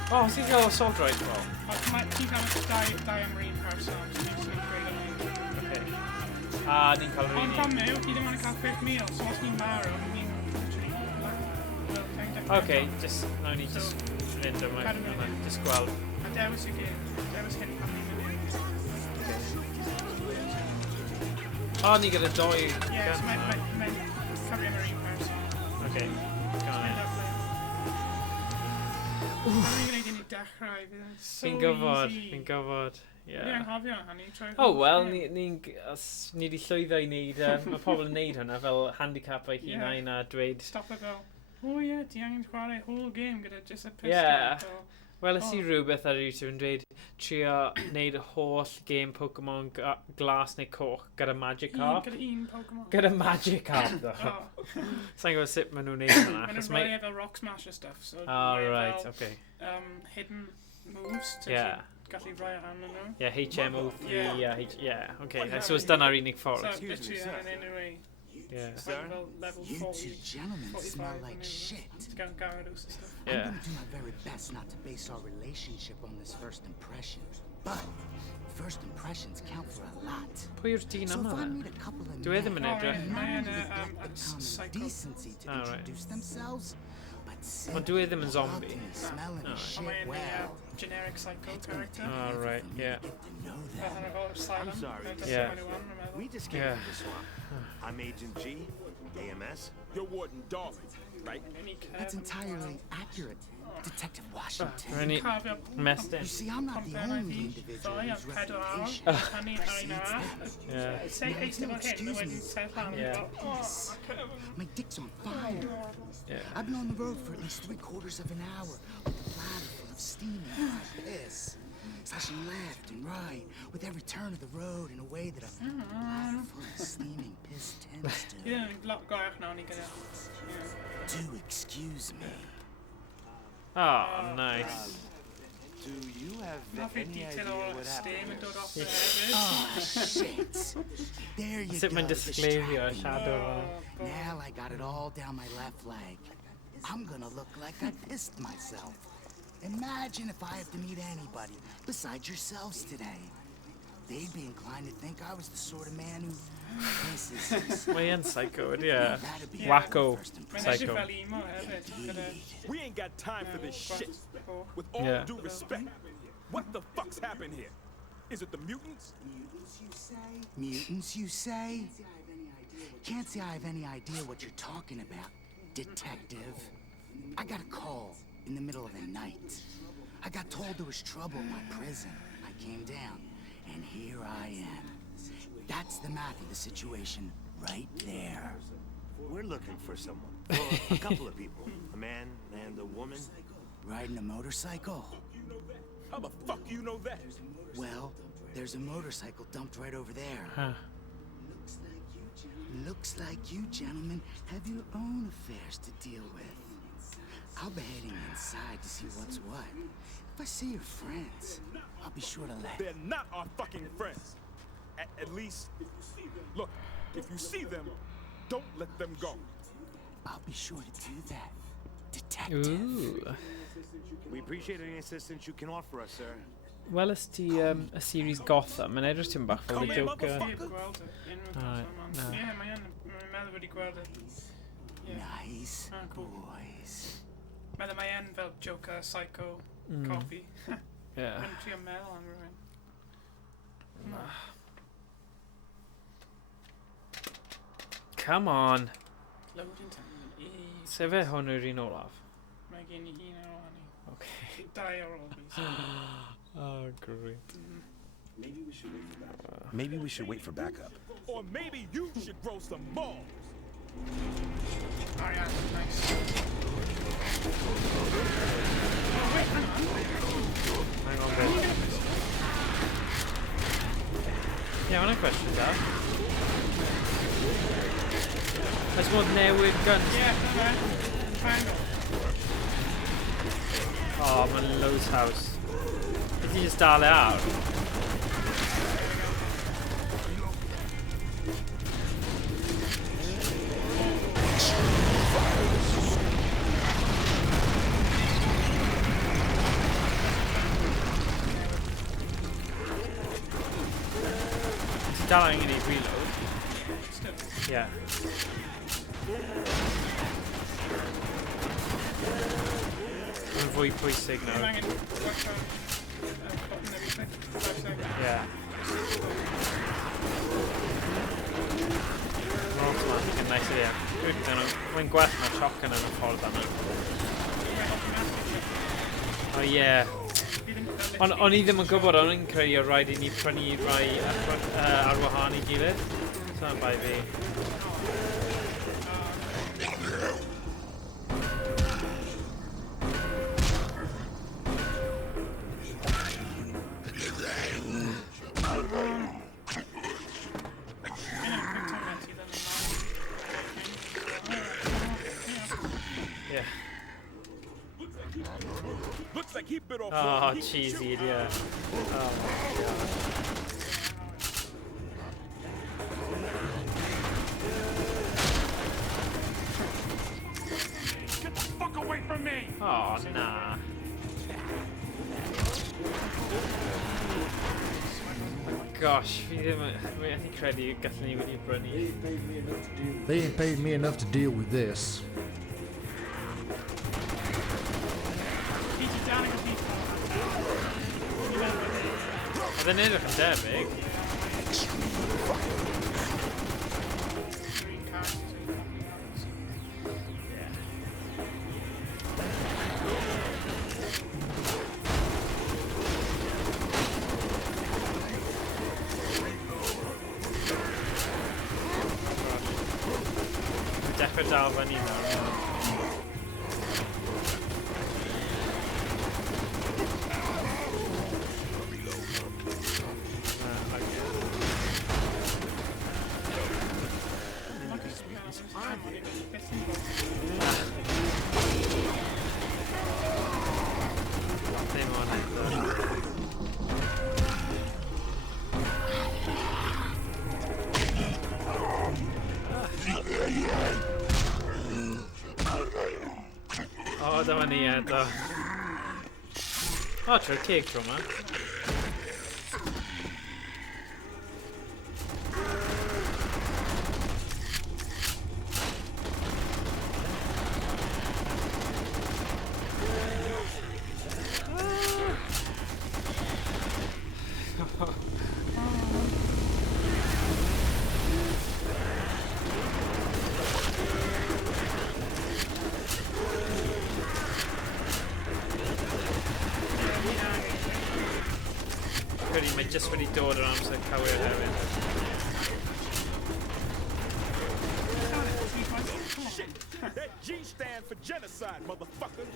O, os ti'n cael assault rifle? Ti'n cael dau am un person, so ni'n sy'n gweud am un. Okay. A ni'n cael yr un... Ond tam yw, ti ddim yn cael 5,000, so os ni'n marw, ni'n... Okay, just... No, ni just... Fynd yma, just gweld. A dewis y gyd. Dewis hyn pan ni'n mynd. O, ni gyda doi... Ie, so mae'n cyfri am yr un person. Okay. Mae'n gwneud i ni dechrau, fydd yn so Fi'n gyfod, easy. fi'n gyfod. Fi'n anghofio hynny. O, wel, ni wedi llwyddo i wneud... Mae pobl yn wneud hwnna fel handicap ei hunain a dweud... Stop it fel. O ie, ti angen chwarae whole game gyda just a pistol. Yeah. Wel, ys i rhywbeth ar YouTube yn dweud trio wneud y holl game Pokemon glas neu coch gyda Magikarp. Gyda un Pokemon. Gyda Magikarp, ddo. Sa'n gwybod sut maen nhw'n neud hwnna. Maen nhw'n rhoi efo Rock Smasher stuff. So right, okay. Hidden moves. Yeah. Gallu rhoi ar nhw. Yeah, HMO3, yeah, okay. So it's done ar unig ffordd. So, literally ar an anyway. Yeah. Level You 40, two gentlemen 45 smell like shit. Yeah. I'm gonna do my very best not to base our relationship on this first impression. But first impressions count for a lot. Pwy yw'r dyn So yma? if I meet a couple of Dwi ddim yn edrych. men decency to introduce themselves, but Ond dwi ddim yn zombie. smelling No. shit well. Generic psycho character. Oh, right, yeah. I'm sorry. Yeah. We just came from the swamp. I'm Agent G, AMS. You're Warden Darling, right? That's entirely accurate, Detective Washington. Really messed in. You see, I'm not the only individual whose reputation Yeah. My dick's on fire. Yeah. I've been on the road for at least 3/4 of an hour with a bladder full of steaming hot piss. Slashing left and right with every turn of the road in a way that a bladder full of steaming piss tends to. Do excuse me. Oh, nice. Do you have any idea what happened? Oh, shit. There you Sut go. mae'n disgleirio y shadow. Now I got it all down my left leg. I'm gonna look like I pissed myself. Imagine if I have to meet anybody besides yourselves today. They'd be inclined to think I was the sort of man who pisses. Mae yn psycho, yeah. Wacko psycho. We ain't got time for this shit. With all Yeah. due respect, what the fuck's happened here? Is it the mutants? Mutants, you say? Can't say I have any idea what you're talking about, detective. I got a call in the middle of the night. I got told there was trouble in my prison. I came down, and here I am. That's the math of the situation right there. We're looking for someone. Well, a couple of people. A man and a woman. Riding a motorcycle? How the fuck you know that? Well, there's a motorcycle dumped right over there. Huh. Looks like you gentlemen have your own affairs to deal with. I'll be heading inside to see what's what. If I see your friends, I'll be sure to let... They're not our fucking friends. At least, look, if you see them, don't let them go. I'll be sure to do that, detective. Ooh. We appreciate any assistance you can offer us, sir. Welys ti y series Gotham, yn edrych ti'n bach fel y Joker. Alright, no. Ie, mae'n meddwl wedi gweld e. Nice Cool. boys. Meddwl mae'n fel Joker, Psycho, copy. Yeah. Mae'n trio meddwl am rhywun. Come on. Loading time. Se fe hwn yw'r un olaf? Mae gen I un o hynny. Okay. Dau ar ôl fi. Oh, great. Maybe we should wait for backup. Or maybe you should grow some balls. Oh yeah, nice. Wait, Hang on, bit. Yeah, I'm gonna question that. Oes mod newid guns? Yeah, triangle. Oh, mae'n Lowe's house. Did you just dial it out? Is dal angen I reload? Yeah. Mae'n fwy pwysig nawr. Yeah. Mae'n automatic yn nice idea. Mae'n gwell na shotgun yn y ffordd yna. Oh yeah. O'n I ddim yn gwybod, o'n i'n credu o rhaid I ni prynu rai ar wahân I gilydd. So yn bai fi. Yeah. Looks like he bit off. Oh, cheesy idiot. Oh my god. Get the fuck away from me! Oh, nah. Gosh, fi ddim yn credu gallwn ni wedi brynu. They ain't paid me enough to deal with this. Oedd e'n edrych yn debyg. Dechrau dal fyny nawr. O, dyma ni eto. O, trwy'r ceg tro yma. Mae jyst wedi dod yr amser cywir hefyd. That G stand for genocide, motherfucker.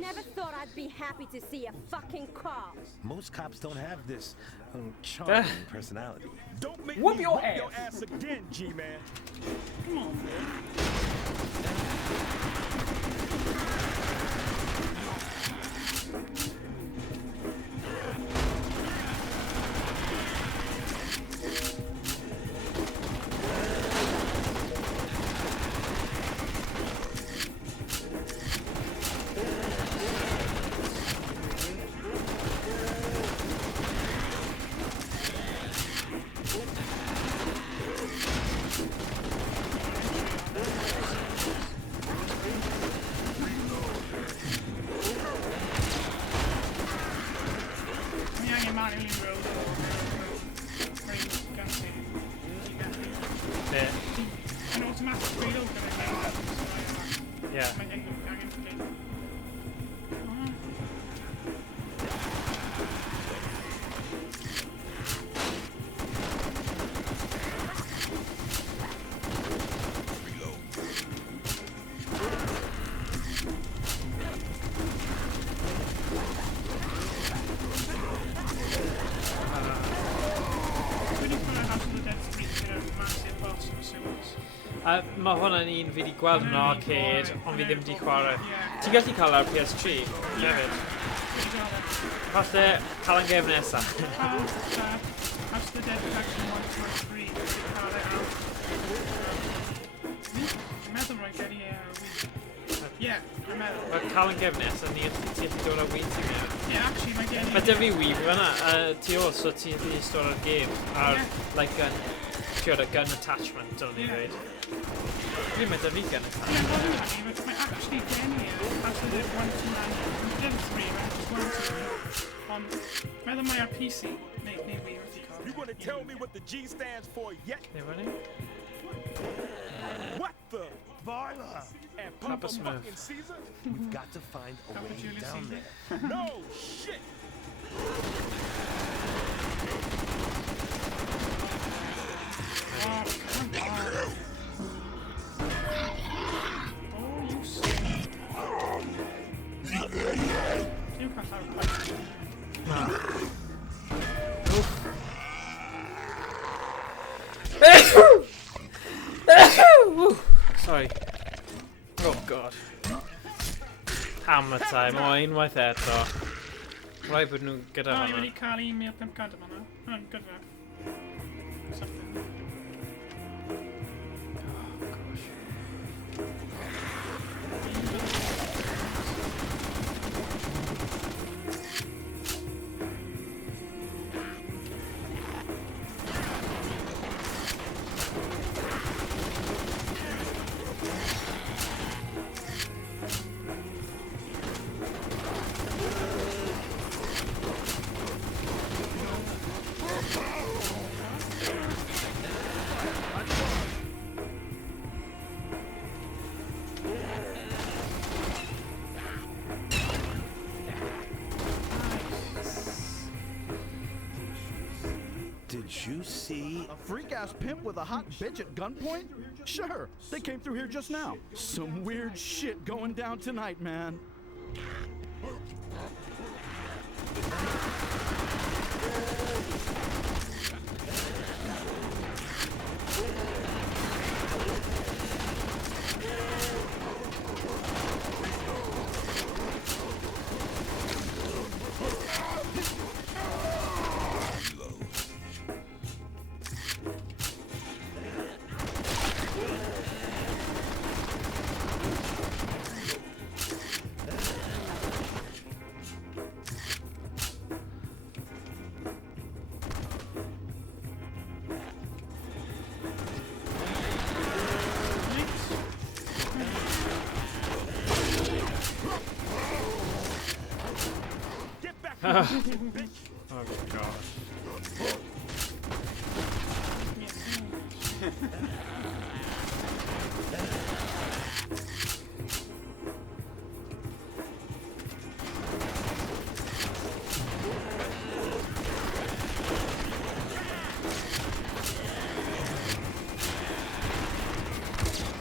Never thought I'd be happy happy to see a fucking cop. Most cops don't have this charming personality. Don't make Whoop me your whoop ass. your ass again, G-Man. Come on, man. Mae hwnna'n un fi wedi gweld yn arcade, ond fi ddim wedi chwarae. Ti'n gallu cael ar PS3 hefyd? Falle Calan Gaeaf nesa. Has the Dead Collection 1, 2 and 3 wedi cael ei ar... Dwi'n meddwl rhaid gedi e ar y Wii. Ie, dwi'n meddwl. Mae Calan Gaeaf nesa, ni ti allu dod ar Wii ti'n meddwl? Ie, actually mae gen i... Mae dy fi Wii fyna, ti ôl, so ti'n allu dod ar game ar, like, a gun attachment, dylwn ni dweud. Dwi'n meddwl dy fi gun attachment. Ie, mae actually gen i e, as the Dead 1, 2 and 3, mae'n just 1, 2. Ond, meddwl mae ar PC, neu Wii wrth i cael. You gonna tell me what the G stands for yet? What the? Varla! And Papa fucking Caesar? We've got to find a way down there. No shit! Oh, come on. Oh, you sick. You can't have Sorry. Oh god. Hammer time, o unwaith eto. Rai bod nhw gyda hwnna. hwnna. Ni wedi cael 1,500 am hwnna. Hwnna'n gyda. Did you see a freak-ass pimp with a hot bitch at gunpoint? Sure, they came through here just now. Some weird shit going down tonight, man. Oh god.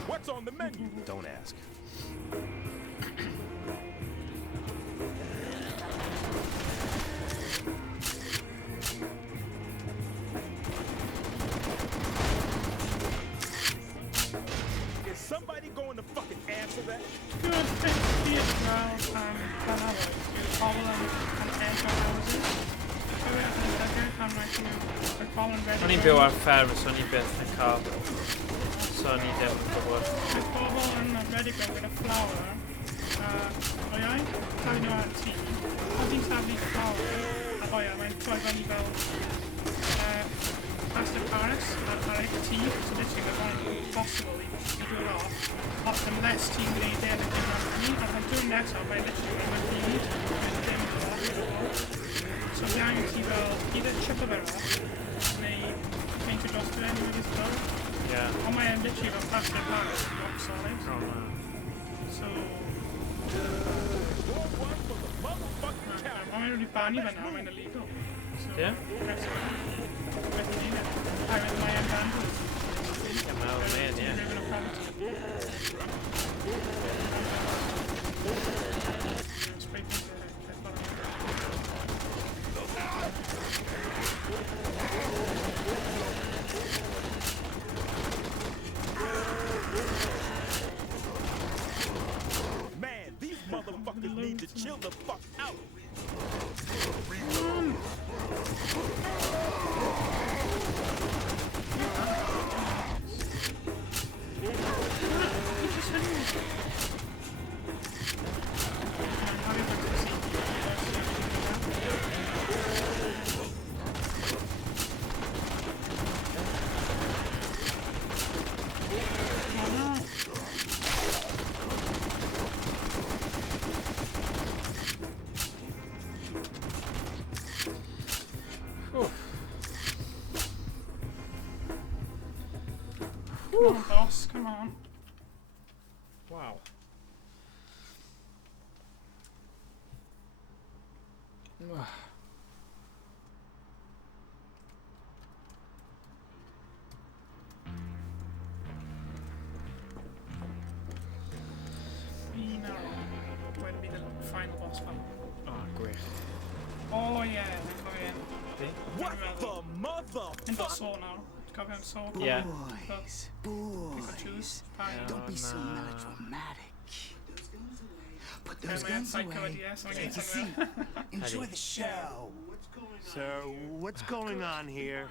What's on the menu? Don't ask. Good fifty as well, Calan, to cobble and enter houses. Go out in a second, and right here, the Calan ready. O'n i'n byw ar fferm, so o'n i byth yn cael. So o'n i ddim yn gwybod. The cobble and ready go with a flower. O ie, talu nhw ar tŷ. Os i'n taflu flower, a o ie, mae'n troi fyny fel plaster Paris ar eich tŷ, so literally mae'n one possible i do it off. Os unless ti'n gwneud e yn y gymryd ni, a mae'n dwi'n nesaf, mae'n literally mae'n byd, mae'n ddim yn off. So fi angen ti fel, either chip of it off, neu paint it off to any of this dog. Yeah. Ond mae'n literally fel plaster Paris, rock solid. Oh no. So... Mae'n rwy'n banni fe nawr, mae'n illegal. Yeah? Man, these motherfuckers need to chill the fuck out. Come on, boss, come on. Wow. When be the final boss battle? Oh, gwych. Oh yeah, they're coming in. What the mother? Into Saw now. Copy on Saw. Yeah. Boys, don't be so melodramatic. Put those guns away. Take a seat. Enjoy the show. So, what's going on here?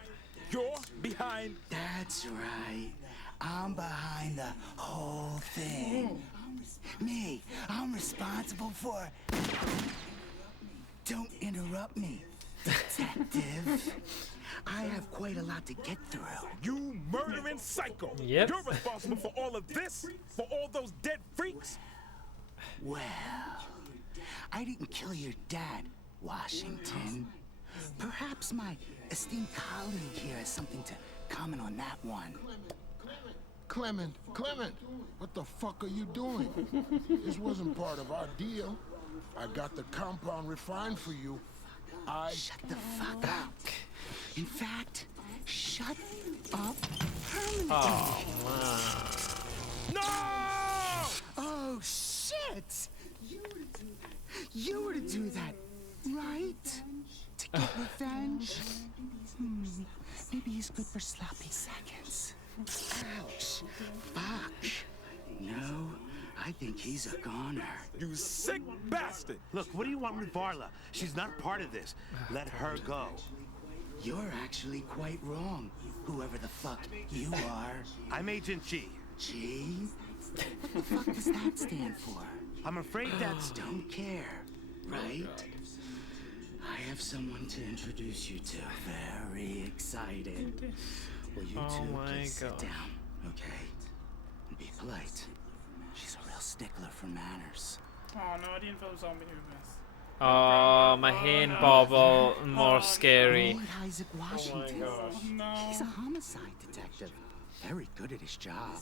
You're behind. That's right. I'm behind the whole thing. Me, I'm responsible for... Don't interrupt me, detective. I have quite a lot to get through. You murdering psycho. Yep. You're responsible for all of this? For all those dead freaks? Well, I didn't kill your dad, Washington. Perhaps my esteemed colleague here has something to comment on that one. Clement, what the fuck are you doing? This wasn't part of our deal. I got the compound refined for you. Shut the fuck up. In fact, shut up permanently. Oh, man. No! Oh, shit! You were to do that, right? To get revenge? Maybe he's good for sloppy seconds. Ouch. Fuck. No, I think he's a goner. You sick bastard! Look, what do you want with Varla? She's not part of this. Let her go. You're actually quite wrong, whoever the fuck you are. I'm Agent G. G? What the fuck does that stand for? I'm afraid that's... Don't care, right? I have someone to introduce you to. Very excited. Well, you two please sit down, okay? And be polite. She's a real stickler for manners. Oh no, I didn't feel zombie here, Beth. Oh, mae hen bobl mor scary. Meet Isaac Washington. No. He's a homicide detective. Very good at his job.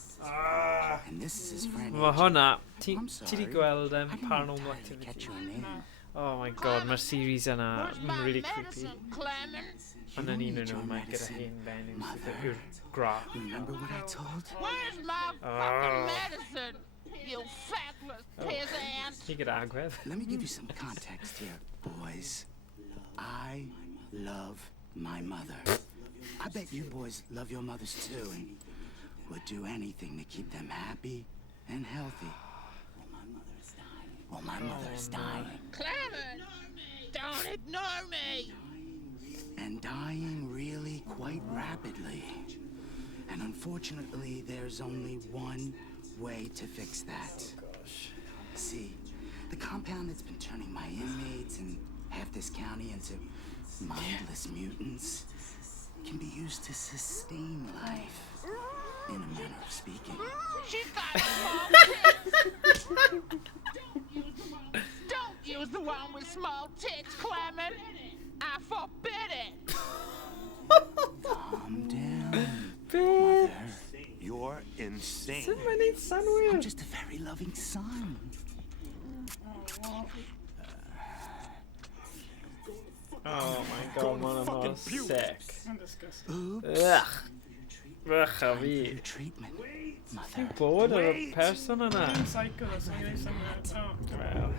And this is his friend. Mae hwnna, ti I'm di sorry. gweld I didn't Paranormal entirely catch Activity? your name. Oh my god, mae'r series yna yn really creepy. Ond yn un need o'n your nhw, mae gyda medicine, hen benyw sydd mother. yw'r gra. Remember what I told? Where's my fucking medicine, you feckless peasant? Ti gyda agwedd. Let me give you some context here, boys. I love my mother. I bet you boys love your mothers too and would do anything to keep them happy and healthy. just dying. Clement! Don't ignore me! And dying really quite rapidly. And unfortunately, there's only one way to fix that. Oh gosh. See, the compound that's been turning my inmates and half this county into mindless mutants can be used to sustain life, in a manner of speaking. She's got small tits! Don't use the one with small tits, Clement! I forbid it! Calm down, Mother. You're insane. I'm just a very loving son. Oh my god, man, I'm all sick. I'm disgusted. Ugh. Ugh, a fi. Ti'n bod ar y person yna? I'm psycho, so I'm going to Well.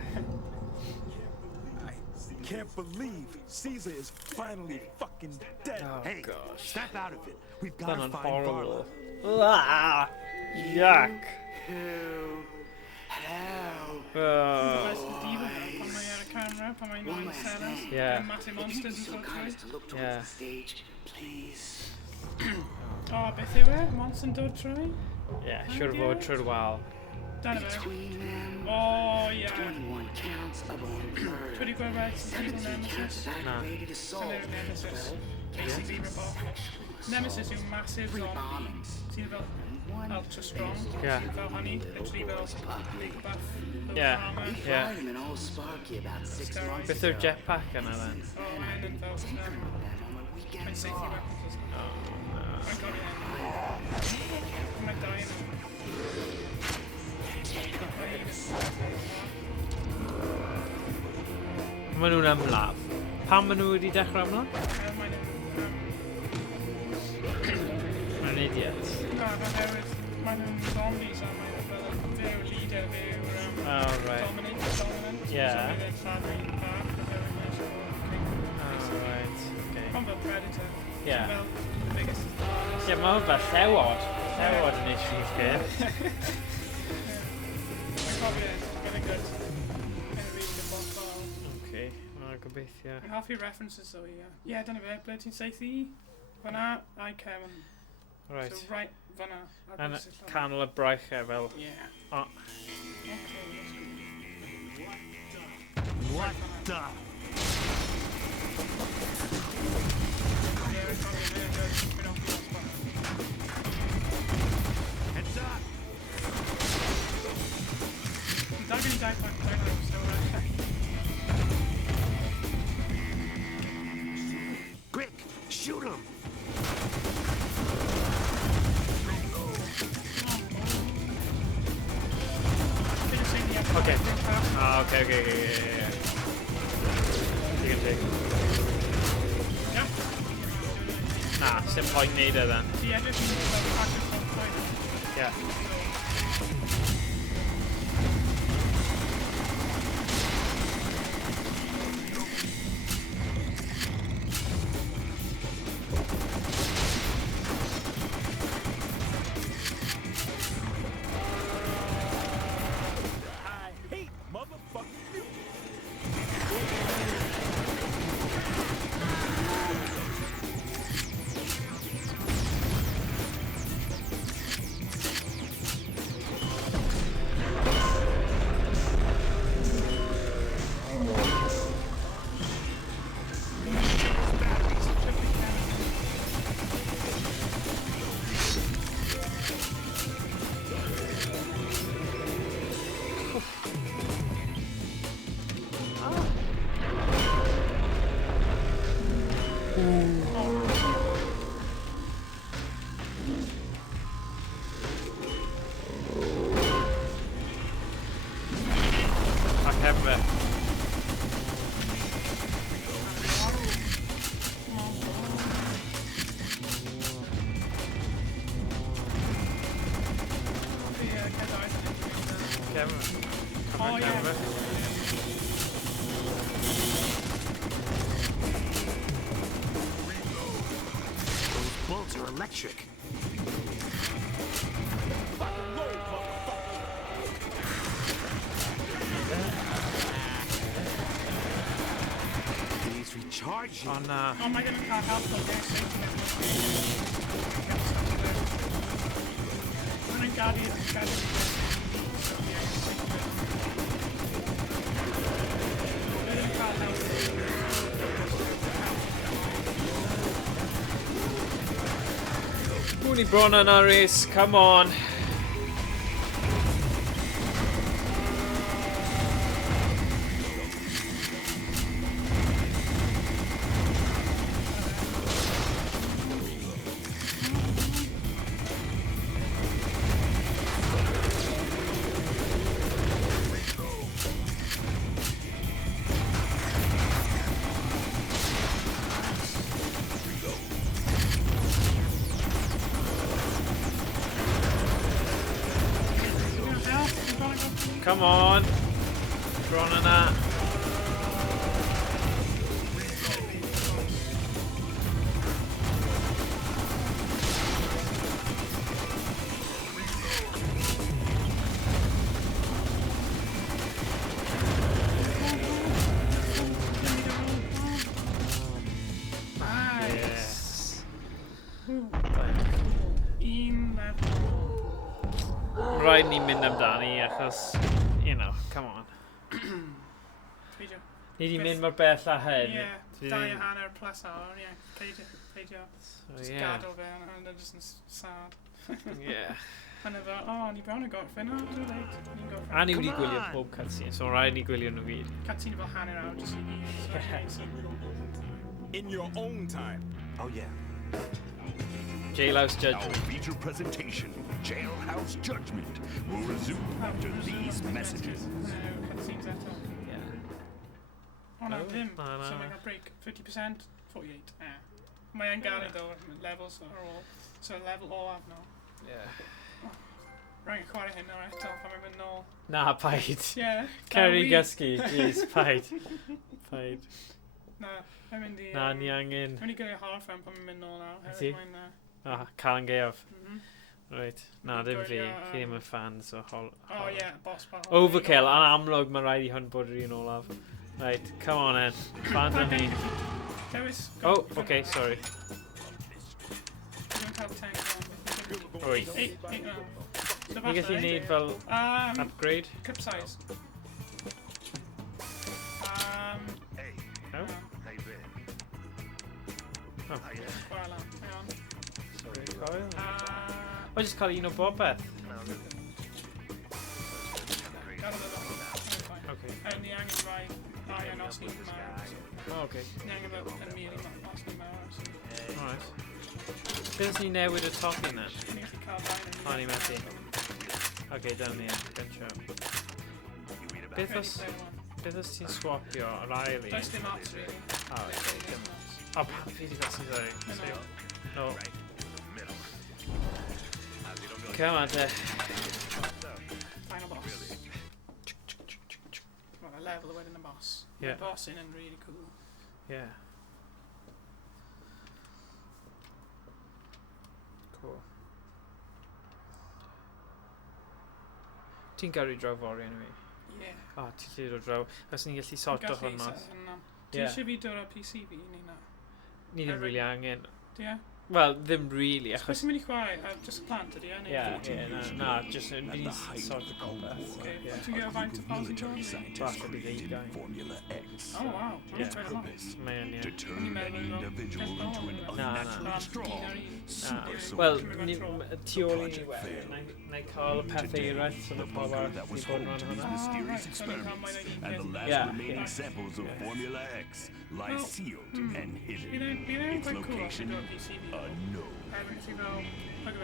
Can't believe Caesar is finally fucking dead. Oh Hey, gosh. snap out of it. We've got That's to find horrible. Barlow. Ah, yuck. Yeah. Massive monsters and stuff. Yeah. Oh, beth yw e? Monster yn dod trwy? Yeah, siwr fod trwy'r wal. Dyna fe. Oh, yeah. Dwi wedi gweld rhaid sy'n evil Nemesis. Na. Sy'n Nemesis. Basically rip-off. Nemesis yw massive zombie. Sy'n fel ultra strong. Yeah. Fel honey. Literally fel big buff. Yeah, yeah. Beth yw'r Steroids. jetpack yna then? Oh, mae'n yn fel... Mae'n safety weapons. Oh, Mae'n gori hyn. Mae'n dying. Maen nhw'n ymladd. Pam maen nhw wedi dechrau ymladd? Mae'n idiot. Na, mae'n zombies a mae'n fel fyw leader, fyw Oh, right. dominant. Yeah. So mae'n sadly bach, a fyw yn eisiau Oh, right. Okay. Ond fel Predator. Yeah. Fel biggest... Yeah, mae hwn fel llewod. Llewod yn eisiau i'r gyd. Mae'n cofio it, really good. Mae'n really good boss file. Okay, gobeithio. Mae'n hoffi references though, yeah. Yeah, dyna fe, ble ti'n seithi? Fyna, I Calan. Right. So right, fyna. Yn canol y braich e fel... Yeah. Oh. What the? Heads up! Dal gen I dive, so Quick, shoot him! Okay. Ah, okay. You can take. Yeah. Nah, sim point neither then. See, everything is about practice on point. Yeah. Bolts are electric. Oh na. Oh my god, I can't help but get I'm Guardian. Mooney Braun on our race, come on. Come on. Braun on that. Yes. Rhaid ni mynd amdani achos, you know, come on. Ni di mynd mor bell a hyn. Ie, 2 hanner plus awr, ie. Peidio. Just gadw fe, and then just yn sad. Ie. And efo, ni bron yn gorffen, too late. A ni wedi gwylio pob cutscene, so rhaid ni gwylio nhw gyd. Cutscene efo hanner awr, just in your own time. Oh yeah. Jailhouse Judgment. Our feature presentation, Jailhouse Judgment, will resume after these messages. Cutscenes eto. Yeah. Oh no, dim. No. So mae'n cael break 50%, 48. Mae'n gael iddo, levels are all. So level all af no. Yeah. Rhaid chwarae hyn o'r eto, pan mae'n mynd nôl. Na, paid. Yeah. Ceri gysgu, jeez, paid. Paid. Na, mae'n mynd i... Na, ni angen. Mae'n mynd i gyrru horror film pan mae'n mynd nôl nawr. Ydi? Ah, Calan Gaeaf. Right. Na, dim fi. Chi ddim yn fans o hol... Oh yeah, boss battle. Overkill, an amlwg mae rhaid i hwn bod yr un olaf. Right, come on then. Fans on me. Oh, okay, sorry. Oi. Ni gallu neud fel upgrade? Cup size. No? Oh. Sorry, Kyle. O, jyst cael un o bob beth. Okay. Ni angen rai arian os ni'n mawr. Oh, okay. Ni angen fel yn mil os ni'n mawr. Alright. Beth ni newid y top yna? Ni gallu cael rai. O, ni methu. Okay, dyna ni. Good show. Beth os ti'n swapio yr ail i? Does dim ots, really. Oh, okay. O, pan fi di gael sy'n sorry. No. Come on, de. Final boss. Well, a level wedyn y boss. Yeah. The boss in and really cool. Yeah. Cool. Ti'n gyrru draw fori enw i? Ie. O, ti'n lle dod draw. Os ni'n gallu sorto hwn mas. Ti'n eisiau fi dod o PC fi neu na? Ni ddim really angen. Ie? Wel, ddim really, achos... Chos ti'n mynd i chwarae, just plant ydi, ie? Na, just yn fydd ni'n sorto popeth. Ti'n gael faint o party jobs? Falle bydd ei gael. Oh, wow. Mae'n, ie. Turn any individual into an unnatural strong, Wel, tu ôl i ni wedi, na i cael y pethau eraill sy'n y pobl arall i bod yn rhan hwnna. mysterious experiments, and the last remaining samples of Formula X lie sealed and hidden. Its location, unknown.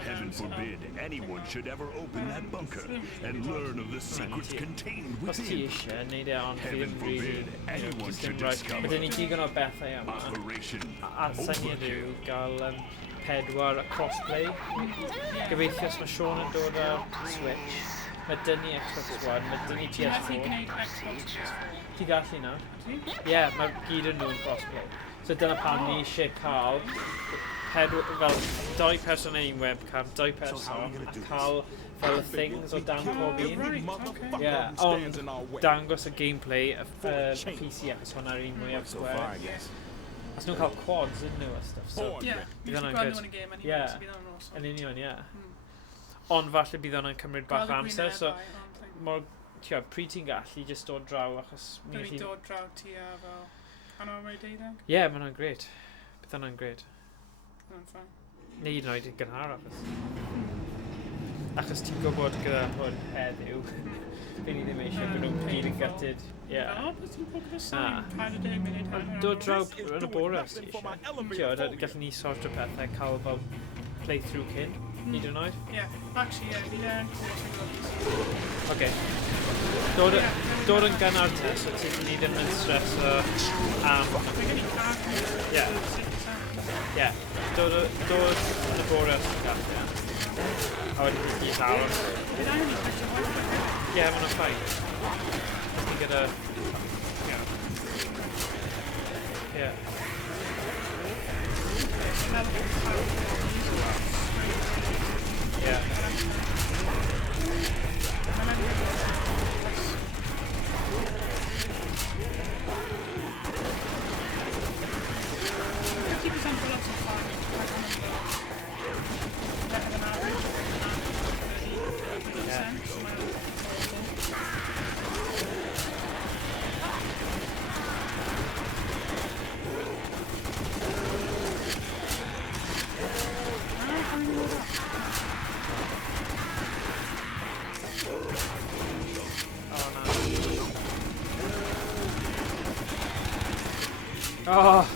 Heaven forbid anyone should ever open that bunker and learn of the secrets contained within. Heaven forbid anyone should discover Operation Overkill. Gael 4 crossplay. Gobeithio os mae Sean yn dod o Switch. Mae dynnu Xbox One, mae dynnu PS4. Ti gallu na? Ie, mae gyd yn nhw'n crossplay. So dyna pan ni eisiau cael fel 2 person yn un webcam, 2 person, a cael fel things o dan pob un. Ie, ond dangos y gameplay y PC achos hwnna'r un mwyaf sgwar. Os nhw'n cael quads yn nhw a stuff, so Yeah, bydd hwnna'n gweld good. nhw yn y game anyway, Yeah, so bydd hwnna'n awesome. yn union, yeah. Ond falle bydd hwnna'n cymryd bach o amser, so mor, ti'n pryd ti'n gallu just dod draw achos... Bydd ni dod draw ti a fel hanner awr i ddeud? Ie, mae hwnna'n gret. Bydd hwnna'n gret. Hwnna'n ffain. Neu hyd yn oed yn gynhar achos. Achos ti'n gwybod gyda hwn heddiw. Fe ni ddim eisiau bod nhw'n gyd yn gutted. Ie. O, beth ti'n bod gyda sain? 40 munud hanner Dod draw yn y bore os ti eisiau. Ti'n gallwn ni sort o pethau cael fel playthrough cyn. Hyd yn oed. Ie, actually, ie, bydd e'n cool. Oce. Dod yn gynnar te, so ni ddim yn streso am... Ie. Ie. Dod yn y bore os ti'n gallu, ie. A wedyn i llaw. Bydd angen i ffeisio hwyl. Ie, mae hwnna'n ffain. Os ni gyda... Ie. Ie. Oh.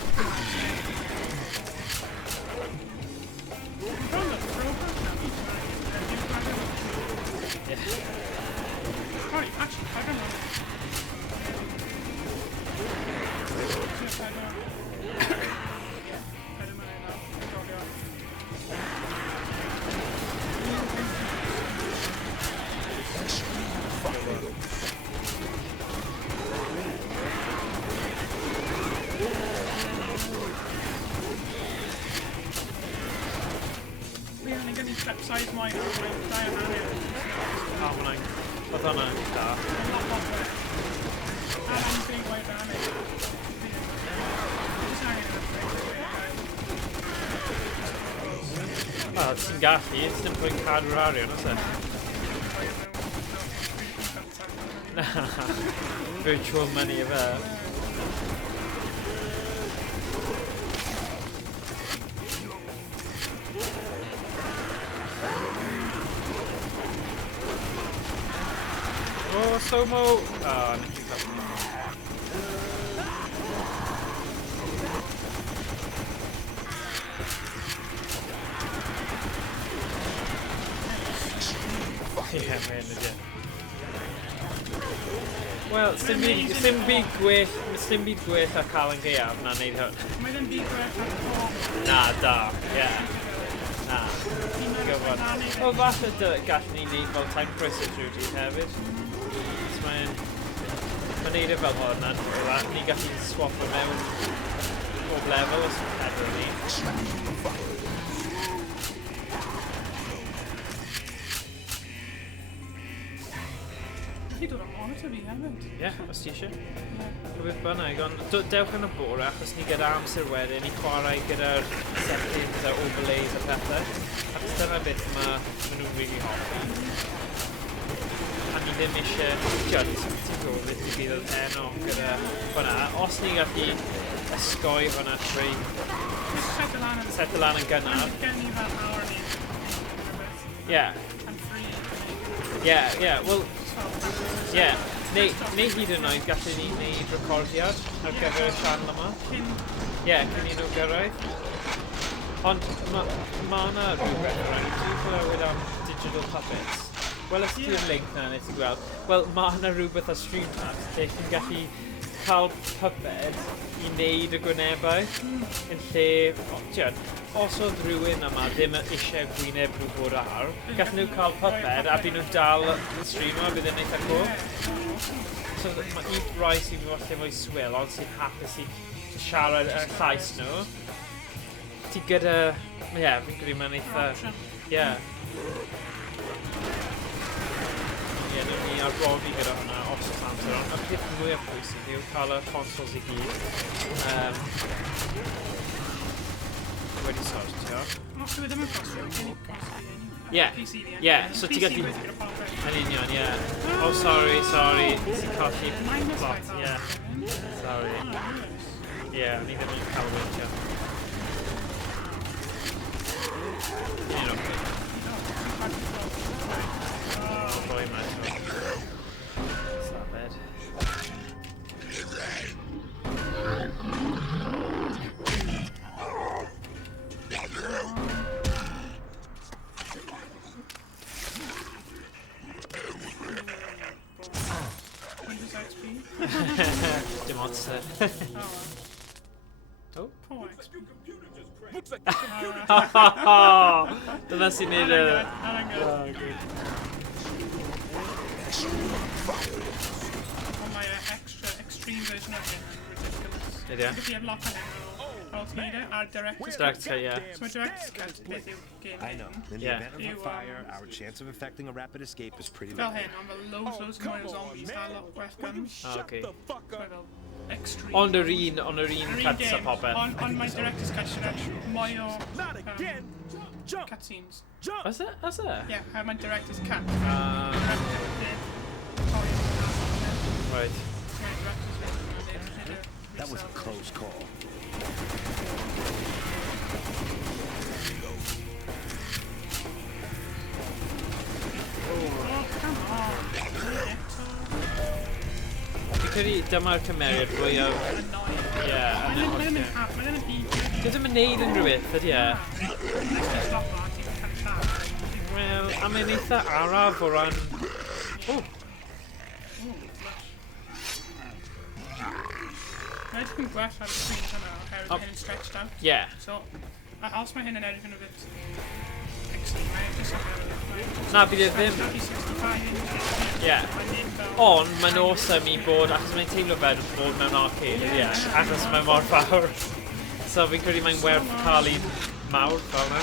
Size mine, Oedd hwnna'n da. Wel, ti'n gallu, it's ddim pwynt cadw'r arian, oes e? Na, virtual money e fe. Oh, slow-mo! Oh, I'm not yeah, mae'n legit. Wel, sim byd gwell a Calan Gaeaf na neud hwn. Mae ddim byd gwell ar ffôn. Na, da, ie. Na. Gyfod. O, falle gallwn ni neud fel time crisis duty hefyd. Mae'n neud e fel hwn, a ni gallu swap o mewn bob lefel os yw'n pedal ni. Chi dod o monitor fi hefyd? Ie, os ti eisiau. Rwy'n bynnag, ond dewch yn y bore achos ni gyda amser wedyn i chwarae gyda'r settings a overlays a pethau. Ac dyna beth mae nhw'n really hoffi. A ni ddim eisiau, ti'n gwybod beth i bydd oedd enw gyda hwnna. Os ni gallu ysgoi hwnna trwy set y lan yn gynnar. Gen ni fel awr ni. Ie. And free. Ie, wel, ie. Neu hyd yn oed gallwn ni wneud recordiad ar gyfer y sianel yma. Ie, cyn i nhw gyrraedd. Ond mae yna rhywbeth rhaid. Dwi'n clywed am digital puppets. Wel, os ti'r link na, nes i gweld. Wel, mae yna rhywbeth o streamcast lle chi'n gallu cael puppet i wneud y gwynebau yn lle, os oedd rhywun yma ddim eisiau gwyneb nhw bod ar, gallwn nhw cael puppet a bydd nhw'n dal y stream yma, bydd yn eitha cool. So mae i rai sy'n falle fwy swyl, ond sy'n hapus i siarad y llais nhw. Ti gyda, ie, fi'n credu mae'n eitha, ie. Ie, nhw'n ni arbrofi gyda hwnna os oes amser, ond y peth mwyaf pwysig yw cael y consoles I gyd. Wedi sortio. Os dwi ddim yn costio, gen I costio. Ie, so ti gallu... Yn union, ie. Oh, sorry. Ti'n colli plot, ie. Sorry. Ie, ni ddim yn cael weithio. Ni'n oce. Boi ma. Safed. Dim ots e. Oh. Dyna sy'n neud y... Ond mae extreme version of it ridiculous. Ydy e? Ti'n gallu lot o hyn ar director's cut. Director's cut, yeah. So my director's cut beth yw game I know. In the event of a fire, our chance of effecting a rapid escape is pretty low. Fel hyn, ond fel loads of mwy o zombies a lot gwell guns. Okay. So fel extreme. Ond yr un cuts a popeth. On my director's cut sy'n mwy o cutscenes. Is it? Yeah, my director's cut. Right. That was a close call. Fi'n credu dyma'r cymeriad fwyaf... Ie, Dydym yn neud unrhyw beth, ydy e? Wel, a mae'n eitha araf o ran... Mae'n edrych yn gwell ar y screen hynna, oherwydd mae hyn yn stretched out. Yeah. So, os mae hyn yn edrych yn a bit... Excellent, mae'n just Na, bydd e ddim. Ie. Ond mae'n awesome I bod, achos mae'n teimlo fel bod mewn arcade, ie. Achos mae'n mor fawr. So fi'n credu mae'n werth cael I mawr fel yna.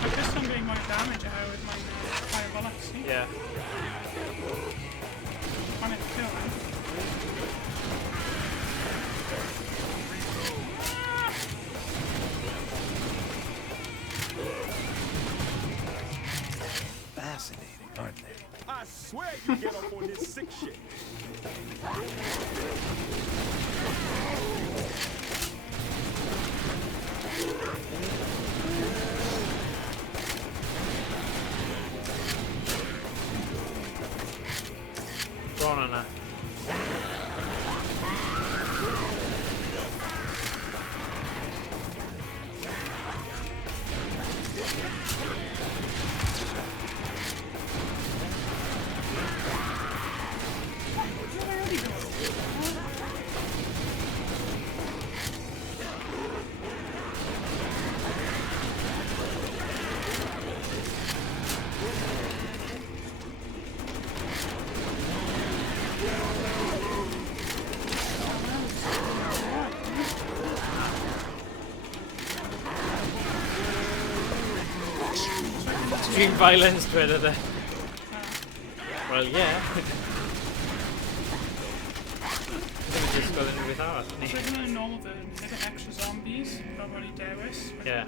Mae Crystal yn gwneud mwy o damage oherwydd mae'n firebullets. Ie. Mae'n edrych kill then. Fascinating, aren't they? I swear you get up on this sick shit. Bron yna. Extreme violence dweud e. Well, yeah. Ddim yn disgwyl unrhyw beth arall, ni. So ydyn nhw'n normal version, gyda extra zombies, fel bod I dewis. Yeah.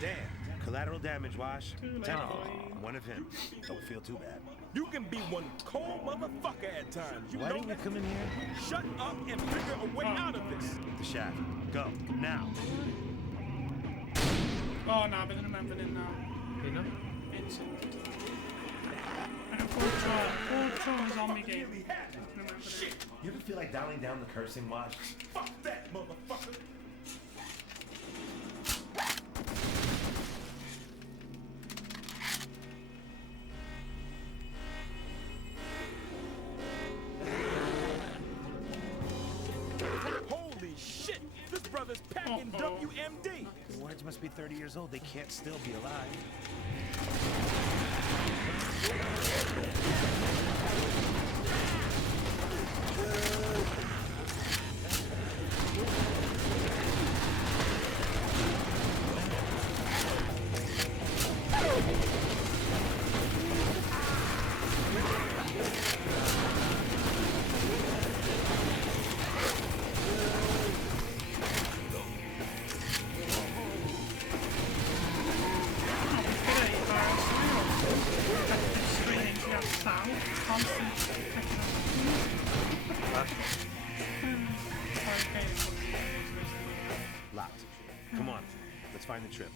Damn. Collateral damage, Wash. 10 one of him. Don't feel too bad. You can be one cold motherfucker at times. Why didn't you come in here? Shut up and figure a way out of this. The shaft. Go. Now. Oh, na, byddwn nhw'n mynd yn now. Uno? Instant. Mae'n poor tro yn zombie game. You ever feel like dialing down the cursing, Wash? Fuck that, motherfucker. Holy shit! fucking WMD. The words must be 30 years old. They can't still be alive. Locked. Come on. Let's find the trip.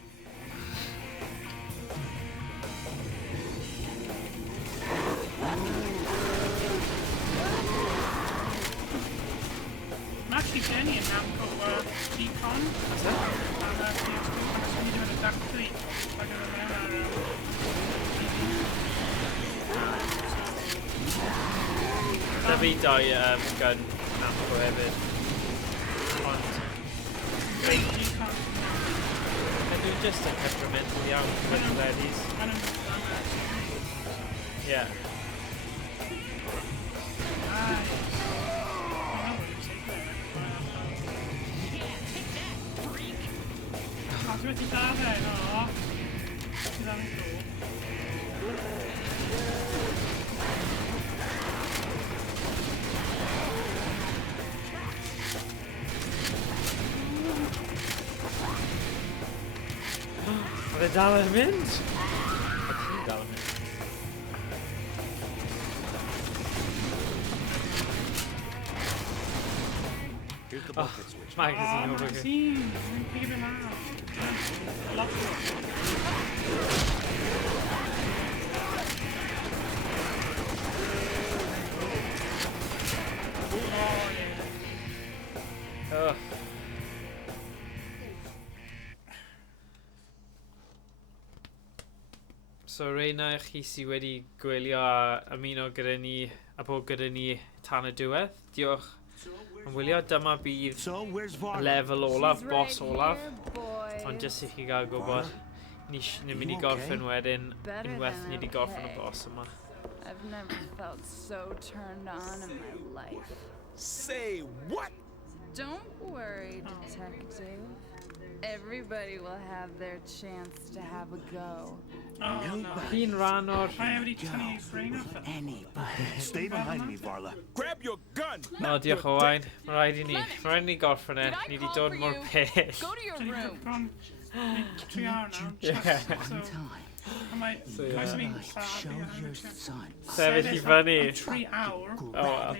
I'm actually journeying now for Decon. What's that? I'm actually doing a duck fleet. Like Na fi dau gun ammo hefyd. Ond... Ydw i'n just yn temperamental iawn gyda'r ladies. Yeah. Ti wedi llafen, o. Ti ddal yn cool. Oedd e dal yn mynd? Oedd e dal yn mynd? Here's the bulkhead switch. Magazine over here. Magazine. Pick them out. Lock Ugh. So reina chi sydd wedi gwylio a ymuno gyda ni a bod gyda ni tan y diwedd. Diolch am wylio. Dyma bydd y lefel olaf, boss olaf. Ond jyst i chi gael gwybod, ni'n mynd i gorffen wedyn unwaith ni wedi gorffen y boss yma. I've never felt so turned on in my life. Say what? Don't worry, detective. Everybody will have their chance to have a go. Chi'n rhan o'r... Stay behind me, Varla. Grab your gun! No, diolch Owain. Mae rhaid i ni gorffen e. Ni wedi dod mor pell. Go to your room. 3 hours now. Yeah. I might Show your son. Sefyll i fyny. 3 hours. Oh, well.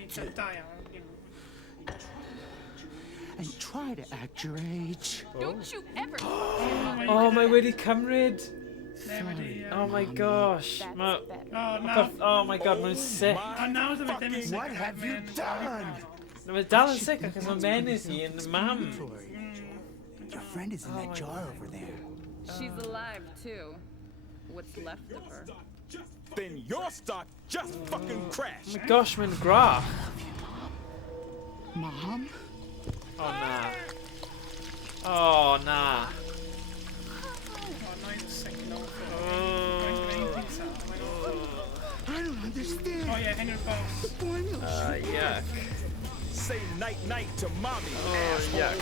And try to act your age. Don't you ever... Oh, mae wedi cymryd. Oh my gosh. Oh my god, mae'n sick. What have you done? Mae dal yn sick achos mae menydd hi yn mam. Your friend is in that jar over there. She's alive, too. What's left of her. Then your stock just fucking crashed. Oh my gosh, mae'n grach. Mom? Oh, na. Oh, na. I don't understand. Oh yeah, Henry Boss. Yuck. Say night night to mommy. Oh, yuck.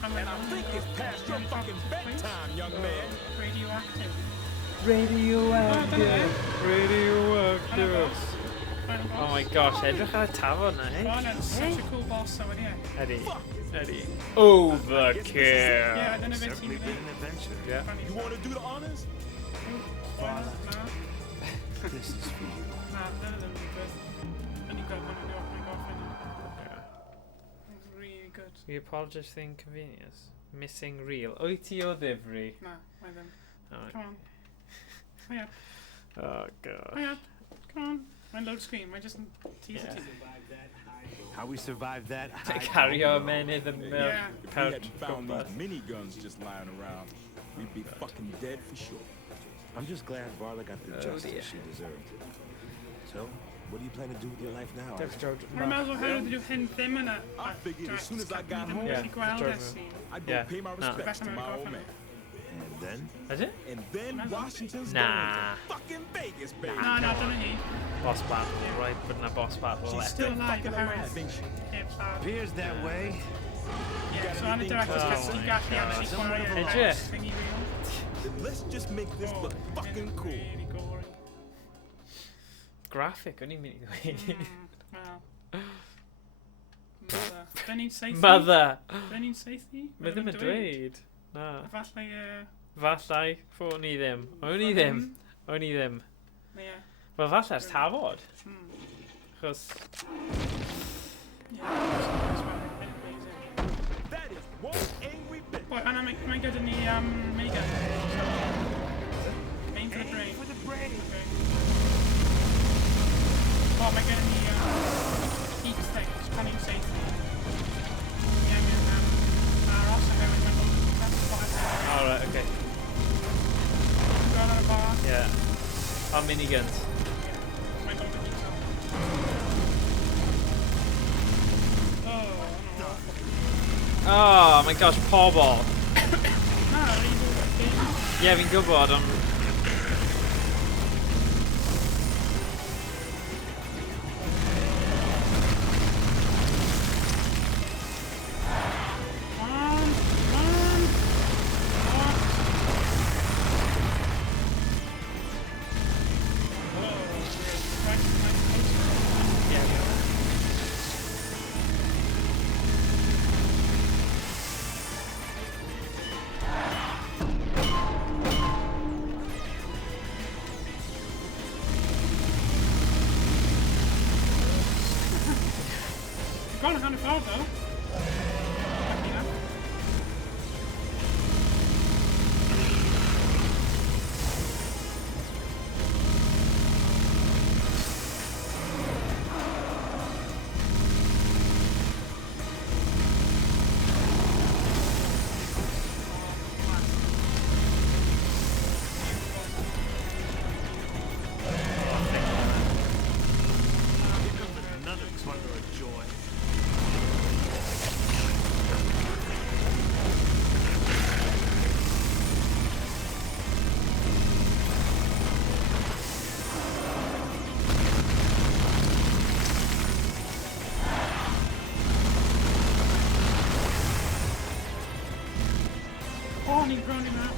And I think it's past your fucking bedtime, young man. Radioactive. Radioactive. Radioactive. Oh my gosh, edrych ar y tafod na, eh? Oh, that's such a cool boss, so yeah. Eddie. Overkill. Yeah, I don't know if it's Certainly been an adventure. Yeah. You want to do the honors? Varla, this is for you. Nah, none of them are good. Only got one of the opening off. It's really good. We apologise for the inconvenience. Missing reel. Wyt ti o ddifri? Nah, why then? Oh, Come on. Hurry up. Oh god. Hurry up. Come on. My load screen. I just tease it. How we survived that? Carry our men in the Yeah. If we hadn't found these miniguns just lying around, we'd be fucking dead for sure. I'm just glad Varla got the justice she deserved. So, What do you plan to do with your life now? Mae'n meddwl hawdd yw hyn ddim yn y... I figured as soon as I got home, I'd go pay my respects to my old man. And then? Is it? And then Washington's Nah. fucking Vegas, baby. No, dyna hi. Boss battle, right? But na boss battle She's left. still alive, Appears that way. Yeah, so I'm the director's cut, you got the actually thingy wheel. Then let's just make this look fucking cool. Graphic, only mean Well. Don't need safety. Mother. Don't need safety. Mae ddim yn dweud. Na. Falle, Falle, ffo ni ddim. Only them. Only them. Ie. Wel, falle ers tafod. Chos... That is one angry bitch. Boy, Anna, mae'n gyda ni, Mega. Aim for the brain. For the brain. Oh, mae gyda ni, heat things, cunning safety. Yeah, aros o hewyn, mae'n dod. Alright, okay. Go on a bar. Yeah. Our miniguns. Mae'n dod o heat cell. Oh my gosh, pobl. Yeah, fi'n gwybod, ond... Got a hand of power though. Oh, and he's running out.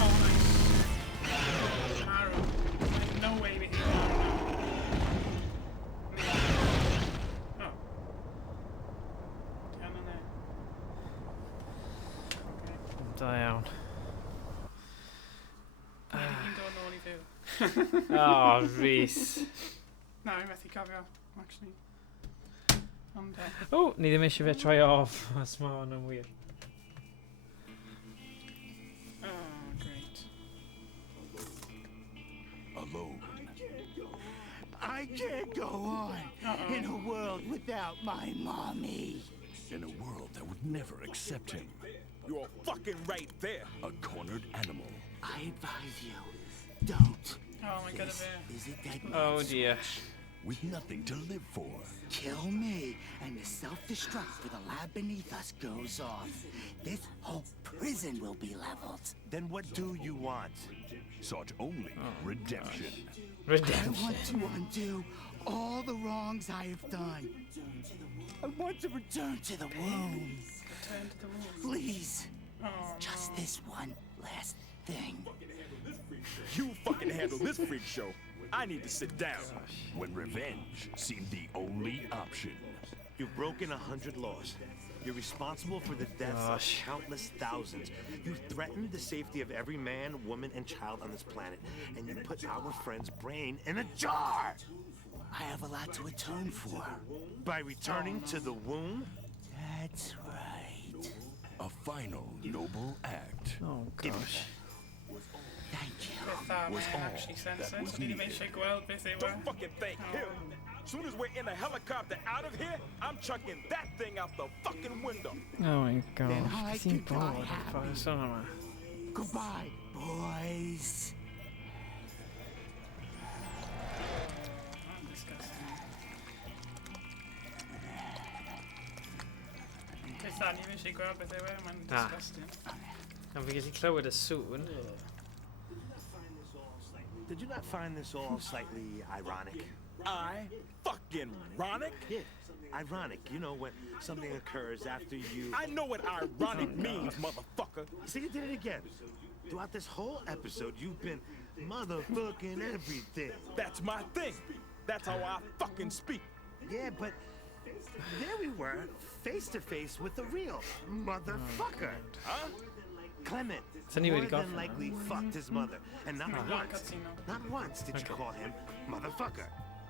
Oh, nice. Arrow. There's no way we can go now. Oh. Down in there. Da iawn. Oh, Rhys. No, I methu cofio, actually. Ond, O, ni ddim eisiau fe troi off, os mae hwn yn wir. oh, great. Alone. I can't go on in a world without my mommy. In a world that would never accept him. You're fucking right there. A cornered animal. I advise you, don't. Oh my god, This is a dead Oh man's dear. With nothing to live for. Kill me, and the self-destruct for the lab beneath us goes off. This whole prison will be leveled. Then what do you want? Sought only redemption. Redemption. I want to undo all the wrongs I have done. I want to return to the womb. Return to the womb. Please. Oh, Just this one last thing. You fucking handle this freak show. I need to sit down. When revenge seemed the only option. You've broken 100 laws. You're responsible for the deaths of countless thousands. You threatened the safety of every man, woman, and child on this planet. And you put our friend's brain in a jar! I have a lot to atone for. By returning to the womb? That's right. A final noble act. Oh gosh. Thank you. Beth am actually sensor. Ni ddim eisiau gweld beth yw e. Don't fucking thank him. Soon as we're in a helicopter out of here, I'm chucking that thing out the fucking window. Oh my god. Then Sy'n goodbye, bod. Happy. Son yma. Goodbye, boys. Calan, you eisiau gweld beth yw e, mae'n Ah. disgusting. A fi gallu clywed y sŵn. Did you not find this all slightly ironic? Fucking ironic? Yeah, ironic. You know, when something occurs after you... I know what ironic means, motherfucker. See, you did it again. Throughout this whole episode, you've been motherfucking everything. That's my thing. That's how I fucking speak. Yeah, but there we were, face to face with the real motherfucker. Huh? Clement more than likely fucked his mother. And not once did you call him motherfucker.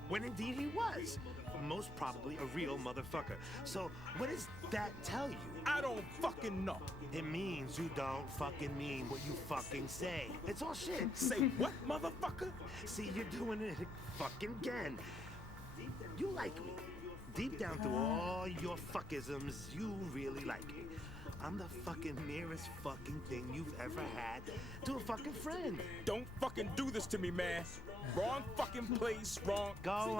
When indeed he was. Most probably a real motherfucker. So what does that tell you? I don't fucking know. It means you don't fucking mean what you fucking say. It's all shit. Say what, motherfucker? See, you're doing it fucking again. You like me. Deep down through all your fuckisms, you really like me. I'm the fucking nearest fucking thing you've ever had to a fucking friend. Don't fucking do this to me, man. Wrong fucking place, wrong... Go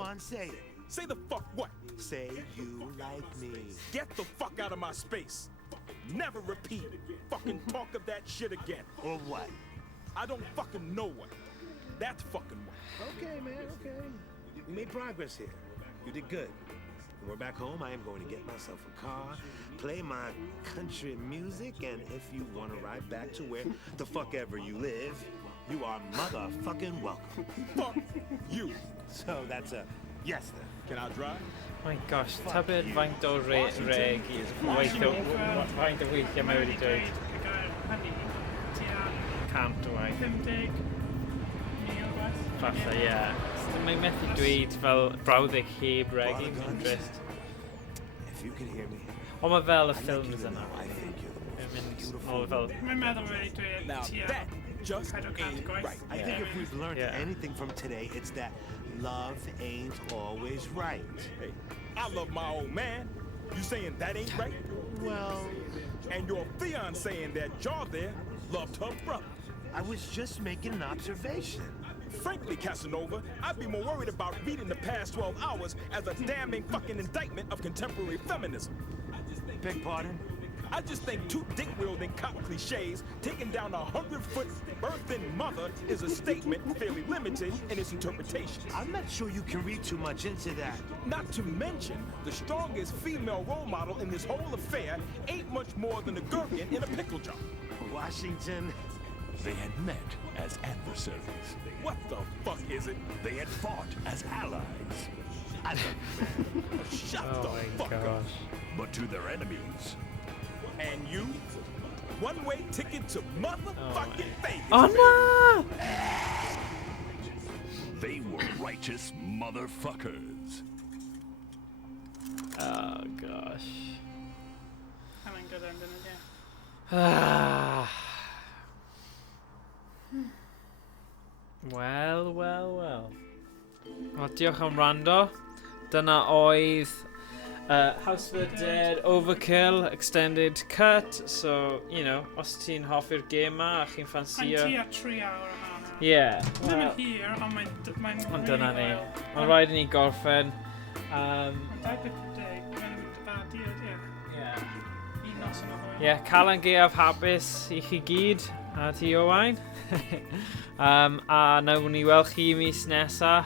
on, say it. Say the fuck what? Say you like me. Get the fuck out of my space. Never repeat. Fucking talk of that shit again. Or what? I don't fucking know what. That's fucking what. Okay, man, okay. You made progress here. You did good. When we're back home, I am going to get myself a car, play my country music, and if you want to ride back to where the fuck ever you live, you are motherfucking welcome. Fuck you. So that's a yes then. Can I drive? My gosh, tybed faint o reg i faint o weithiau mae wedi dweud cant o waith. 50,000 gwaith. Falle, ie. Mae'n methu dweud fel brawddeg heb reg i'n interest. If you can hear me, Ond mae fel y ffilms yna. Mae'n mynd nôl fel... Mae'n meddwl wedi dweud tua just ain't right. I think if we've learned anything from today, it's that love ain't always right. Hey, I love my old man. You saying that ain't right? Well... And your fiance saying that y'all there loved her brother. I was just making an observation. Frankly, Casanova, I'd be more worried about reading the past 12 hours as a damning fucking indictment of contemporary feminism. Beg pardon? I just think two dick-wielding cop cliches taking down a 100-foot birthing mother is a statement fairly limited in its interpretation. I'm not sure you can read too much into that. Not to mention, the strongest female role model in this whole affair ain't much more than a gherkin in a pickle jar. Washington. They had met as adversaries. What the fuck is it? They had fought as allies. Shut the fuck up. But to their enemies. And you? One-way ticket to motherfucking Vegas. Oh no! They were righteous motherfuckers. Oh gosh. Mae'n good ending again. Ah. Wel. Wel, diolch am wrando. Dyna oedd House of the Dead Overkill Extended Cut. So, you know, os ti'n hoffi'r gêm ma a chi'n ffansio... Mae'n tua 3 awr a hanner. Yeah. Ddim yn hir, ond mae'n Ond dyna ni. oil. Mae'n rhaid i ni gorffen. Mae'n 20 mae'n diod, ie. Un noson o hwyl. Ie, Calan Gaeaf hapus i chi gyd, a ti Owain. A nawn ni weld chi mis nesa.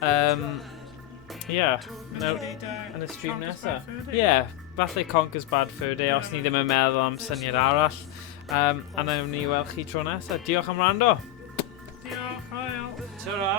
Yn y stream nesa. Ie, falle Conker's Bad Fur Day os ni ddim yn meddwl am syniad arall. A nawn ni weld chi tro nesa. Diolch am wrando. Diolch, hwyl. Ta-ra.